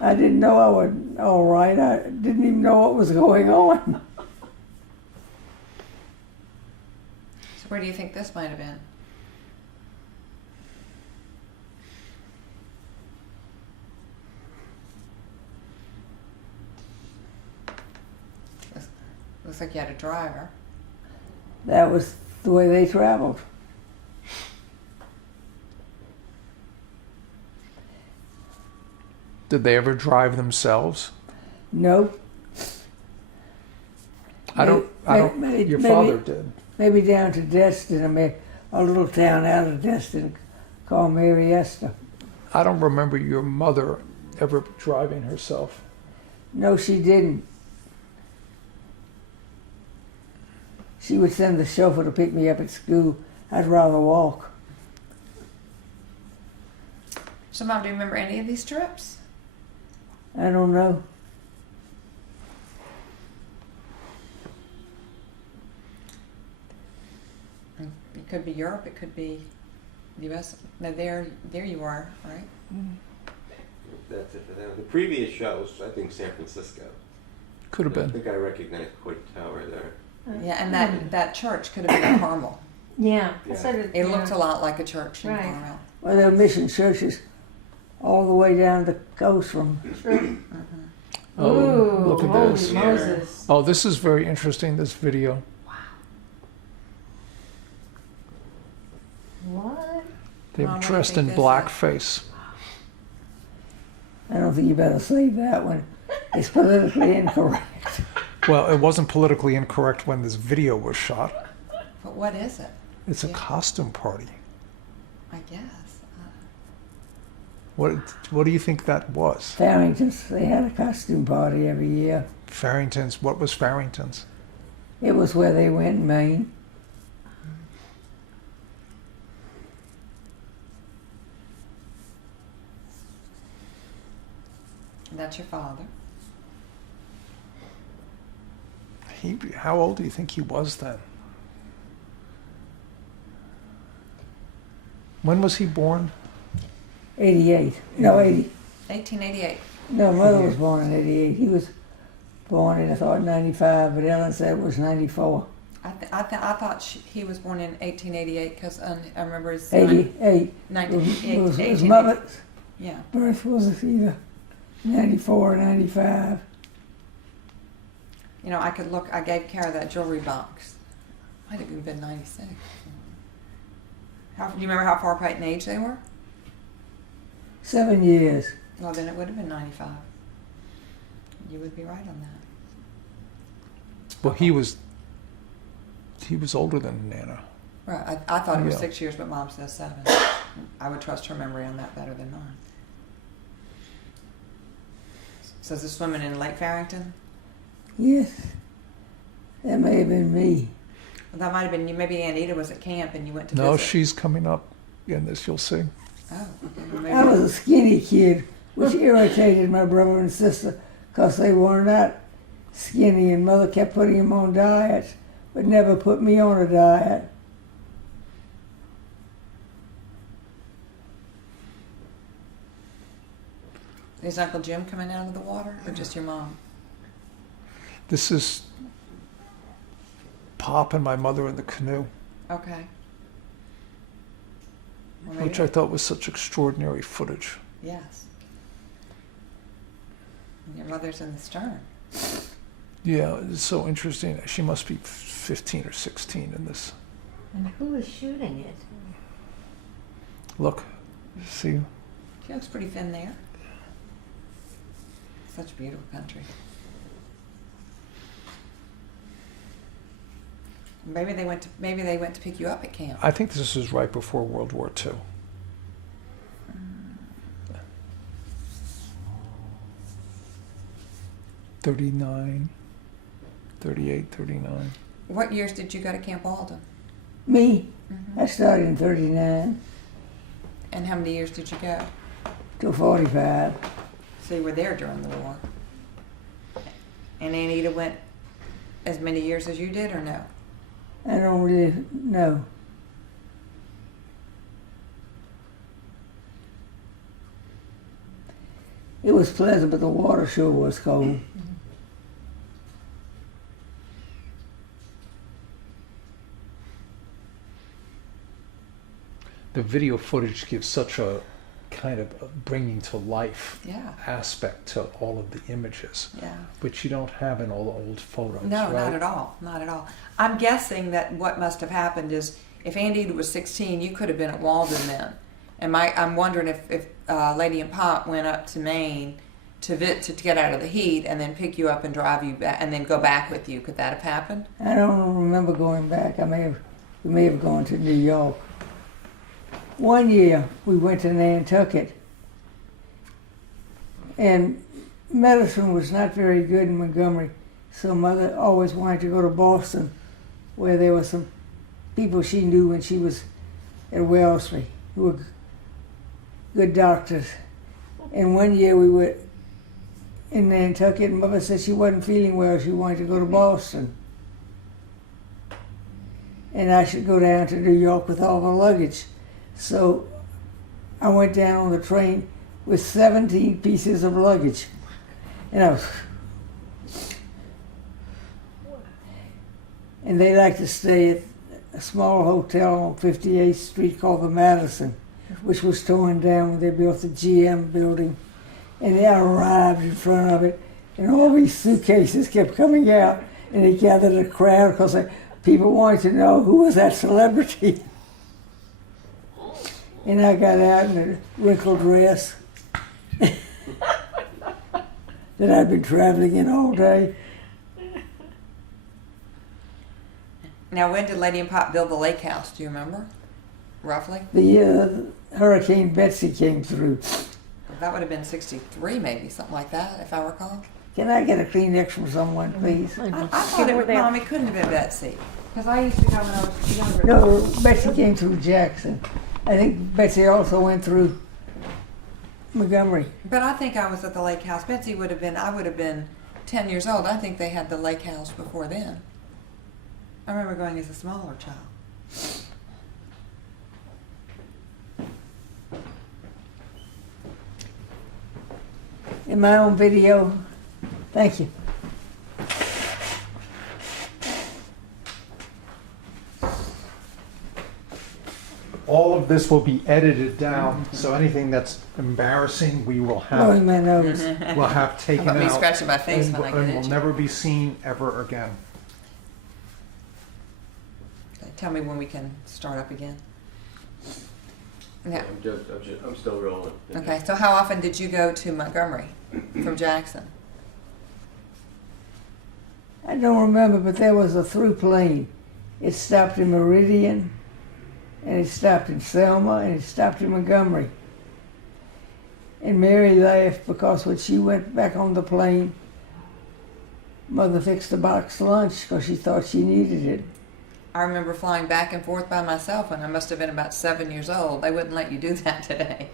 I didn't know I was all right. I didn't even know what was going on. So where do you think this might have been? Looks like you had a driver. That was the way they traveled. Did they ever drive themselves? Nope. I don't. Maybe- Your maybe- father did. Maybe down to Destin, a little town out of Destin called Mary Esther. I don't remember your mother ever driving herself. No, she didn't. She would send the chauffeur to pick me up at school. I'd rather walk. So, Mom, do you remember any of these trips? I don't know. It could be Europe. It could be the U.S. No, there you are, right? That's it for them. The previous shows, I think San Francisco. Could have I been. think I recognized Coit Tower there. Yeah, and that church could have been in Carmel. Yeah, Yeah. I said it. It yeah. looked a lot like a church in Right. Carmel. Well, there were mission churches all the way down the coast from. Oh, Ooh, look at holy this. Moses. Oh, this is very interesting, this video. What? They're Mom, what do you dressed think in this is? blackface. I don't think you better save that one. It's politically incorrect. Well, it wasn't politically incorrect when this video was shot. But what is it? It's a Yeah. costume party. I guess. What do you think that was? Farrington's, they had a costume party every year. Farrington's. What was Farrington's? It was where they went in Maine. That's your father. How old do you think he was then? When was he born? 88. No, 80. 1888. No, mother was born in 88. He was born in, I thought, 95, but Ellen said it was 94. I thought he was born in 1888 because I remember his 88. 1988. His mother's Yeah. birth was either 94 or 95. You know, I could look. I gave Kara that jewelry box. Might have even been 96. Do you remember how far apart in age they were? 7 years. Well, then it would have been 95. You would be right on that. Well, he was older than Nana. Right. I thought it was Yeah. 6 years, but Mom says 7. I would trust her memory on that better than mine. So is this woman in Lake Farrington? Yes. That may have been me. Well, that might have been you. Maybe Aunt Ida was at camp and you went to No, visit. she's coming up in this, you'll see. Oh, okay. Well, maybe. I was a skinny kid, which irritated my brother and sister because they were not skinny, and mother kept putting them on diets, but never put me on a diet. Is Uncle Jim coming out of the water, or just your mom? This is Pop and my mother in the canoe, Okay. Well, maybe- which I thought was such extraordinary footage. Yes. And your mother's in the stern. Yeah, it's so interesting. She must be 15 or 16 in this. And who is shooting it? Look, see? She looks pretty thin there. Such a beautiful country. Maybe they went to pick you up at camp. I think this was right before World War II. '39, '38, '39. What years did you go to Camp Alden? Me, I started in 39 And how many years did you go? to 45. So you were there during the war. And Anita went as many years as you did, or no? I don't really know. It was pleasant, but the water sure was cold. The video footage gives such a kind of a bringing to life Yeah. aspect to all of the images, Yeah. which you don't have in all the old photos, No, right? not at all. Not at all. I'm guessing that what must have happened is if Anita was 16, you could have been at Walden then. And I'm wondering if Lady and Pop went up to Maine to get out of the heat and then pick you up and drive you back and then go back with you. Could that have happened? I don't remember going back. We may have gone to New York. One year we went to Nantucket, and medicine was not very good in Montgomery, so Mother always wanted to go to Boston, where there were some people she knew when she was at Wellesley who were good doctors. And one year we were in Nantucket, and Mother said she wasn't feeling well. She wanted to go to Boston, and I should go down to New York with all the luggage. So I went down on the train with 17 pieces of luggage. And they like to stay at a small hotel on 58th Street called the Madison, which was torn down when they built the GM building. And they arrived in front of it, and all these suitcases kept coming out, and they gathered a crowd because people wanted to know who was that celebrity. And I got out in a wrinkled dress that I'd been traveling in all day. Now, when did Lady and Pop build the lake house? Do you remember? Roughly? The year Hurricane Betsy came through. That would have been 63, maybe, something like that, if I recall. Can I get a Kleenex from someone, please? I thought it, Mom, it couldn't have been Betsy. Because I used to go when I was younger. No, Betsy came through Jackson. I think Betsy also went through Montgomery. But I think I was at the lake house. Betsy would have been, I would have been 10 years old. I think they had the lake house before then. I remember going as a smaller child. In my own video. Thank you. All of this will be edited down, so anything that's embarrassing, we will Blowing have, my nose. will have taken How about me out. scratching my face and, when I get and will itchy? never be seen ever again. Tell me when we can start up again. Yeah. I'm still rolling. Okay, so how often did you go to Montgomery from Jackson? I don't remember, but there was a through plane. It stopped in Meridian, and it stopped in Selma, and it stopped in Montgomery. And Mary laughed because when she went back on the plane, Mother fixed a box lunch because she thought she needed it. I remember flying back and forth by myself when I must have been about 7 years old. They wouldn't let you do that today.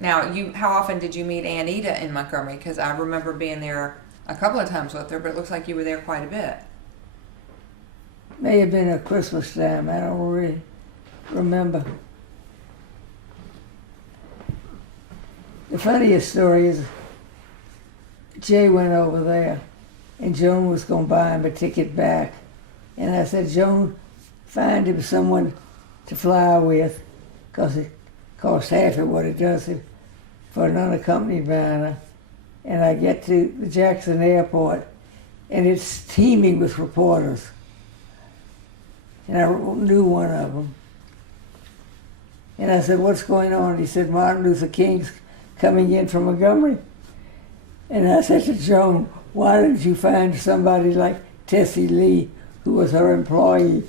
Now, how often did you meet Anita in Montgomery? Because I remember being there a couple of times with her, but it looks like you were there quite a bit. May have been a Christmas time. I don't really remember. The funniest story is Jay went over there, and Joan was going to buy him a ticket back. And I said, Joan, find him someone to fly with, because it costs half of what it does for an unaccompanied minor. And I get to the Jackson Airport, and it's teeming with reporters. And I knew one of them. And I said, what's going on? He said, Martin Luther King's coming in from Montgomery. And I said to Joan, why didn't you find somebody like Tessie Lee, who was her employee,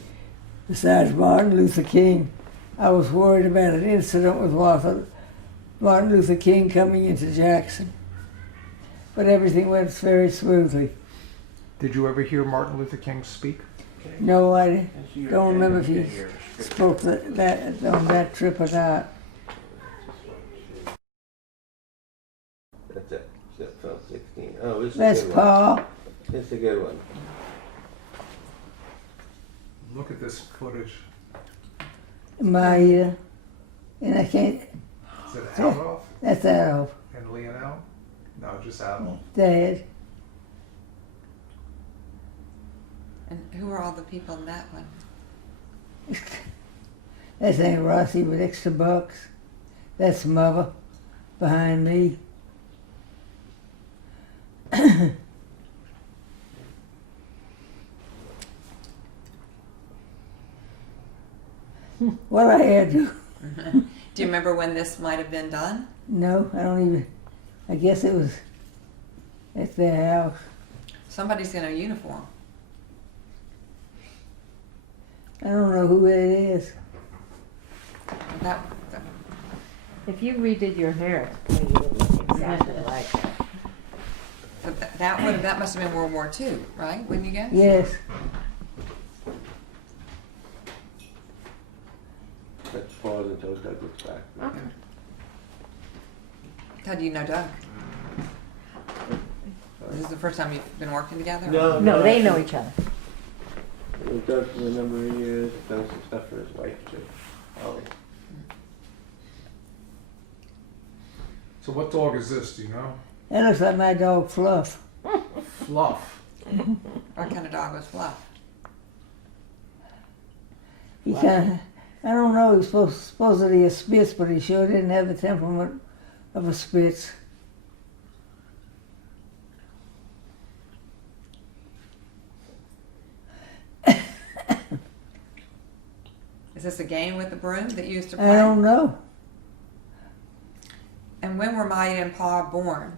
besides Martin Luther King? I was worried about an incident with Martin Luther King coming into Jackson. But everything went very smoothly. Did you ever hear Martin Luther King speak? No, I don't remember if he spoke that on that trip or not. That's it. Zip phone 16. Oh, this is That's a good one. Pa. This is a good one. Look at this footage. Maida, and I can't. Is it Adolf That's Adolf. and Leonel? No, just Adolf. Dad. And who are all the people in that one? That's Aunt Rossi with extra bucks. That's Mother behind me. What I had to. Do you remember when this might have been done? No, I don't even. I guess it was at their house. Somebody's in a uniform. I don't know who it is. That, If you redid your hair, it would look exactly like that. that must have been World War II, right? Wouldn't you guess? Yes. Let's pause until Doug gets back. Okay. How do you know Doug? This is the first time you've been working together? No, they know each other. We've done for a number of years. Done some stuff for his wife too. Ollie. So what dog is this, do you know? That looks like my dog Fluff. Fluff. What kind of dog was Fluff? He kind of, I don't know, he's supposedly a Spitz, but he sure didn't have the temperament of a Spitz. Is this a game with the broom that you used to I play? don't know. And when were Maida and Pa born?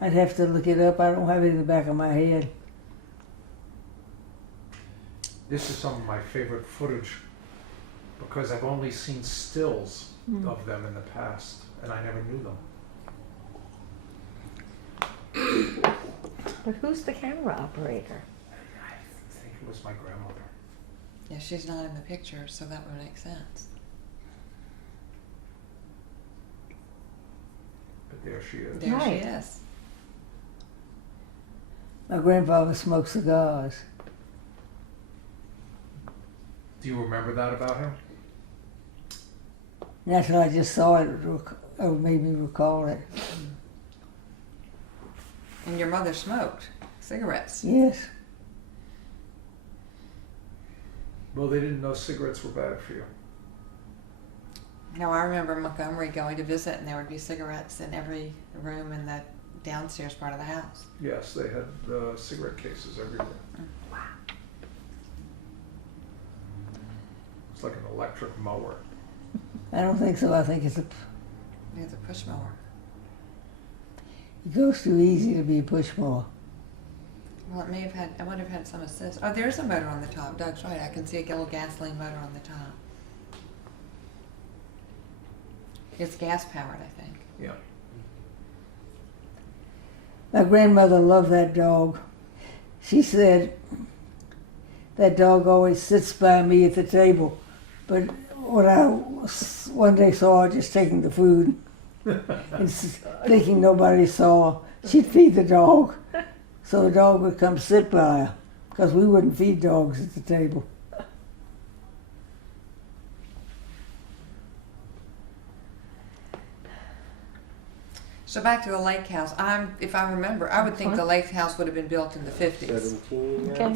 I'd have to look it up. I don't have it in the back of my head. This is some of my favorite footage because I've only seen stills of them in the past and I never knew them. But who's the camera operator? I think it was my grandmother. Yeah, she's not in the picture, so that would make sense. But there she is. There Right. she is. My grandfather smoked cigars. Do you remember that about him? That's what I just saw it. It made me recall it. And your mother smoked cigarettes. Yes. Well, they didn't know cigarettes were bad for you. Now I remember Montgomery going to visit, and there would be cigarettes in every room in the downstairs part of the house. Yes, they had cigarette cases everywhere. Wow. It's like an electric mower. I don't think so. I think it's There's a push mower. it goes too easy to be a push mower. Well, it may have had. I wonder if it had some assist. Oh, there's a motor on the top. Doug's right. I can see a little gasoline motor on the top. It's gas powered, I think. Yeah. My grandmother loved that dog. She said that dog always sits by me at the table. But when I one day saw her just taking the food and thinking nobody saw, she'd feed the dog. So the dog would come sit by her because we wouldn't feed dogs at the table. So back to the lake house. If I remember, I would think the lake house would have been built in the 50s 17. Okay.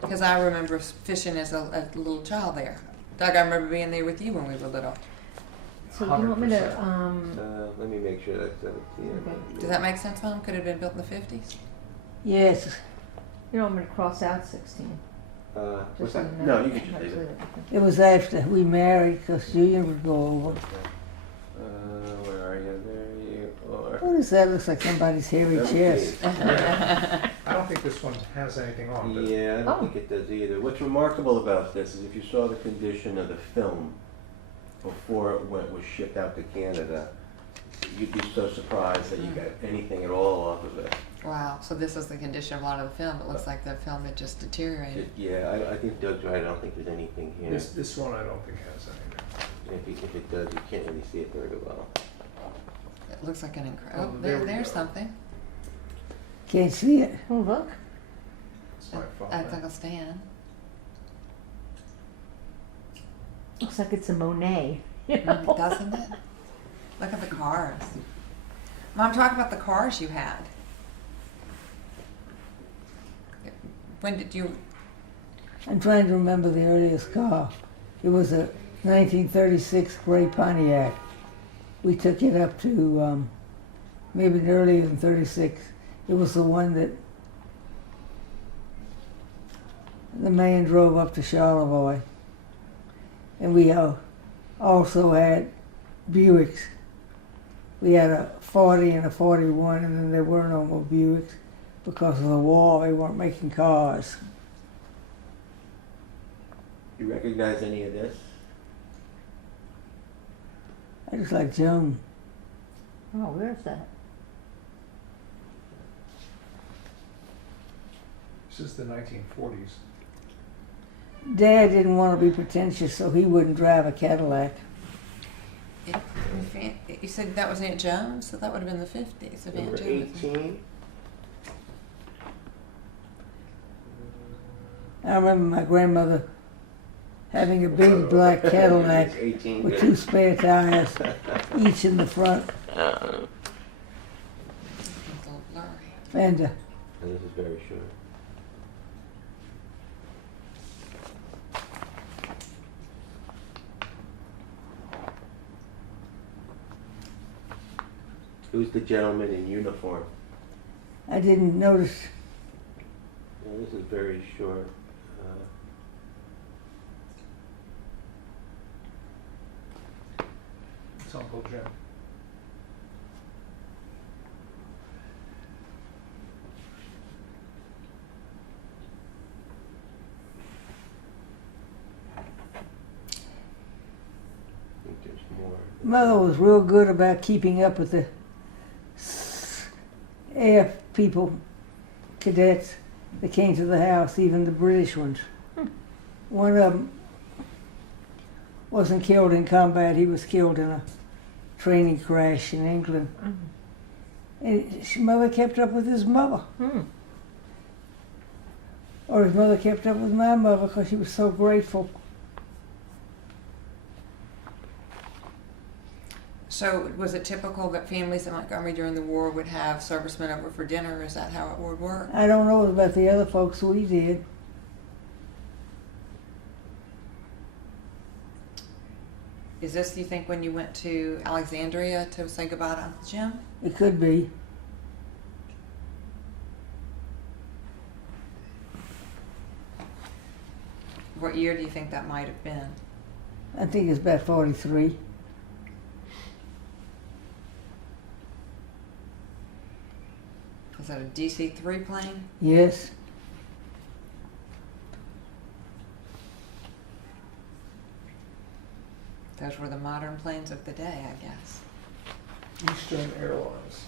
because I remember fishing as a little child there. Doug, I remember being there with you when we were little. So you want me to, 100%. Let me make sure that's 17. Okay. Does that make sense, Mom? Could it have been built in the 50s? Yes, you don't want me to cross out 16? What's Just that? a minute. No, you can just leave it. It was after we married because Julian would go over. Where are you? There you are. What is that? Looks like somebody's hairy chest. I don't think this one has anything on, but Yeah, I don't Oh. think it does either. What's remarkable about this is if you saw the condition of the film before was shipped out to Canada, you'd be so surprised that you got anything at all off of it. Wow, so this is the condition of a lot of the film. It looks like the film had just deteriorated. Yeah, I think Doug's right. I don't think there's anything here. this one I don't think has anything. If it does, you can't really see it very well. It looks like an incredible. Oh, Oh, there we there's go. something. Can't see it. Oh, look. It's my fault. That's like a stand. Looks like it's a Monet. You know? Doesn't it? Look at the cars. Mom, talk about the cars you had. When did you? I'm trying to remember the earliest car. It was a 1936 gray Pontiac. We took it up to maybe earlier than 36. It was the one that the man drove up to Charlevoix. And we also had Buicks. We had a 40 and a 41, and then there were no more Buicks. Because of the war, they weren't making cars. You recognize any of this? I just like Joan. Oh, where's that? This is the 1940s. Dad didn't want to be pretentious, so he wouldn't drive a Cadillac. You said that was Aunt Jones, so that would have been the 50s of Aunt Number Jones. 18. I remember my grandmother having a big black Cadillac It's 18. with two spare tires, each in the front It's a little blurry. fender. And this is very short. Who's the gentleman in uniform? I didn't notice. Well, this is very short. It's Uncle Jim. I think there's more. Mother was real good about keeping up with the air people, cadets that came to the house, even the British ones. One of them wasn't killed in combat, he was killed in a training crash in England. And his mother kept up with his mother. Or his mother kept up with my mother because she was so grateful. So was it typical that families in Montgomery during the war would have servicemen over for dinner? Is that how it would work? I don't know about the other folks, we did. Is this, you think, when you went to Alexandria to say goodbye to Uncle Jim? It could be. What year do you think that might have been? I think it's about 43. Was that a DC-3 plane? Yes. Those were the modern planes of the day, I guess. Eastern Airlines.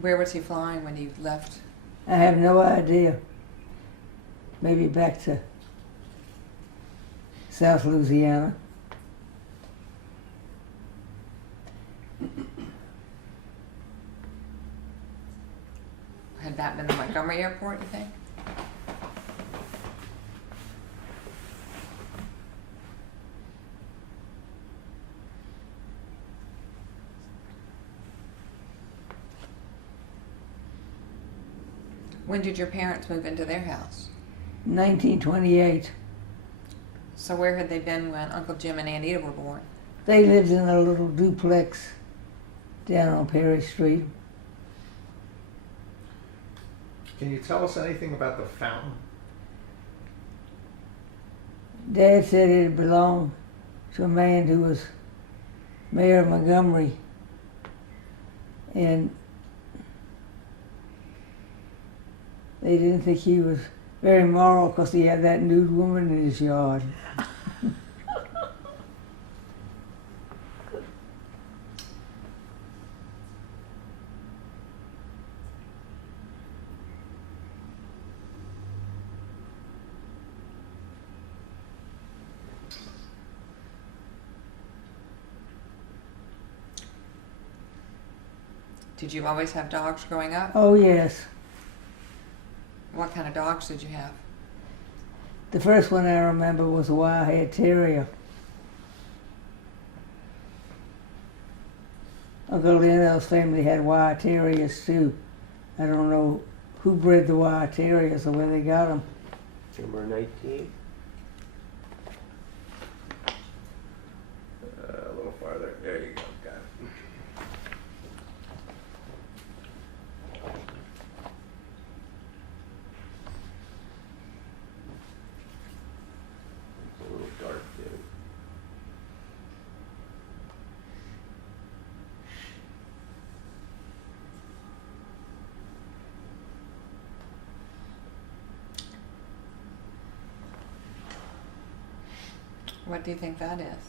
Where was he flying when he left? I have no idea. Maybe back to South Louisiana. Had that been the Montgomery Airport, you think? When did your parents move into their house? 1928. So where had they been when Uncle Jim and Aunt Ida were born? They lived in a little duplex down on Perry Street. Can you tell us anything about the fountain? Dad said it belonged to a man who was Mayor of Montgomery. And they didn't think he was very moral because he had that nude woman in his yard. Did you always have dogs growing up? Oh, yes. What kind of dogs did you have? The first one I remember was a wire-haired terrier. Uncle Lionel's family had wire terriers too. I don't know who bred the wire terriers or where they got them. Number 19. A little farther. There you go. Got it. It's a little dark there. What do you think that is?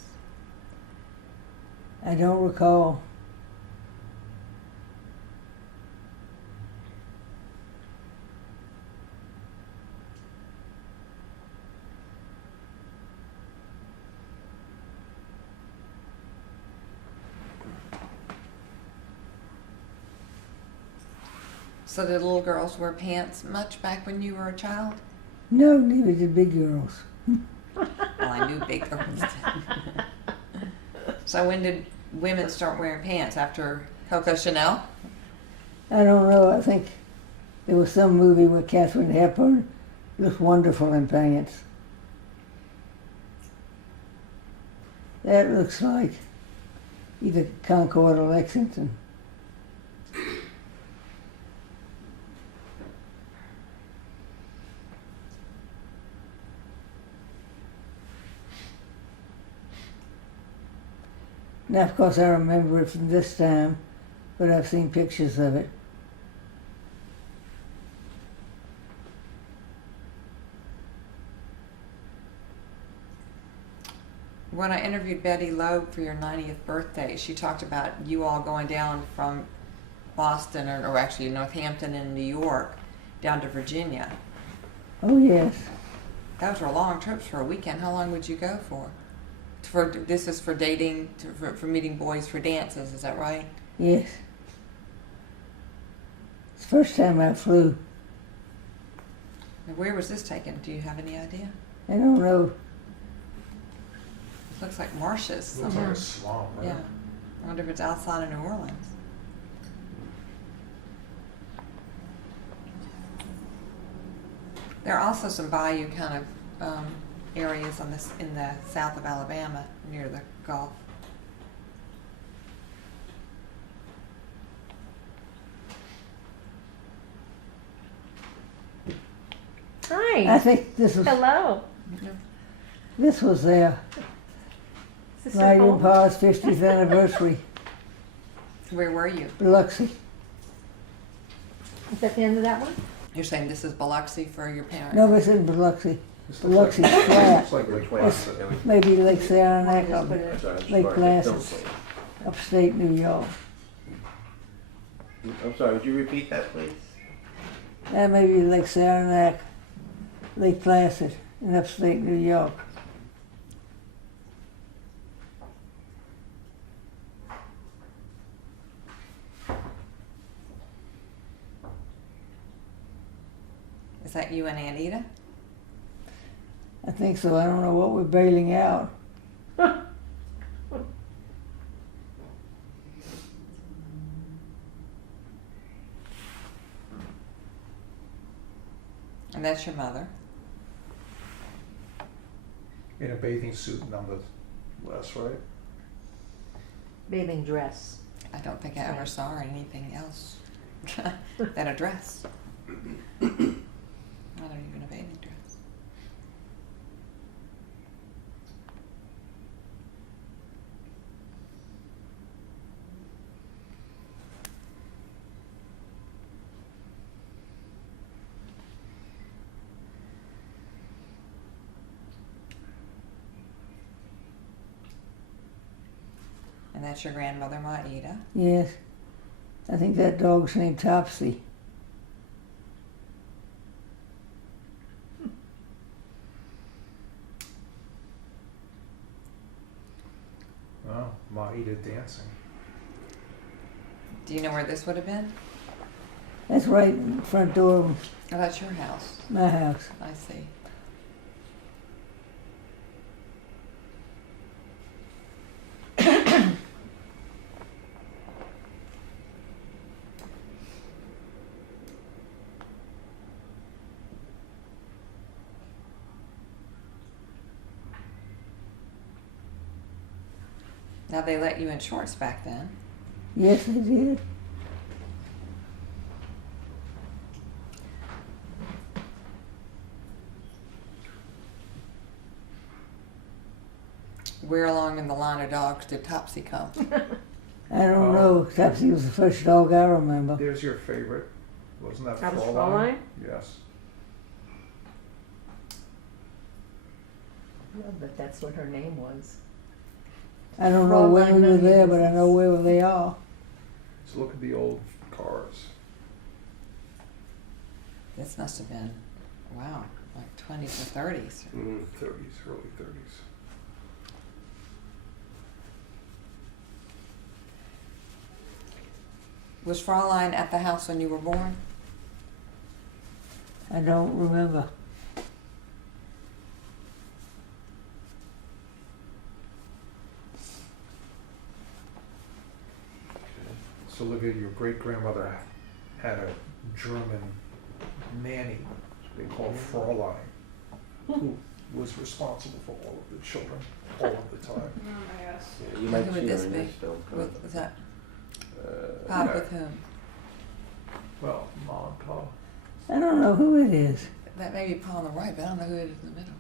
I don't recall. So did little girls wear pants much back when you were a child? No, neither did big girls. Well, I knew big girls did. So when did women start wearing pants? After Coco Chanel? I don't know. I think there was some movie where Katharine Hepburn looked wonderful in pants. That looks like either Concord or Lexington. Now, of course, I remember it from this time, but I've seen pictures of it. When I interviewed Betty Loeb for your 90th birthday, she talked about you all going down from Boston, or actually Northampton and New York, down to Virginia. Oh, yes. Those were long trips for a weekend. How long would you go for? This is for dating, for meeting boys for dances, is that right? Yes. It's the first time I flew. Now, where was this taken? Do you have any idea? I don't know. Looks like marshes. Looks like a swamp, right? Yeah. I wonder if it's outside of New Orleans. There are also some bayou kind of areas on this in the south of Alabama near the Gulf. I Hi. think this Hello. was their Is this your Light and home? Pa's 50th anniversary, Where were you? Biloxi. Is that the end of that one? You're saying this is Biloxi for your parents? No, it's in Biloxi. This Biloxi's looks like, flat. looks like Which Lake way? Placid. Maybe Lake Saranac, Just put up it- Sorry, I'm Lake sorry, Placid. don't say. upstate New York. I'm sorry, would you repeat that, please? That may be Lake Saranac, Lake Placid in upstate New York. Is that you and Aunt Ida? I think so. I don't know what we're bailing out. And that's your mother. In a bathing suit, nonetheless, right? Bathing dress. I don't think I ever saw her in anything else than a dress. Not even a bathing dress. And that's your grandmother, Maida. Yes. I think that dog's named Topsy. Oh, Maida dancing. Do you know where this would have been? That's right in the front door of Oh, that's your house. my house. I see. Now they let you in shorts back then. Yes, I did. Where along in the line of dogs did Topsy come? I don't Oh. know. Topsy was the first dog I remember. There's your favorite. Wasn't that That was Fraulein? Fraulein? Yes. No, but that's what her name was. I don't know when we were Fraulein there, but I know Williams. where they are. So look at the old cars. This must have been, wow, like 20s or 30s. 30s, early 30s. Was Fraulein at the house when you were born? I don't remember. So Olivia, your great grandmother had a German nanny they called Fraulein, who was responsible for all of the children all of the time. Oh my gosh. Yeah, you might Who see would her this in be? this film. Was that Uh, Pop yeah. with whom? Well, Mom and Pa. I don't know who it is. That may be Pa on the right, but I don't know who it is in the middle.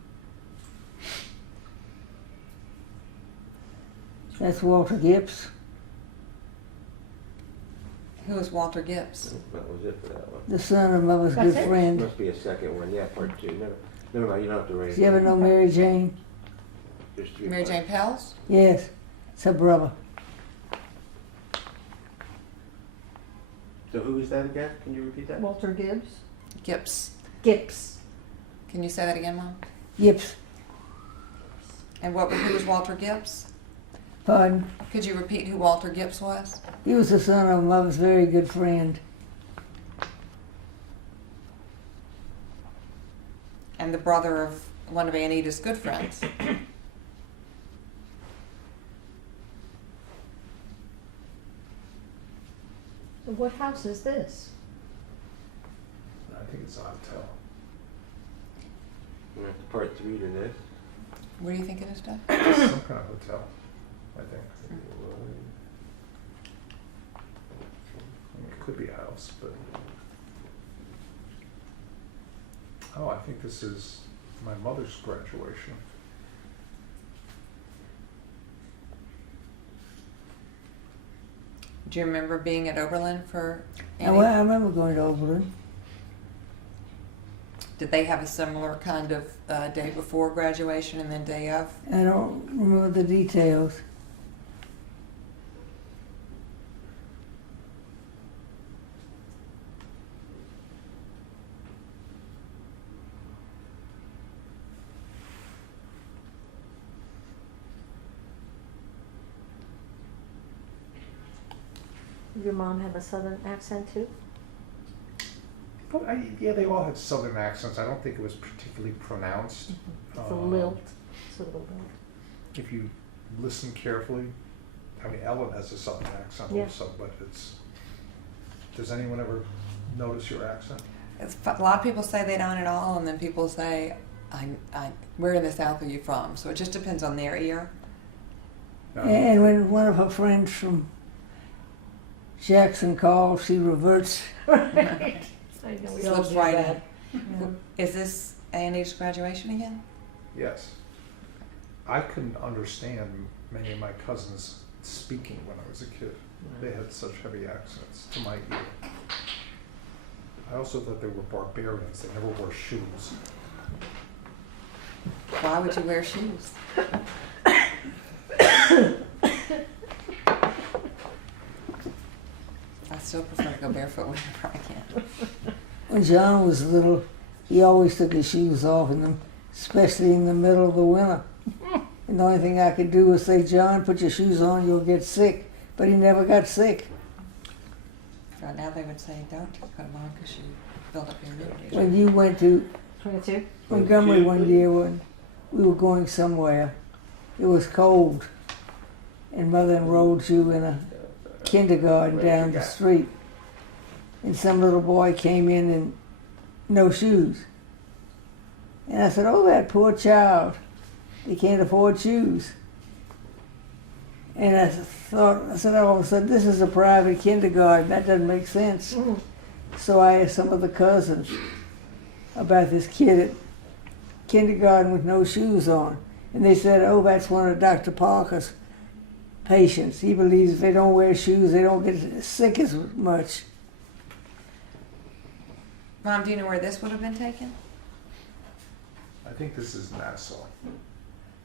That's Walter Gibbs, Who was Walter Gibbs? That was it for that one. the son of Mother's That's good it? friend. Must be a second one, yeah, part two. Never mind, you don't have to write it. Did you ever know Mary Jane? There's three Mary parts. Jane Pells? Yes, it's her brother. So who is that again? Can you repeat that? Walter Gibbs? Gibbs. Gibbs. Can you say that again, Mom? Gibbs. And who was Walter Gibbs? Pardon? Could you repeat who Walter Gibbs was? He was the son of Mother's very good friend. And the brother of one of Anita's good friends. So what house is this? I think it's a hotel. We're at part three to this. What do you think it is, Doug? It's some kind of hotel, I think. I mean, it could be a house, but. Oh, I think this is my mother's graduation. Do you remember being at Oberlin for And Annie? well, I remember going to Oberlin. Did they have a similar kind of day before graduation and then day of? I don't remember the details. Did your mom have a southern accent too? But yeah, they all had southern accents. I don't think it was particularly pronounced. It's a lilt. It's a little lilt. If you listen carefully, I mean, Ellen has a southern accent Yeah. also, but it's. Does anyone ever notice your accent? A lot of people say they don't at all, and then people say, where in the South are you from? So it just depends on their ear. And when one of her friends from Jackson calls, she reverts. Right. I know we all Slips do right that. Is this A&E's graduation again? Yes. I couldn't understand many of my cousins speaking when I was a kid. They had such heavy accents to my ear. I also thought they were barbarians. They never wore shoes. Why would you wear shoes? I still prefer to go barefoot whenever I can. When John was little, he always took his shoes off, especially in the middle of the winter. And the only thing I could do was say, John, put your shoes on, you'll get sick. But he never got sick. Right now they would say, don't put them on because you build up your immunity. When you went to 22? Montgomery one year when we were going somewhere, it was cold, and Mother enrolled you in a kindergarten down the street. And some little boy came in and no shoes. And I said, oh, that poor child. He can't afford shoes. And I said, all of a sudden, this is a private kindergarten. That doesn't make sense. Mm. So I asked some of the cousins about this kid at kindergarten with no shoes on. And they said, oh, that's one of Dr. Parker's patients. He believes if they don't wear shoes, they don't get sick as much. Mom, do you know where this would have been taken? I think this is Nassau.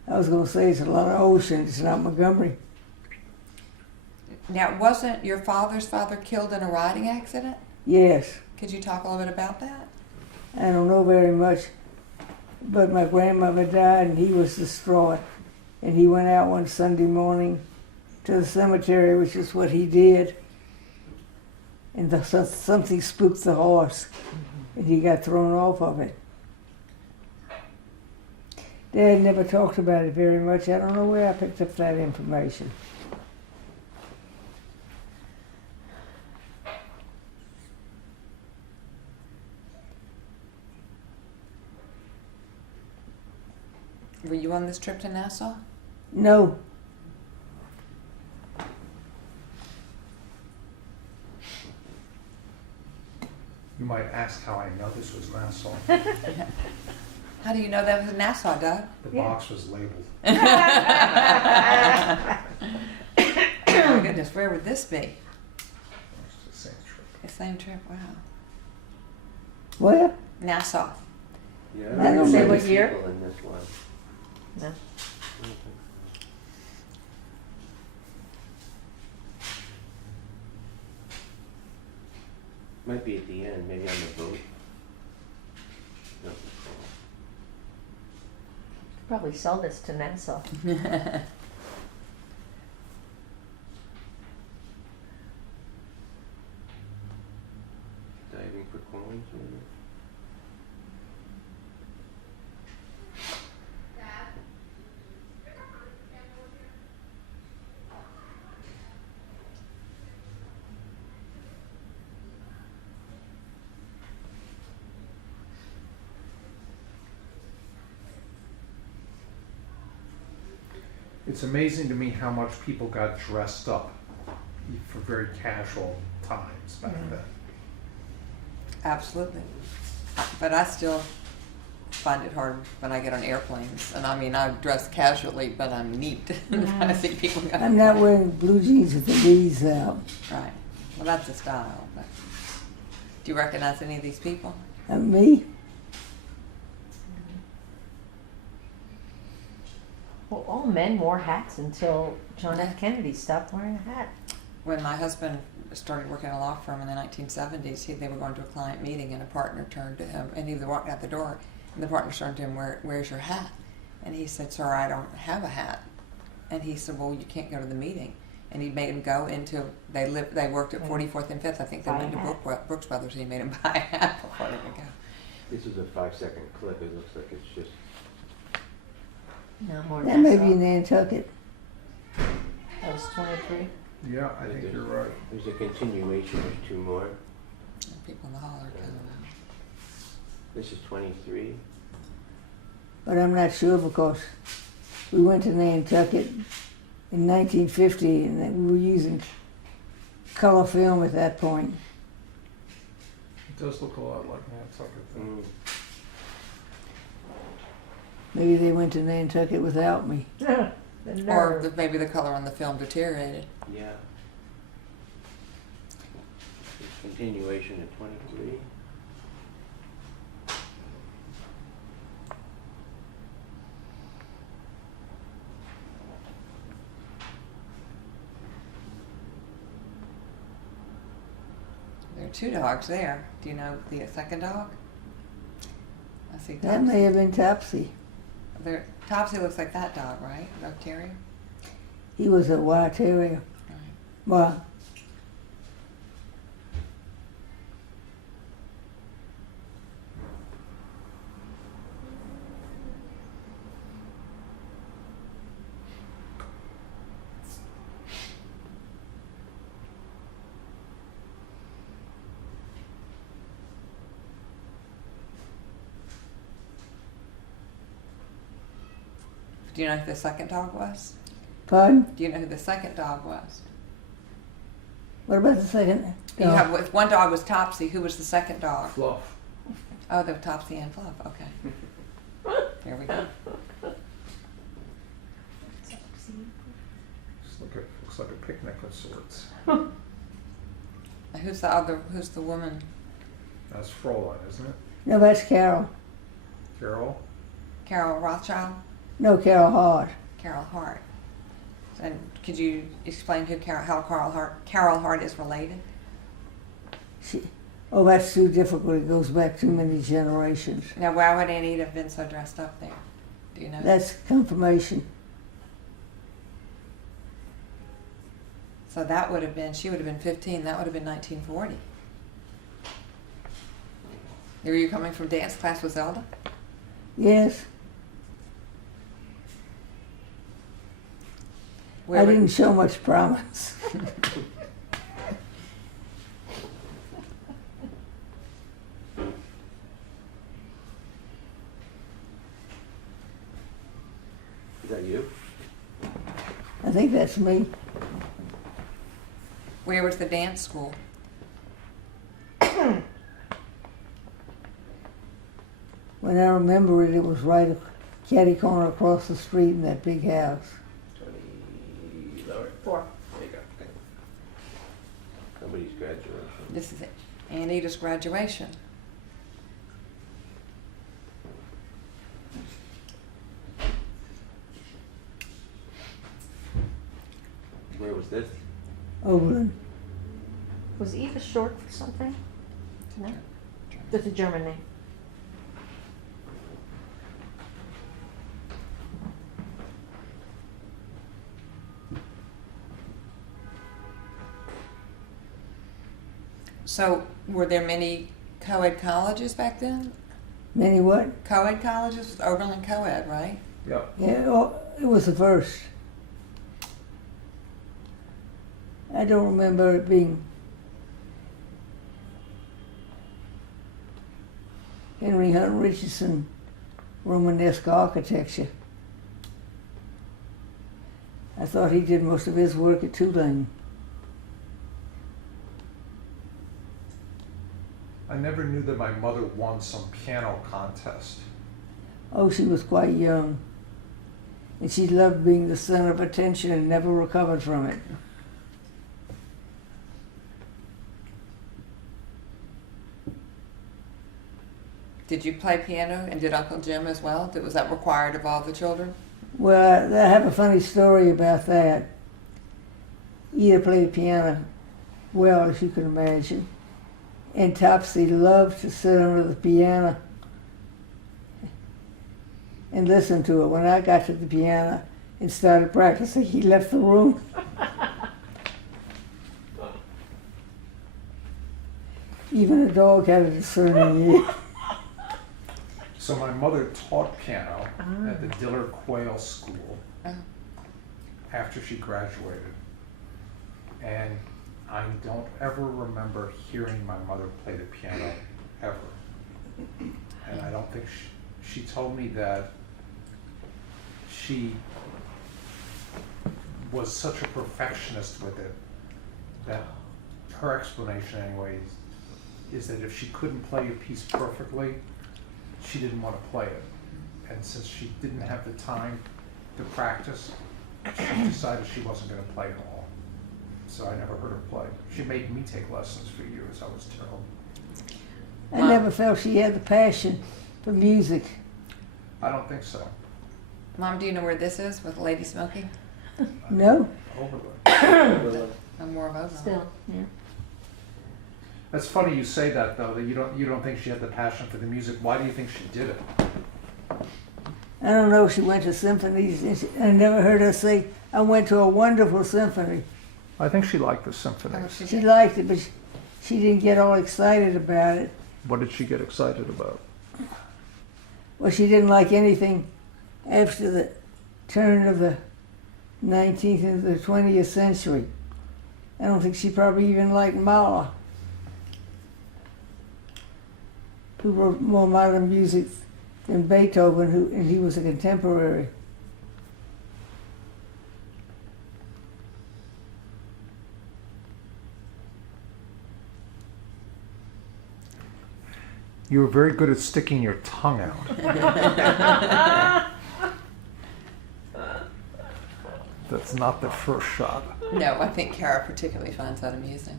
I was going to say it's a lot of ocean. It's not Montgomery. Now, wasn't your father's father killed in a riding accident? Yes. Could you talk a little bit about that? I don't know very much, but my grandmother died and he was distraught. And he went out one Sunday morning to the cemetery, which is what he did. And something spooked the horse, and he got thrown off of it. Dad never talked about it very much. I don't know where I picked up that information. Were you on this trip to Nassau? No. You might ask how I know this was Nassau. How do you know that was Nassau, Doug? The Yeah. box was labeled. Oh my goodness, where would this be? It's the same trip. The same trip, wow. Where? Nassau. Yeah, I don't say many what year. people in this one. No. Might be at the end, maybe on the boat. No. Probably sell this to Nassau. Diving for coins, maybe. It's amazing to me how much people got dressed up for very casual times back then. Absolutely. But I still find it hard when I get on airplanes. And I mean, I dress casually, but I'm neat. I see people go. I'm not wearing blue jeans with the knees out. Right. Well, that's a style. But do you recognize any of these people? Me? Well, all men wore hats until John F. Kennedy stopped wearing a hat. When my husband started working at a law firm in the 1970s, they were going to a client meeting, and a partner turned to him, and he was walking out the door, and the partner turned to him, "Where's your hat?" And he said, "Sir, I don't have a hat." And he said, "Well, you can't go to the meeting." And he made him go into, they worked at 44th and 5th. I think they Buy went a to hat. Brooks Brothers, and he made him buy a hat before they would go. This is a 5-second clip, it looks like it's just, No, more That may Nassau. be Nantucket. That was 23. Yeah, I think you're right. there's a continuation, there's two more. And people in the hall are kind of This is 23. but I'm not sure because we went to Nantucket in 1950 and then we were using color film at that point. It does look a lot like Nantucket. though. Mm. Maybe they went to Nantucket without me. The Or nerve. maybe the color on the film deteriorated. Yeah. Continuation at 23. There are two dogs there. Do you know the second dog? I see That Topsy. may have been Topsy. There, Topsy looks like that dog, right? Dog terrier? He was a white terrier. Right. Well, Do you know who the second dog was? pardon? Do you know who the second dog was? What about the second? You have, if one dog was Topsy, who was the second dog? Fluff. Oh, they were Topsy and Fluff. Okay. There we go. Looks like a picnic of sorts. Who's the other? Who's the woman? That's Fräulein, isn't it? No, that's Carol. Carol? Carol Rothschild? No, Carol Hart. Carol Hart. And could you explain who how Carol Hart is related? Oh, that's too difficult. It goes back too many generations. Now, why would Annie have been so dressed up there? Do you know? That's confirmation. So that would have been, she would have been 15. That would have been 1940. Were you coming from dance class with Zelda? Yes, Where I would- didn't show much promise. Is that you? I think that's me. Where was the dance school? When I remember it, it was right catty corner across the street in that big house. 20. Lower. 4. There you go. Okay. Somebody's graduation. This is it. Anita's graduation. Where was this? Oberlin. Was Eva short for something? No? That's a German name. So, were there many co-ed colleges back then? Many what? Co-ed colleges? Oberlin co-ed, right? Yep. Yeah, oh, it was the first. I don't remember it being Henry Hunt Richardson Romanesque architecture. I thought he did most of his work at Tulane. I never knew that my mother won some piano contest. Oh, she was quite young. And she loved being the center of attention and never recovered from it. Did you play piano, and did Uncle Jim as well? Was that required of all the children? Well, I have a funny story about that. Ida played piano well, as you can imagine. And Topsy loved to sit under the piano and listen to it. When I got to the piano and started practicing, he left the room. Even a dog had a discerning ear. So my mother taught piano at the Diller Quayle School Oh. after she graduated. And I don't ever remember hearing my mother play the piano, ever. and I don't think she told me that she was such a perfectionist with it that her explanation anyways is that if she couldn't play a piece perfectly, she didn't want to play it. And since she didn't have the time to practice, she decided she wasn't going to play at all. So I never heard her play. She made me take lessons for years. I was terrible. I Wow. never felt she had the passion for music. I don't think so. Mom, do you know where this is with Lady Smoking? No, Overlook. I'm more of a Still, yeah. That's funny you say that though, that you don't think she had the passion for the music. Why do you think she did it? I don't know if she went to symphonies. I never heard her say, I went to a wonderful symphony. I think she liked the Oh, symphonies. She liked it, but she didn't get all excited about it. What did she get excited about? Well, she didn't like anything after the turn of the 19th into the 20th century. I don't think she probably even liked Mahler, who wrote more modern music than Beethoven, and he was a contemporary. You were very good at sticking your tongue out. That's not the first shot. No, I think Kara particularly finds that amusing.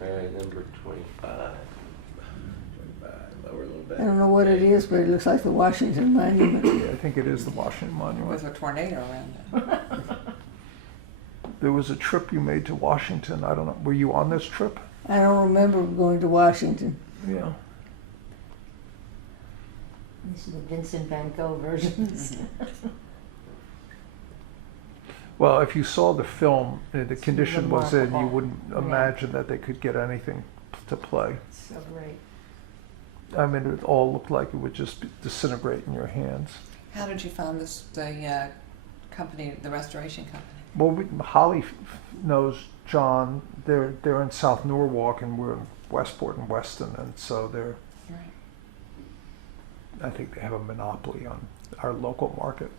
All right, number 25. 25, lower a little bit. I don't know what it is, but it looks like the Washington Monument. Yeah, I think it is the Washington Monument. With a tornado around it. There was a trip you made to Washington. I don't know. Were you on this trip? I don't remember going to Washington. Yeah. These are the Vincent van Gogh versions. Well, if you saw the film, the condition was in, you remarkable. wouldn't Yeah. imagine that they could get anything to play. So great. I mean, it all looked like it would just disintegrate in your hands. How did you find the company, the restoration company? Well, Holly knows John. They're in South Norwalk, and we're in Westport and Weston, and so they're. Right. I think they have a monopoly on our local market.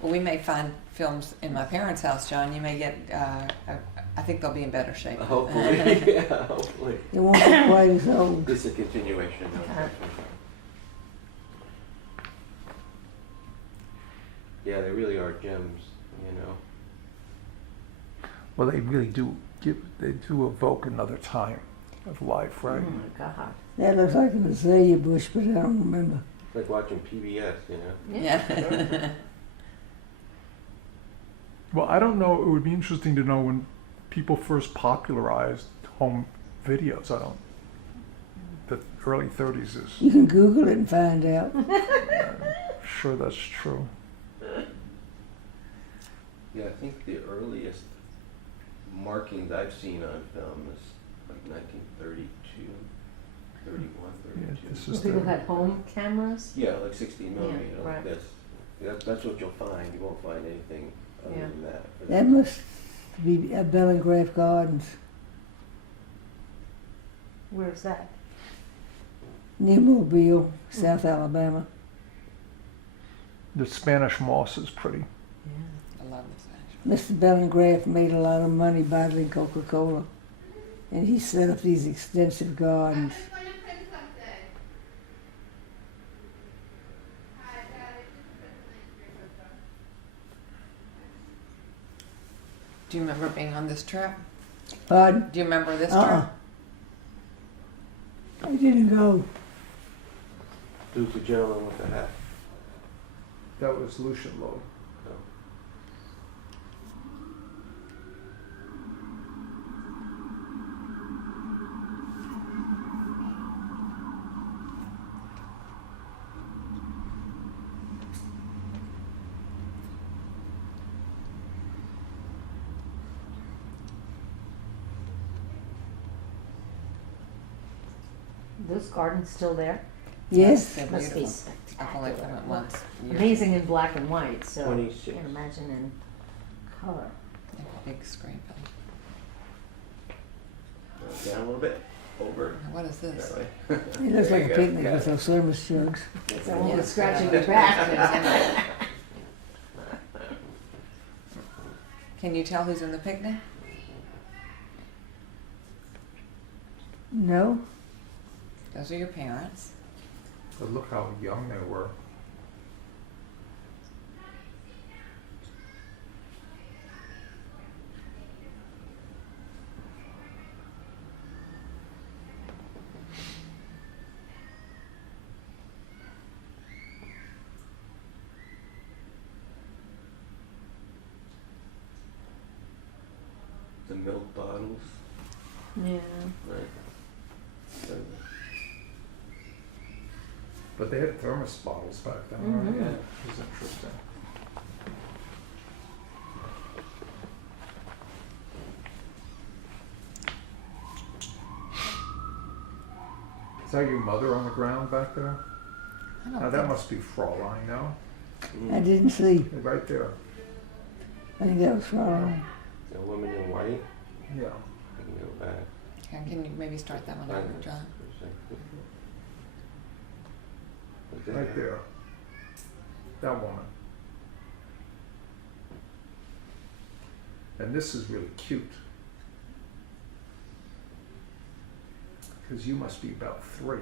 Well, we may find films in my parents' house, John. You may get, I think they'll be in better shape. Hopefully, yeah, hopefully. It won't be quite as old. This is a continuation. Yeah, they really are gems, you know. Well, they really do they do evoke another time of life, right? Oh my God. That looks like an azalea bush, but I don't remember. It's like watching PBS, you know. Yeah. Well, I don't know. It would be interesting to know when people first popularized home videos. I don't. The early 30s is. You can Google it and find out. Mm-hmm. Sure, that's true. Yeah, I think the earliest markings I've seen on film is like 1932, 31, 32. Yeah, this So is people the, had home cameras? Yeah, like 16 millimeter. Yeah, right. That's what you'll find. You won't find anything other Yeah. than that. for That must be at Bellingrave Gardens, Where's that? near Mobile, South Alabama. the Spanish moss is pretty. I love this actually. Mr. Bellingrave made a lot of money bottling Coca-Cola, and he set up these extensive gardens. just want to print something. Hi, Dad. I just printed an ice cream. Do you remember being on this trip? Pardon? Do you remember this Uh-uh. trip? I didn't go. Who's the gentleman with the hat? That was Lucian Lowe. No. Those gardens still there? Yes. They're Must be beautiful. I've only spectacular. been once. years Amazing in black and white, so 26. I can't imagine in color. ago. Big screen. Down a little bit. over What is this? that way. It looks There like you a go. picnic Got with it. those thermos jugs. It's a woman Yes. scratching your back. Can you tell who's in the picnic? No? Those are your parents. But look how young they were. The milk bottles, Yeah. right? So, But they had thermos bottles back then, Mhm. right? yeah. It was interesting. Is that your mother on the ground back there? I don't Now that think must be Fraulein, no? I didn't see. They're right there. I think that was wrong. A woman in white. Yeah. I can go back. Can you maybe start that one over, John? For a second. What the Right heck? there. That woman. And this is really cute. Because you must be about 3.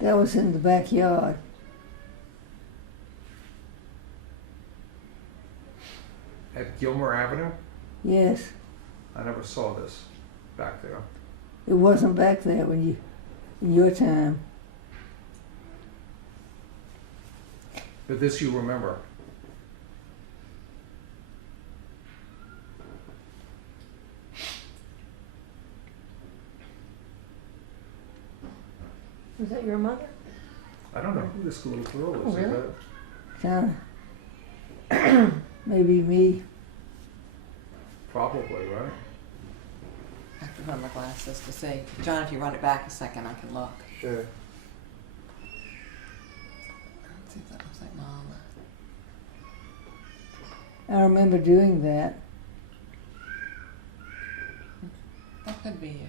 That was in the backyard. At Gilmer Avenue? Yes. I never saw this back there. It wasn't back there when you, in your time. But this you remember. Was that your mother? I don't know who this little girl is. Oh, really? Is Kind of. Maybe me. probably, right? I have to run my glasses to see. John, if you run it back a second, I can look. Sure. Let's see if that looks like Mom. I remember doing that. That could be you.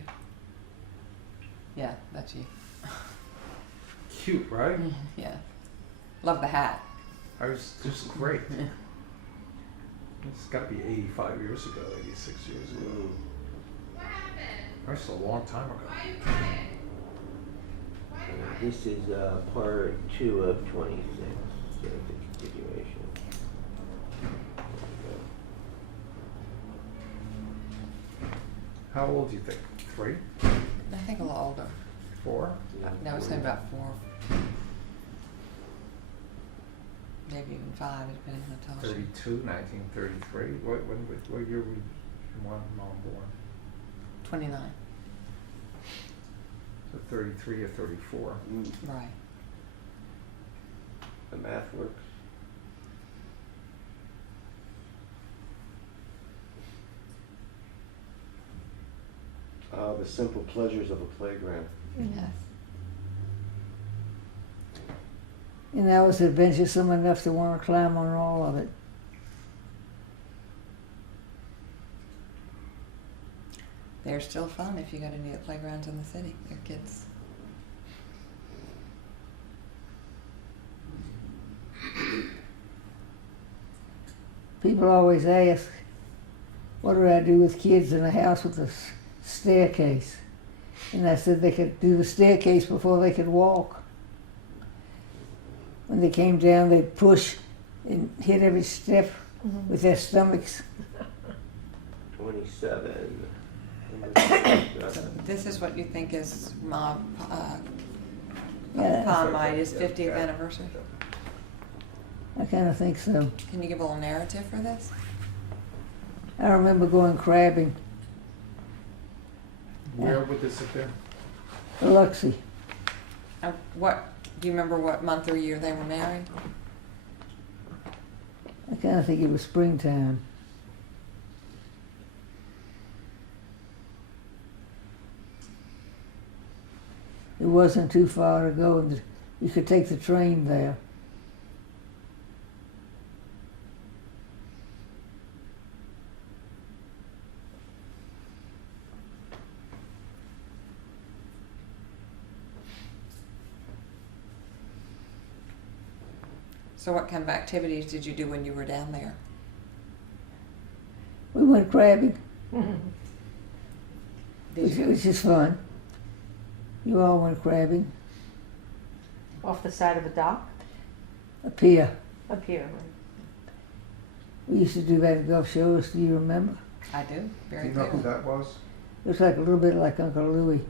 Yeah, that's you. Cute, right? Yeah. Love the hat. I was just great. It's got to be 85 years ago, 86 years ago. That's a long time ago. This is part 2 of 26, so the continuation. How old do you think? 3? I think a little older. 4? No, it's about 4. Maybe even 5, depending on the television. 32, 1933. What year was Mom born? 29. So 33 or 34. Right. The math works. The simple pleasures of a playground. Yes. And I was adventuresome enough to want to climb on all of it. They're still fun if you go to any of the playgrounds in the city. They're kids. People always ask, what do I do with kids in a house with a staircase? And I said they could do the staircase before they could walk. When they came down, they'd push and hit every step with their stomachs. 27. So this is what you think is Mom, Yeah. Pond Mighty's Yeah. 50th Yeah. anniversary. I kind of think so. Can you give a little narrative for this? I remember going crabbing, Where would this have been? Biloxi. What do you remember? What month or year they were married? I kind of think it was springtime. It wasn't too far to go, and the You could take the train there. So what kind of activities did you do when you were down there? We went crabbing, Did you? which is fun. You all went crabbing Off the side of a dock up here. up here. We used to do that at golf shows. Do you remember? I do, Do very you know who clearly. that was? Looks like a little bit like Uncle Louie.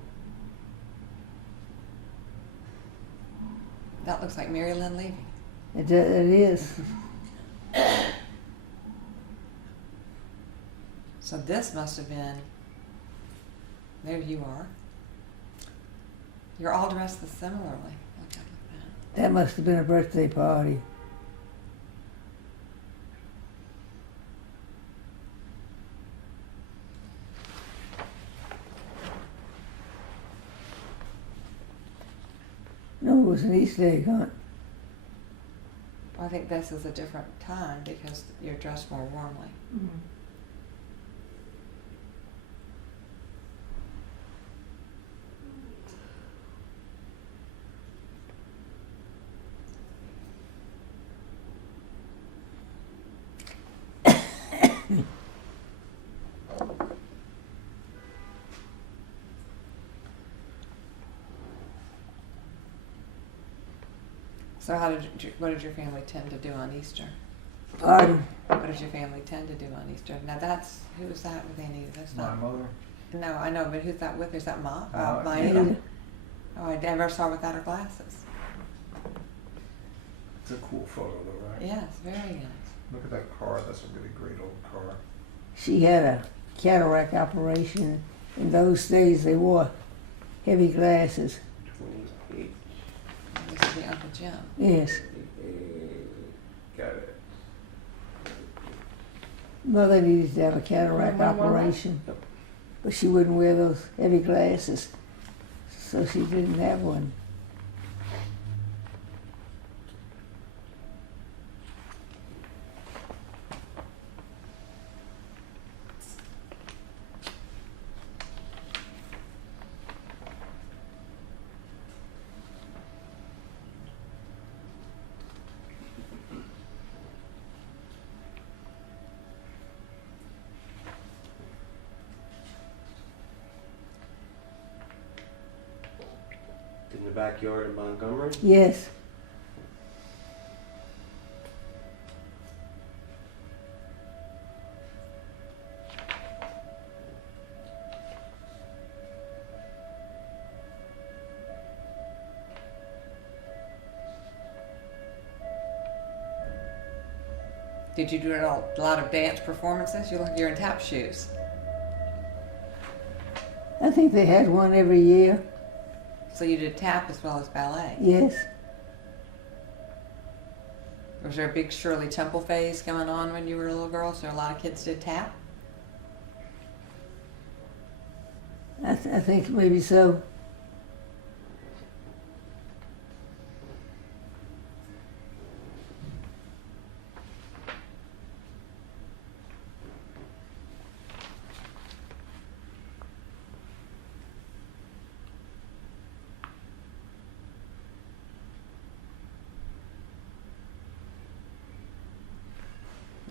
That looks like Mary Lynn Levy. It is. So this must have been, there you are. You're all dressed similarly. Look at that. That must have been a birthday party. No, it was an Easter egg hunt. Well, I think this is a different time because you're dressed more warmly. So what did your family tend to do on Easter? Pardon? What did your family tend to do on Easter? Now who was that with Anita? That's My not, mother. no, I know, but who's that with? Is that Ma? Anita. Anita? Oh, I never saw her without her glasses. It's a cool photo though, right? Yes, very nice. Look at that car. That's a really great old car. She had a cataract operation. In those days, they wore heavy glasses. 28. This is the Uncle Jim. Yes. Got it. Mother needed to have a cataract Mama. operation, but she wouldn't wear those heavy glasses, so she didn't have one. In the backyard of Montgomery? Yes. Did you do a lot of dance performances? You look like you're in tap shoes. I think they had one every year. So you did tap as well as ballet. Yes. Was there a big Shirley Temple phase going on when you were a little girl? So a lot of kids did tap? I think maybe so.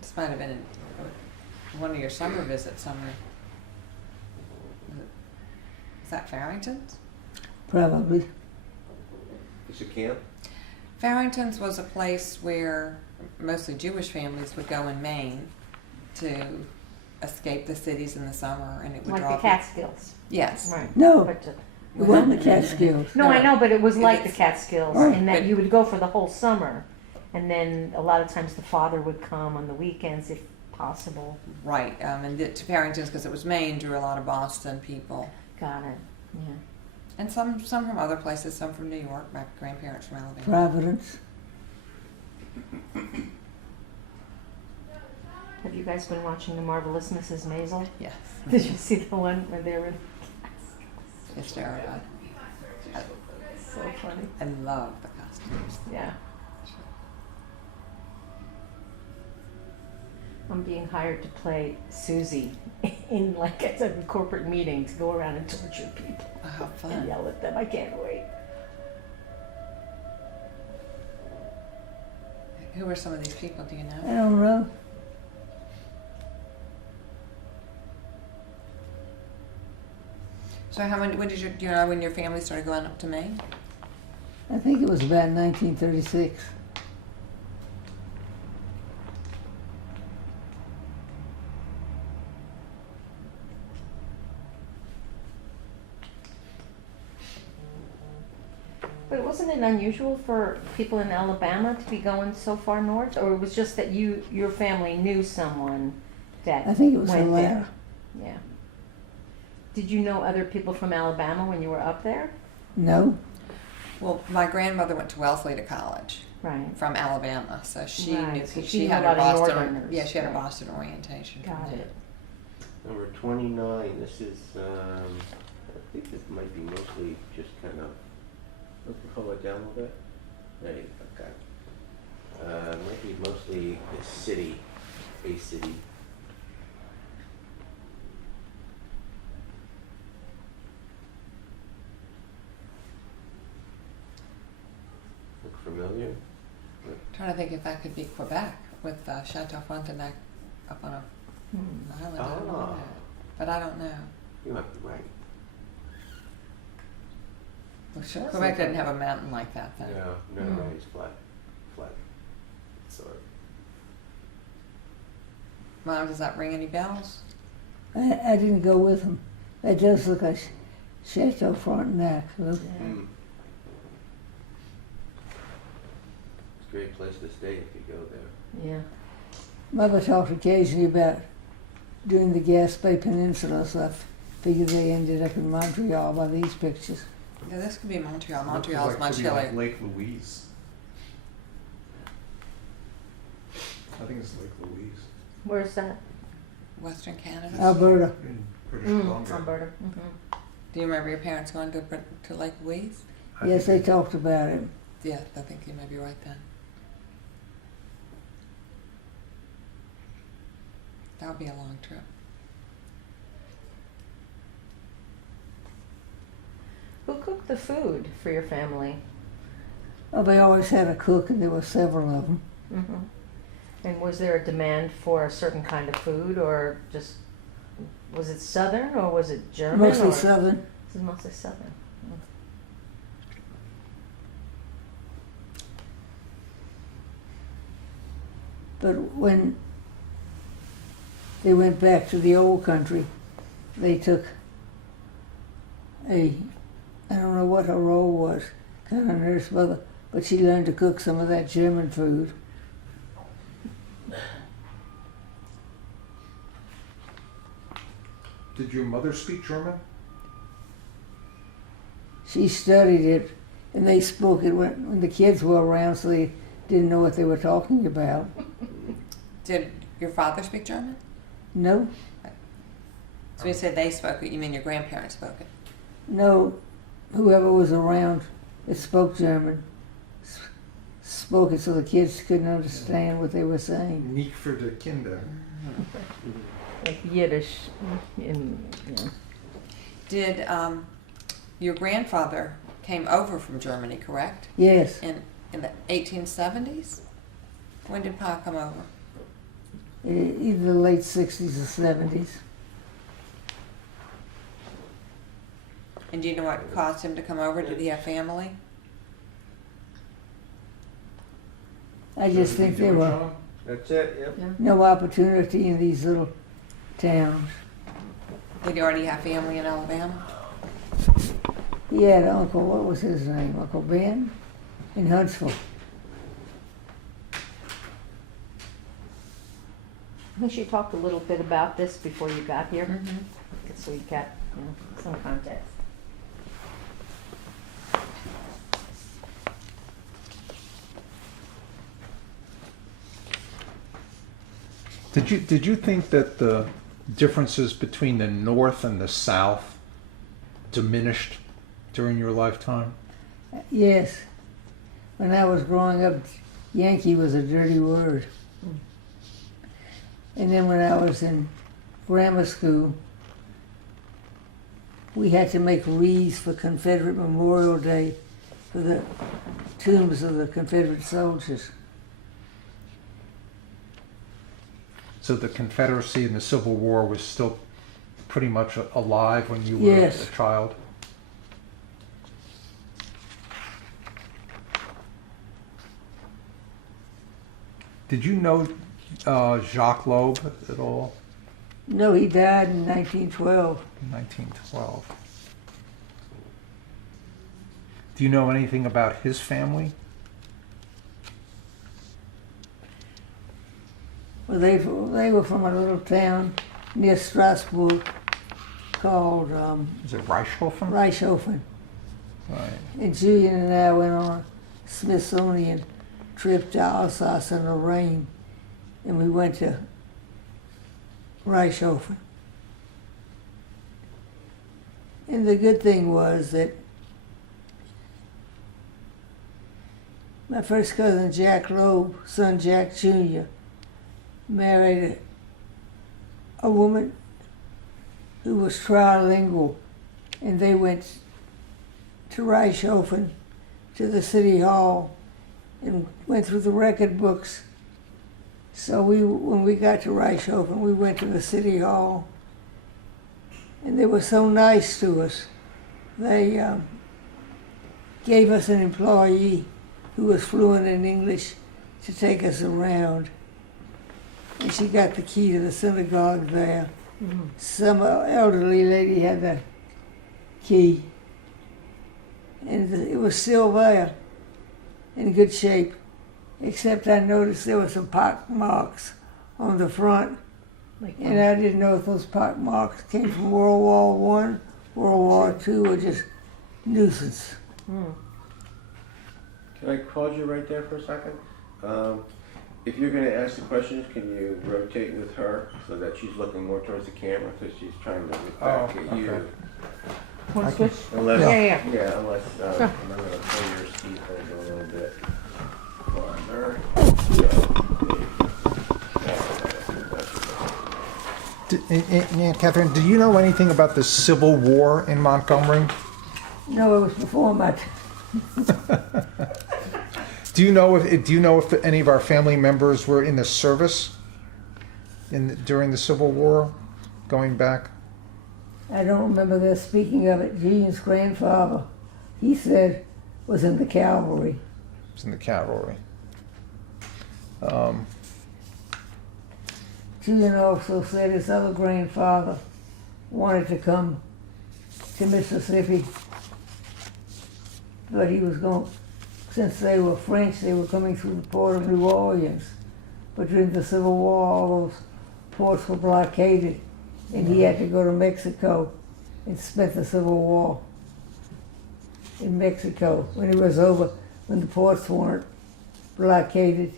This might have been one of your summer visits somewhere. Is that Farrington's? Probably. It's a camp? Farrington's was a place where mostly Jewish families would go in Maine to escape the cities in the summer, and it would Like draw the Catskills. Yes. Right. No, But, it wasn't the Catskills. no, I know, but it was like the It's- Catskills Right. in that But- you would go for the whole summer, and then a lot of times the father would come on the weekends if possible. Right. And to Farrington's, because it was Maine, drew a lot of Boston people. Got it. Yeah. And some from other places, some from New York. My grandparents from Alabama. Providence. Have you guys been watching The Marvelous Mrs. Maisel? Yes. Did you see the one where they were Hysterical. so funny? I love the Yeah. I'm being hired to play Susie in like at a corporate meeting to go around and torture people Oh, how and fun. yell at them. I can't wait. Who are some of these people, do you I know? don't know. So when did do you know when your family started going up to Maine? I think it was about 1936. But wasn't it unusual for people in Alabama to be going so far north, or it was just that your family knew someone that I think it was the went latter. there? Yeah. Did you know other people from Alabama when you were up there? No. Well, my grandmother went to Wellesley to college Right. from Alabama, so she Right, knew so she she knew had a her lot of Boston. Northerners, Yeah, she had her right. Boston orientation. from Got there. it. Number 29, this is, I think this might be mostly just kind of, let's pull it down a little bit. There you go, okay. Might be mostly the city, a city. Look familiar? Trying to think if that could be Quebec with Chateau Frontenac up on a Hmm. island. I don't know Ah. that. But I don't know. You might be right. Well, That's Quebec okay. didn't have a mountain like that then. No, no, Mm. right, it's flat, flat. Sort of. Mom, does that ring any bells? I didn't go with them. That does look like Chateau Frontenac. Look. Yeah. Mm. It's a great place to stay if you go there. Yeah. Mother talked occasionally about doing the Gaspé Peninsula, so I figured they ended up in Montreal by these pictures. Yeah, this could be Montreal. Looks Montreal's like much could be like chillier. Lake Louise. I think it's Lake Louise Where's that? Western Canada. Alberta. in British Columbia. Alberta. Mm-hmm. Do you remember your parents going to Lake Louise? I Yes, they think talked about it. Yeah, I think you may be right then. That would be a long trip. Who cooked the food for your family? Oh, they always had a cook, and there were several of them. Mm-hmm. And was there a demand for a certain kind of food, or just was it Southern or was it German? Mostly or? Southern. This is mostly Southern. But when they went back to the old country, they took I don't know what her role was, kind of nurse mother, but she learned to cook some of that German food. Did your mother speak German? She studied it, and they spoke it when the kids were around, so they didn't know what they were talking about. Did your father speak German? No, So you said they spoke it, you mean your grandparents spoke it? no, whoever was around that spoke German spoke it so the kids couldn't understand what they were saying. Nicht für die Kinder. Like Yiddish. In, yeah. Did your grandfather came over from Germany, correct? Yes, In the 1870s? When did Pa come over? either the late 60s or 70s. And do you know what caused him to come over? Did he have family? I just So think did you there do it, were John? That's it, yep. no opportunity in these little towns. Did he already have family in Alabama? He had an uncle, what was his name? Uncle Ben in Huntsville. I think she talked a little bit about this before you got here, Mm-hmm. so you got some context. Did you think that the differences between the North and the South diminished during your lifetime? Yes. when I was growing up, Yankee was a dirty word. And then when I was in grammar school, we had to make wreaths for Confederate Memorial Day for the tombs of the Confederate soldiers. So the Confederacy and the Civil War was still pretty much alive when you were Yes. a child? Did you know Jacques Loeb at all? No, he died in 1912. 1912. Do you know anything about his family? Well, they were from a little town near Strasbourg called Is it Reichshofen? Reichshofen. Right. And Julian and I went on a Smithsonian trip to Alsace and Lorraine, and we went to Reichshofen. And the good thing was that my first cousin, Jack Loeb, son Jack Jr., married a woman who was trilingual, and they went to Reichshofen, to the city hall, and went through the record books. So when we got to Reichshofen, we went to the city hall, and they were so nice to us. They gave us an employee who was fluent in English to take us around. And she got the key to the synagogue there. Some elderly lady had the key, and it was still there, in good shape, except I noticed there were some pock marks on the front, Like, and I didn't know if those pock marks came from World War I, World War II, or just nuisance. Can I pause you right there for a second? If you're going to ask the questions, can you rotate with her so that she's looking more towards the camera because she's trying to look back at you? okay. Want to switch? Unless, Yeah. unless I'm Sure. going to pull your seat over a little bit farther. And Catherine, do you know anything about the Civil War in Montgomery? No, it was before my Do you know if any of our family members were in the service during the Civil War, going back? I don't remember their speaking of it. Jean's grandfather, he said, was in the cavalry. It was in the cavalry. Julian also said his other grandfather wanted to come to Mississippi, but he was going, since they were French, they were coming through the port of New Orleans. But during the Civil War, all those ports were blockaded, and he had to go to Mexico and spent the Civil War in Mexico. When it was over, when the ports weren't blockaded,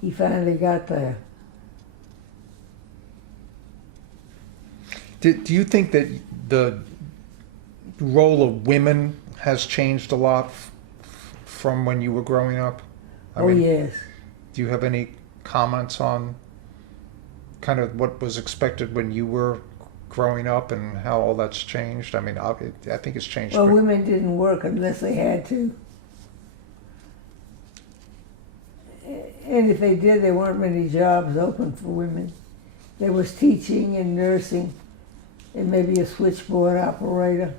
he finally got there. Do you think that the role of women has changed a lot from when you were growing up? Yes. Do you have any comments on kind of what was expected when you were growing up and how all that's changed? I mean, I think it's changed. Well, women didn't work unless they had to. And if they did, there weren't many jobs open for women. There was teaching and nursing and maybe a switchboard operator.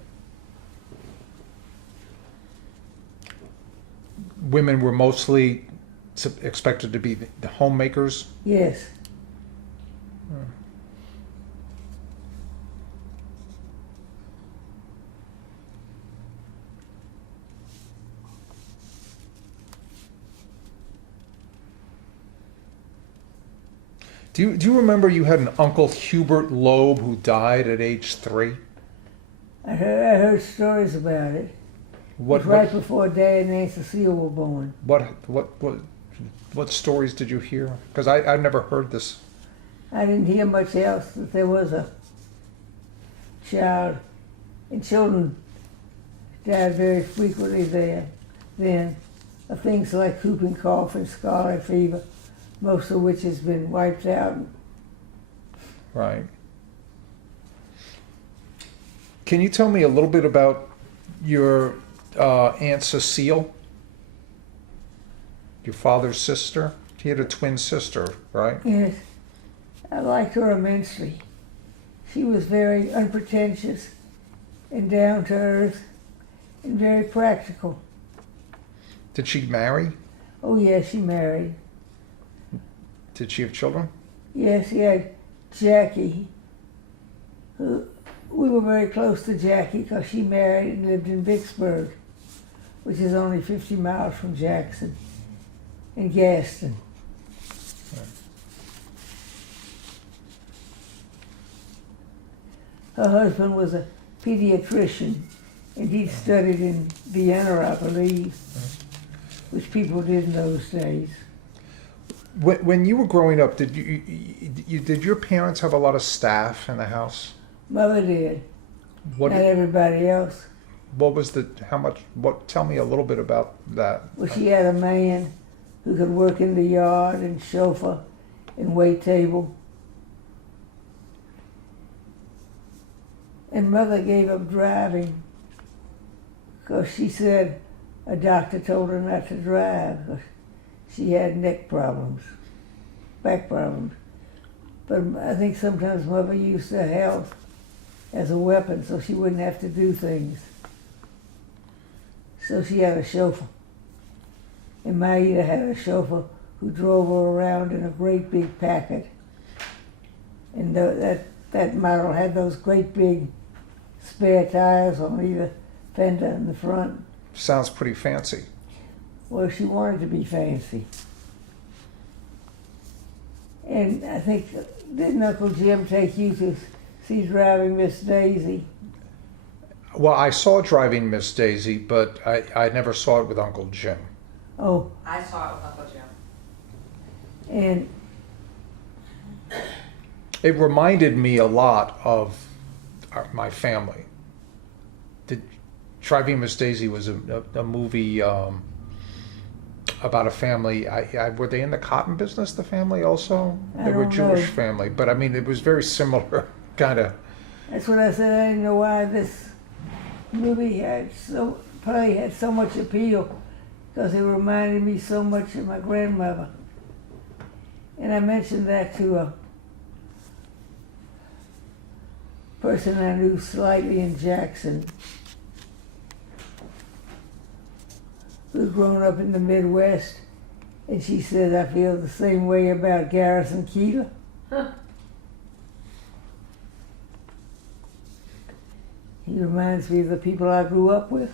Women were mostly expected to be the homemakers. Yes. Do you remember you had an Uncle Hubert Loeb who died at age 3? I heard stories about it. It was right before Dad and Aunt Cecile were born. What stories did you hear? Because I've never heard this. I didn't hear much else, that there was a child, and children died very frequently there then. of things like whooping cough and scarlet fever, most of which has been wiped out. Right. Can you tell me a little bit about your Aunt Cecile? Your father's sister? He had a twin sister, right? Yes, I liked her immensely. She was very unpretentious and down to earth and very practical. Did she marry? Oh yes, she married. Did she have children? Yes, he had Jackie. We were very close to Jackie because she married and lived in Vicksburg, which is only 50 miles from Jackson, and Gaston. Her husband was a pediatrician, and he'd studied in Vienna, I believe, which people did in those days. When you were growing up, did did your parents have a lot of staff in the house? Mother did, What not everybody else. what was the how much? What? Tell me a little bit about that. Well, she had a man who could work in the yard and chauffeur and wait table. And Mother gave up driving because she said a doctor told her not to drive 'cause she had neck problems, back problems. But I think sometimes Mother used her health as a weapon so she wouldn't have to do things. So she had a chauffeur. And Maida had a chauffeur who drove her around in a great big Packard. And that model had those great big spare tires on either fender in the front. Sounds pretty fancy. Well, she wanted to be fancy. And I think, didn't Uncle Jim take you to see Driving Miss Daisy? Well, I saw Driving Miss Daisy, but I never saw it with Uncle Jim. Oh, I saw it with Uncle Jim. and It reminded me a lot of my family. Driving Miss Daisy was a movie about a family. Were they in the cotton business, the family also? I They were a don't know. Jewish family, but I mean, it was very similar, kind of. that's what I said. I didn't know why this movie probably had so much appeal because it reminded me so much of my grandmother. And I mentioned that to a person I knew slightly in Jackson who'd grown up in the Midwest, and she said, I feel the same way about Garrison Keillor. He reminds me of the people I grew up with.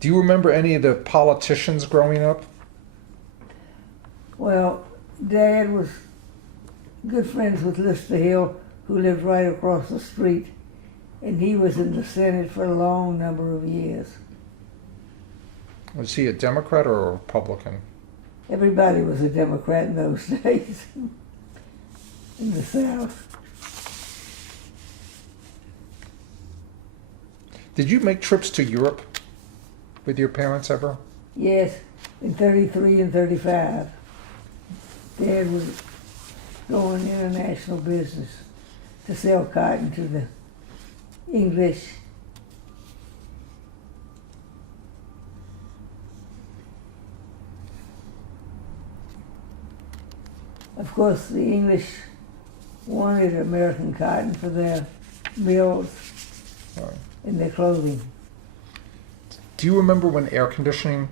Do you remember any of the politicians growing up? Well, Dad was good friends with Lister Hill, who lived right across the street, and he was in the Senate for a long number of years. Was he a Democrat or a Republican? Everybody was a Democrat in those days in the South. Did you make trips to Europe with your parents ever? Yes, in 33 and 35. Dad was going international business to sell cotton to the English. Of course, the English wanted American cotton for their mills Right. and their clothing. Do you remember when air conditioning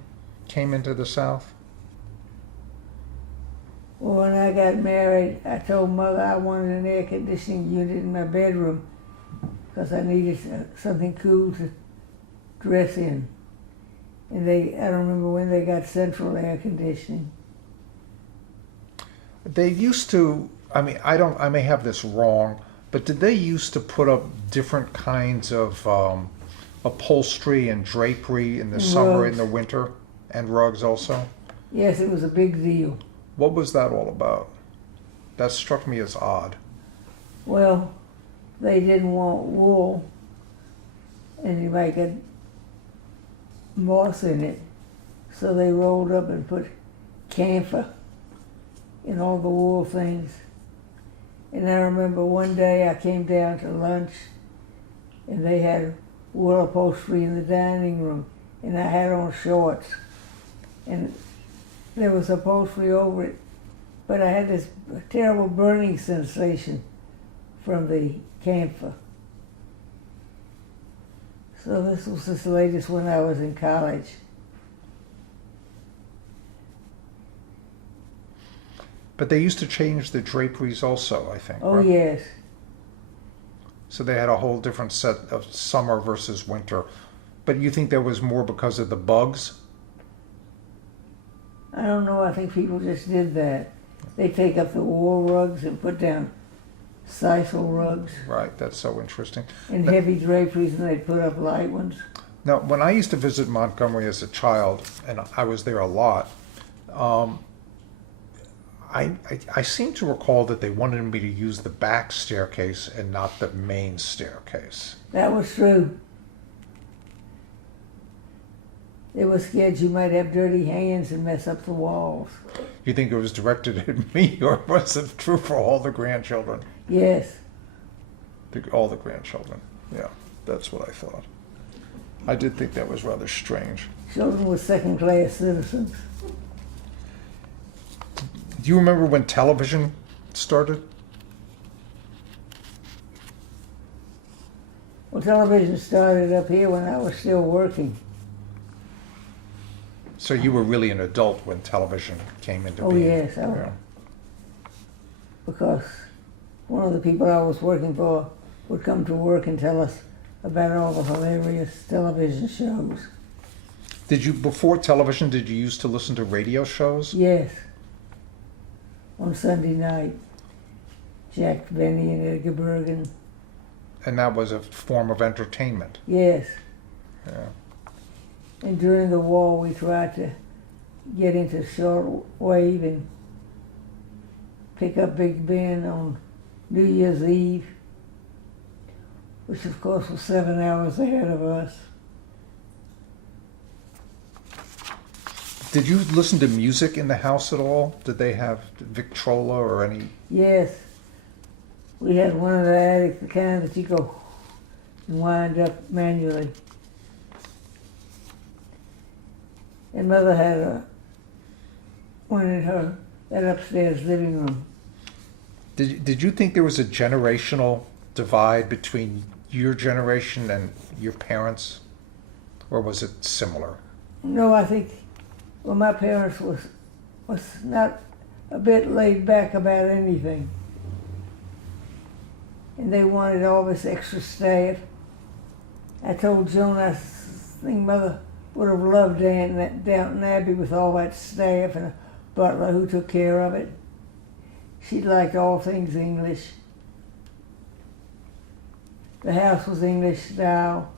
came into the South? Well, when I got married, I told Mother I wanted an air conditioning unit in my bedroom because I needed something cool to dress in. And I don't remember when they got central air conditioning. They used to, I mean, I may have this wrong, but did they used to put up different kinds of upholstery and drapery in the summer and Rugs. the winter, and rugs also? Yes, it was a big deal. What was that all about? That struck me as odd. Well, they didn't want wool, and you make it moss in it. So they rolled up and put camphor in all the wool things. And I remember one day I came down to lunch and they had wool upholstery in the dining room, and I had on shorts. And there was upholstery over it, but I had this terrible burning sensation from the camphor. So this was this latest when I was in college. But they used to change the draperies also, I think. Oh right? yes, So they had a whole different set of summer versus winter. But you think that was more because of the bugs? I don't know, I think people just did that. They take up the wool rugs and put down sisal rugs Right, that's so interesting. and heavy draperies, and they'd put up light ones. Now, when I used to visit Montgomery as a child, and I was there a lot, I seem to recall that they wanted me to use the back staircase and not the main staircase. That was true. They were scared you might have dirty hands and mess up the walls. You think it was directed at me, or was it true for all the grandchildren? Yes. All the grandchildren. Yeah, that's what I thought. I did think that was rather strange. Children were second-class citizens. Do you remember when television started? Well, television started up here when I was still working. So you were really an adult when television came into Oh, being. yes, Yeah. Because one of the people I was working for would come to work and tell us about all the hilarious television shows. Did you, before television, did you used to listen to radio shows? Yes. On Sunday night, Jack Benny and Edgar Bergen. And that was a form of entertainment. Yes. Yeah. And during the war, we tried to get into short wave and pick up Big Ben on New Year's Eve, which of course was 7 hours ahead of us. Did you listen to music in the house at all? Did they have Victrola or any? Yes. We had one in the attic, the kind that you go and wind up manually. And Mother had one in that upstairs living room. Did you think there was a generational divide between your generation and your parents? Or was it similar? No, I think, well, my parents was not a bit laid back about anything. And they wanted all this extra staff. I told Joan I think Mother would have loved Downton Abbey with all that staff and a butler who took care of it. She liked all things English. The house was English style,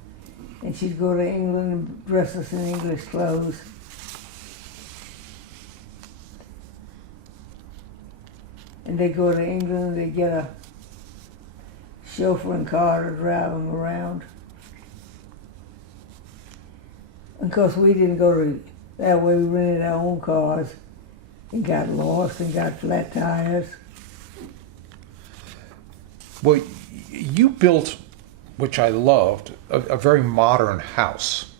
and she'd go to England and dress us in English clothes. And they'd go to England and they'd get a chauffeur and car to drive them around. And of course, we didn't go to that way. We rented our own cars and got lost and got flat tires. Well, you built, which I loved, a very modern house.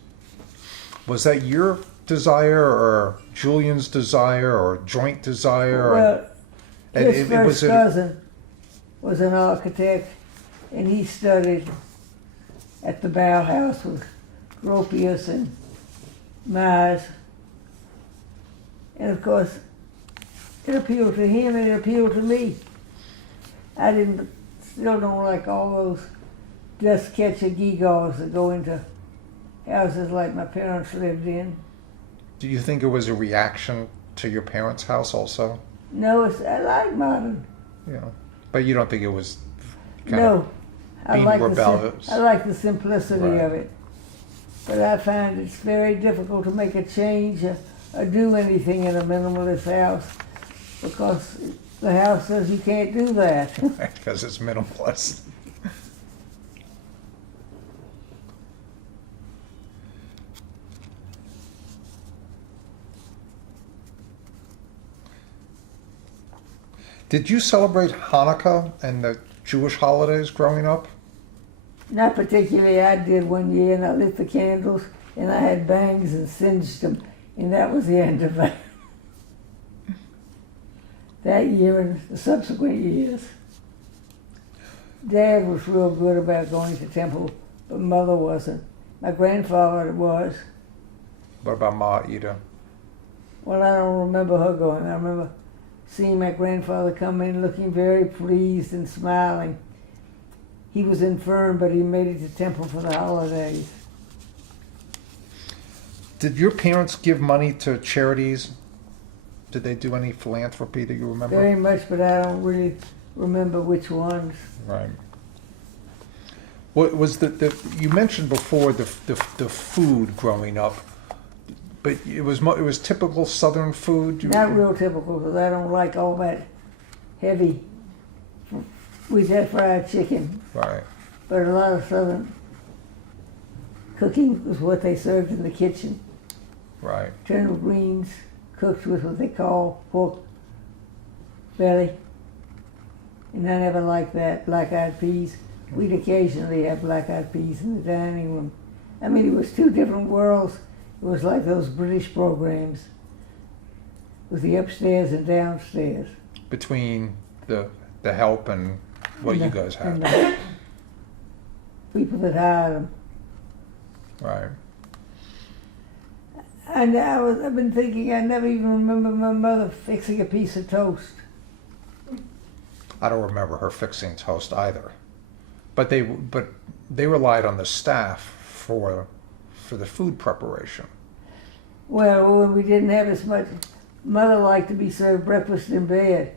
Was that your desire or Julian's desire or joint desire? Well, And his it first was a- cousin was an architect, and he studied at the Bauhaus with Gropius and Myers. And of course, it appealed to him and it appealed to me. I still don't like all those dust catcher gewgaws that go into houses like my parents lived in. Do you think it was a reaction to your parents' house also? No, I like modern. Yeah. But you don't think it was kind No, of I being like rebellious? I like the simplicity Right. of it. But I find it's very difficult to make a change or do anything in a minimalist house because the house says you can't do that. because it's minimalist. Did you celebrate Hanukkah and the Jewish holidays growing up? Not particularly. I did one year, and I lit the candles, and I had bangs and singed them, and that was the end of it. That year and the subsequent years. Dad was real good about going to temple, but Mother wasn't. My grandfather was. What about Ma Ida? Well, I don't remember her going. I remember seeing my grandfather come in looking very pleased and smiling. He was infirm, but he made it to temple for the holidays. Did your parents give money to charities? Did they do any philanthropy that you remember? Very much, but I don't really remember which ones. Right. What was the you mentioned before the food growing up, but it was typical Southern food. Not real typical, because I don't like all that heavy. We had fried chicken, Right. but a lot of Southern cooking was what they served in the kitchen. Right. Turnip greens cooked with what they call pork belly. And I never liked that. Black-eyed peas. We'd occasionally have black-eyed peas in the dining room. I mean, it was two different worlds. It was like those British programs with the upstairs and downstairs. Between the help and what And you the- guys and had. the people that hired them. Right. And I've been thinking, I never even remember my mother fixing a piece of toast. I don't remember her fixing toast either, but they relied on the staff for the food preparation. Well, when we didn't have as much, Mother liked to be served breakfast in bed.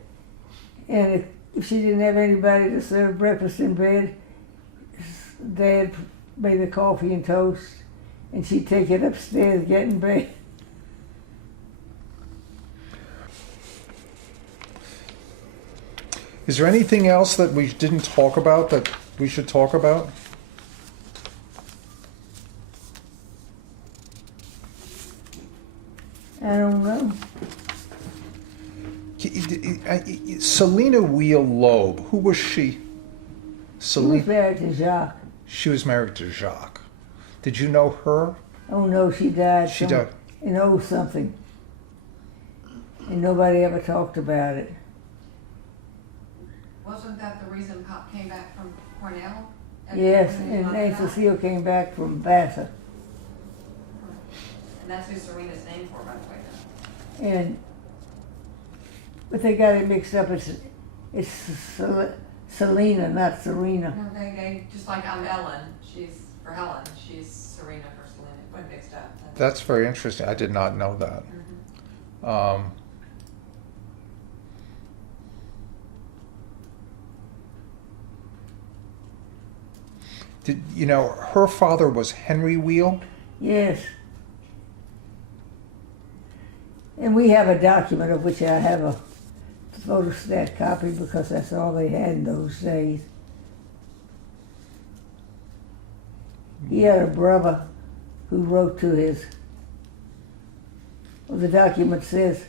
And if she didn't have anybody to serve breakfast in bed, Dad made the coffee and toast, and she'd take it upstairs, get in bed. Is there anything else that we didn't talk about that we should talk about? I don't know. Selena Wheel Loeb, who was she? She was Selena. married to Jacques. She was married to Jacques. Did you know her? Oh no, she died. She died. In something. And nobody ever talked about it. Wasn't that the reason Pop came back from Cornell? Yes, and Aunt Cecile came back from Vassar. And that's who Serena's named for, by the way. But they got it mixed up. It's Selena, not Serena. No, they just like I'm Ellen. She's for Helen. She's Serena for Selena. It went mixed up. That's very interesting. I did not know that. Did you know her father was Henry Wheel? Yes. And we have a document of which I have a photostat copy because that's all they had in those days. He had a brother who wrote to his, well, the document says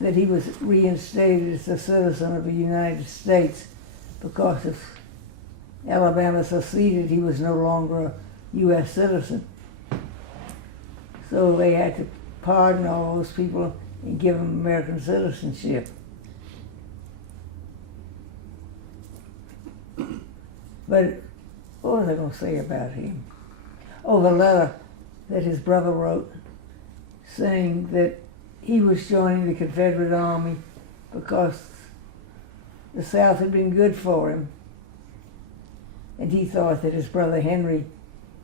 that he was reinstated as a citizen of the United States because if Alabama seceded, he was no longer a U.S. citizen. So they had to pardon all those people and give them American citizenship. But what was I going to say about him? Oh, the letter that his brother wrote saying that he was joining the Confederate Army because the South had been good for him. And he thought that his brother Henry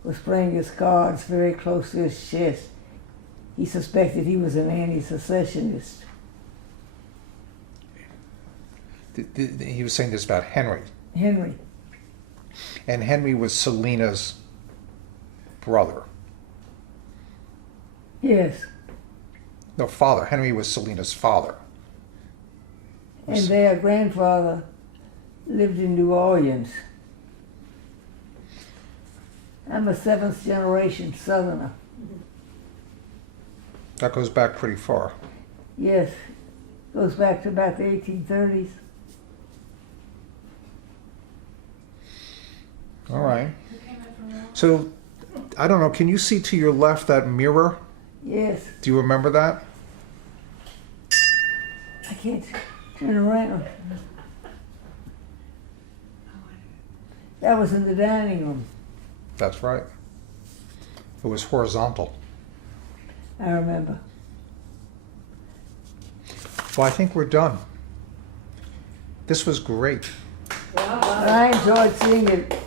was playing his cards very close to his chest. He suspected he was an anti-secessionist. He was saying this about Henry. Henry. And Henry was Selena's brother. Yes. No, father. Henry was Selena's father. And their grandfather lived in New Orleans. I'm a seventh generation Southerner. That goes back pretty far. Yes. Goes back to about the 1830s. All right. So, I don't know, can you see to your left that mirror? Yes, Do you remember that? I can't turn around. That was in the dining room. That's right. It was horizontal. I remember. Well, I think we're done. This was great. I enjoyed seeing it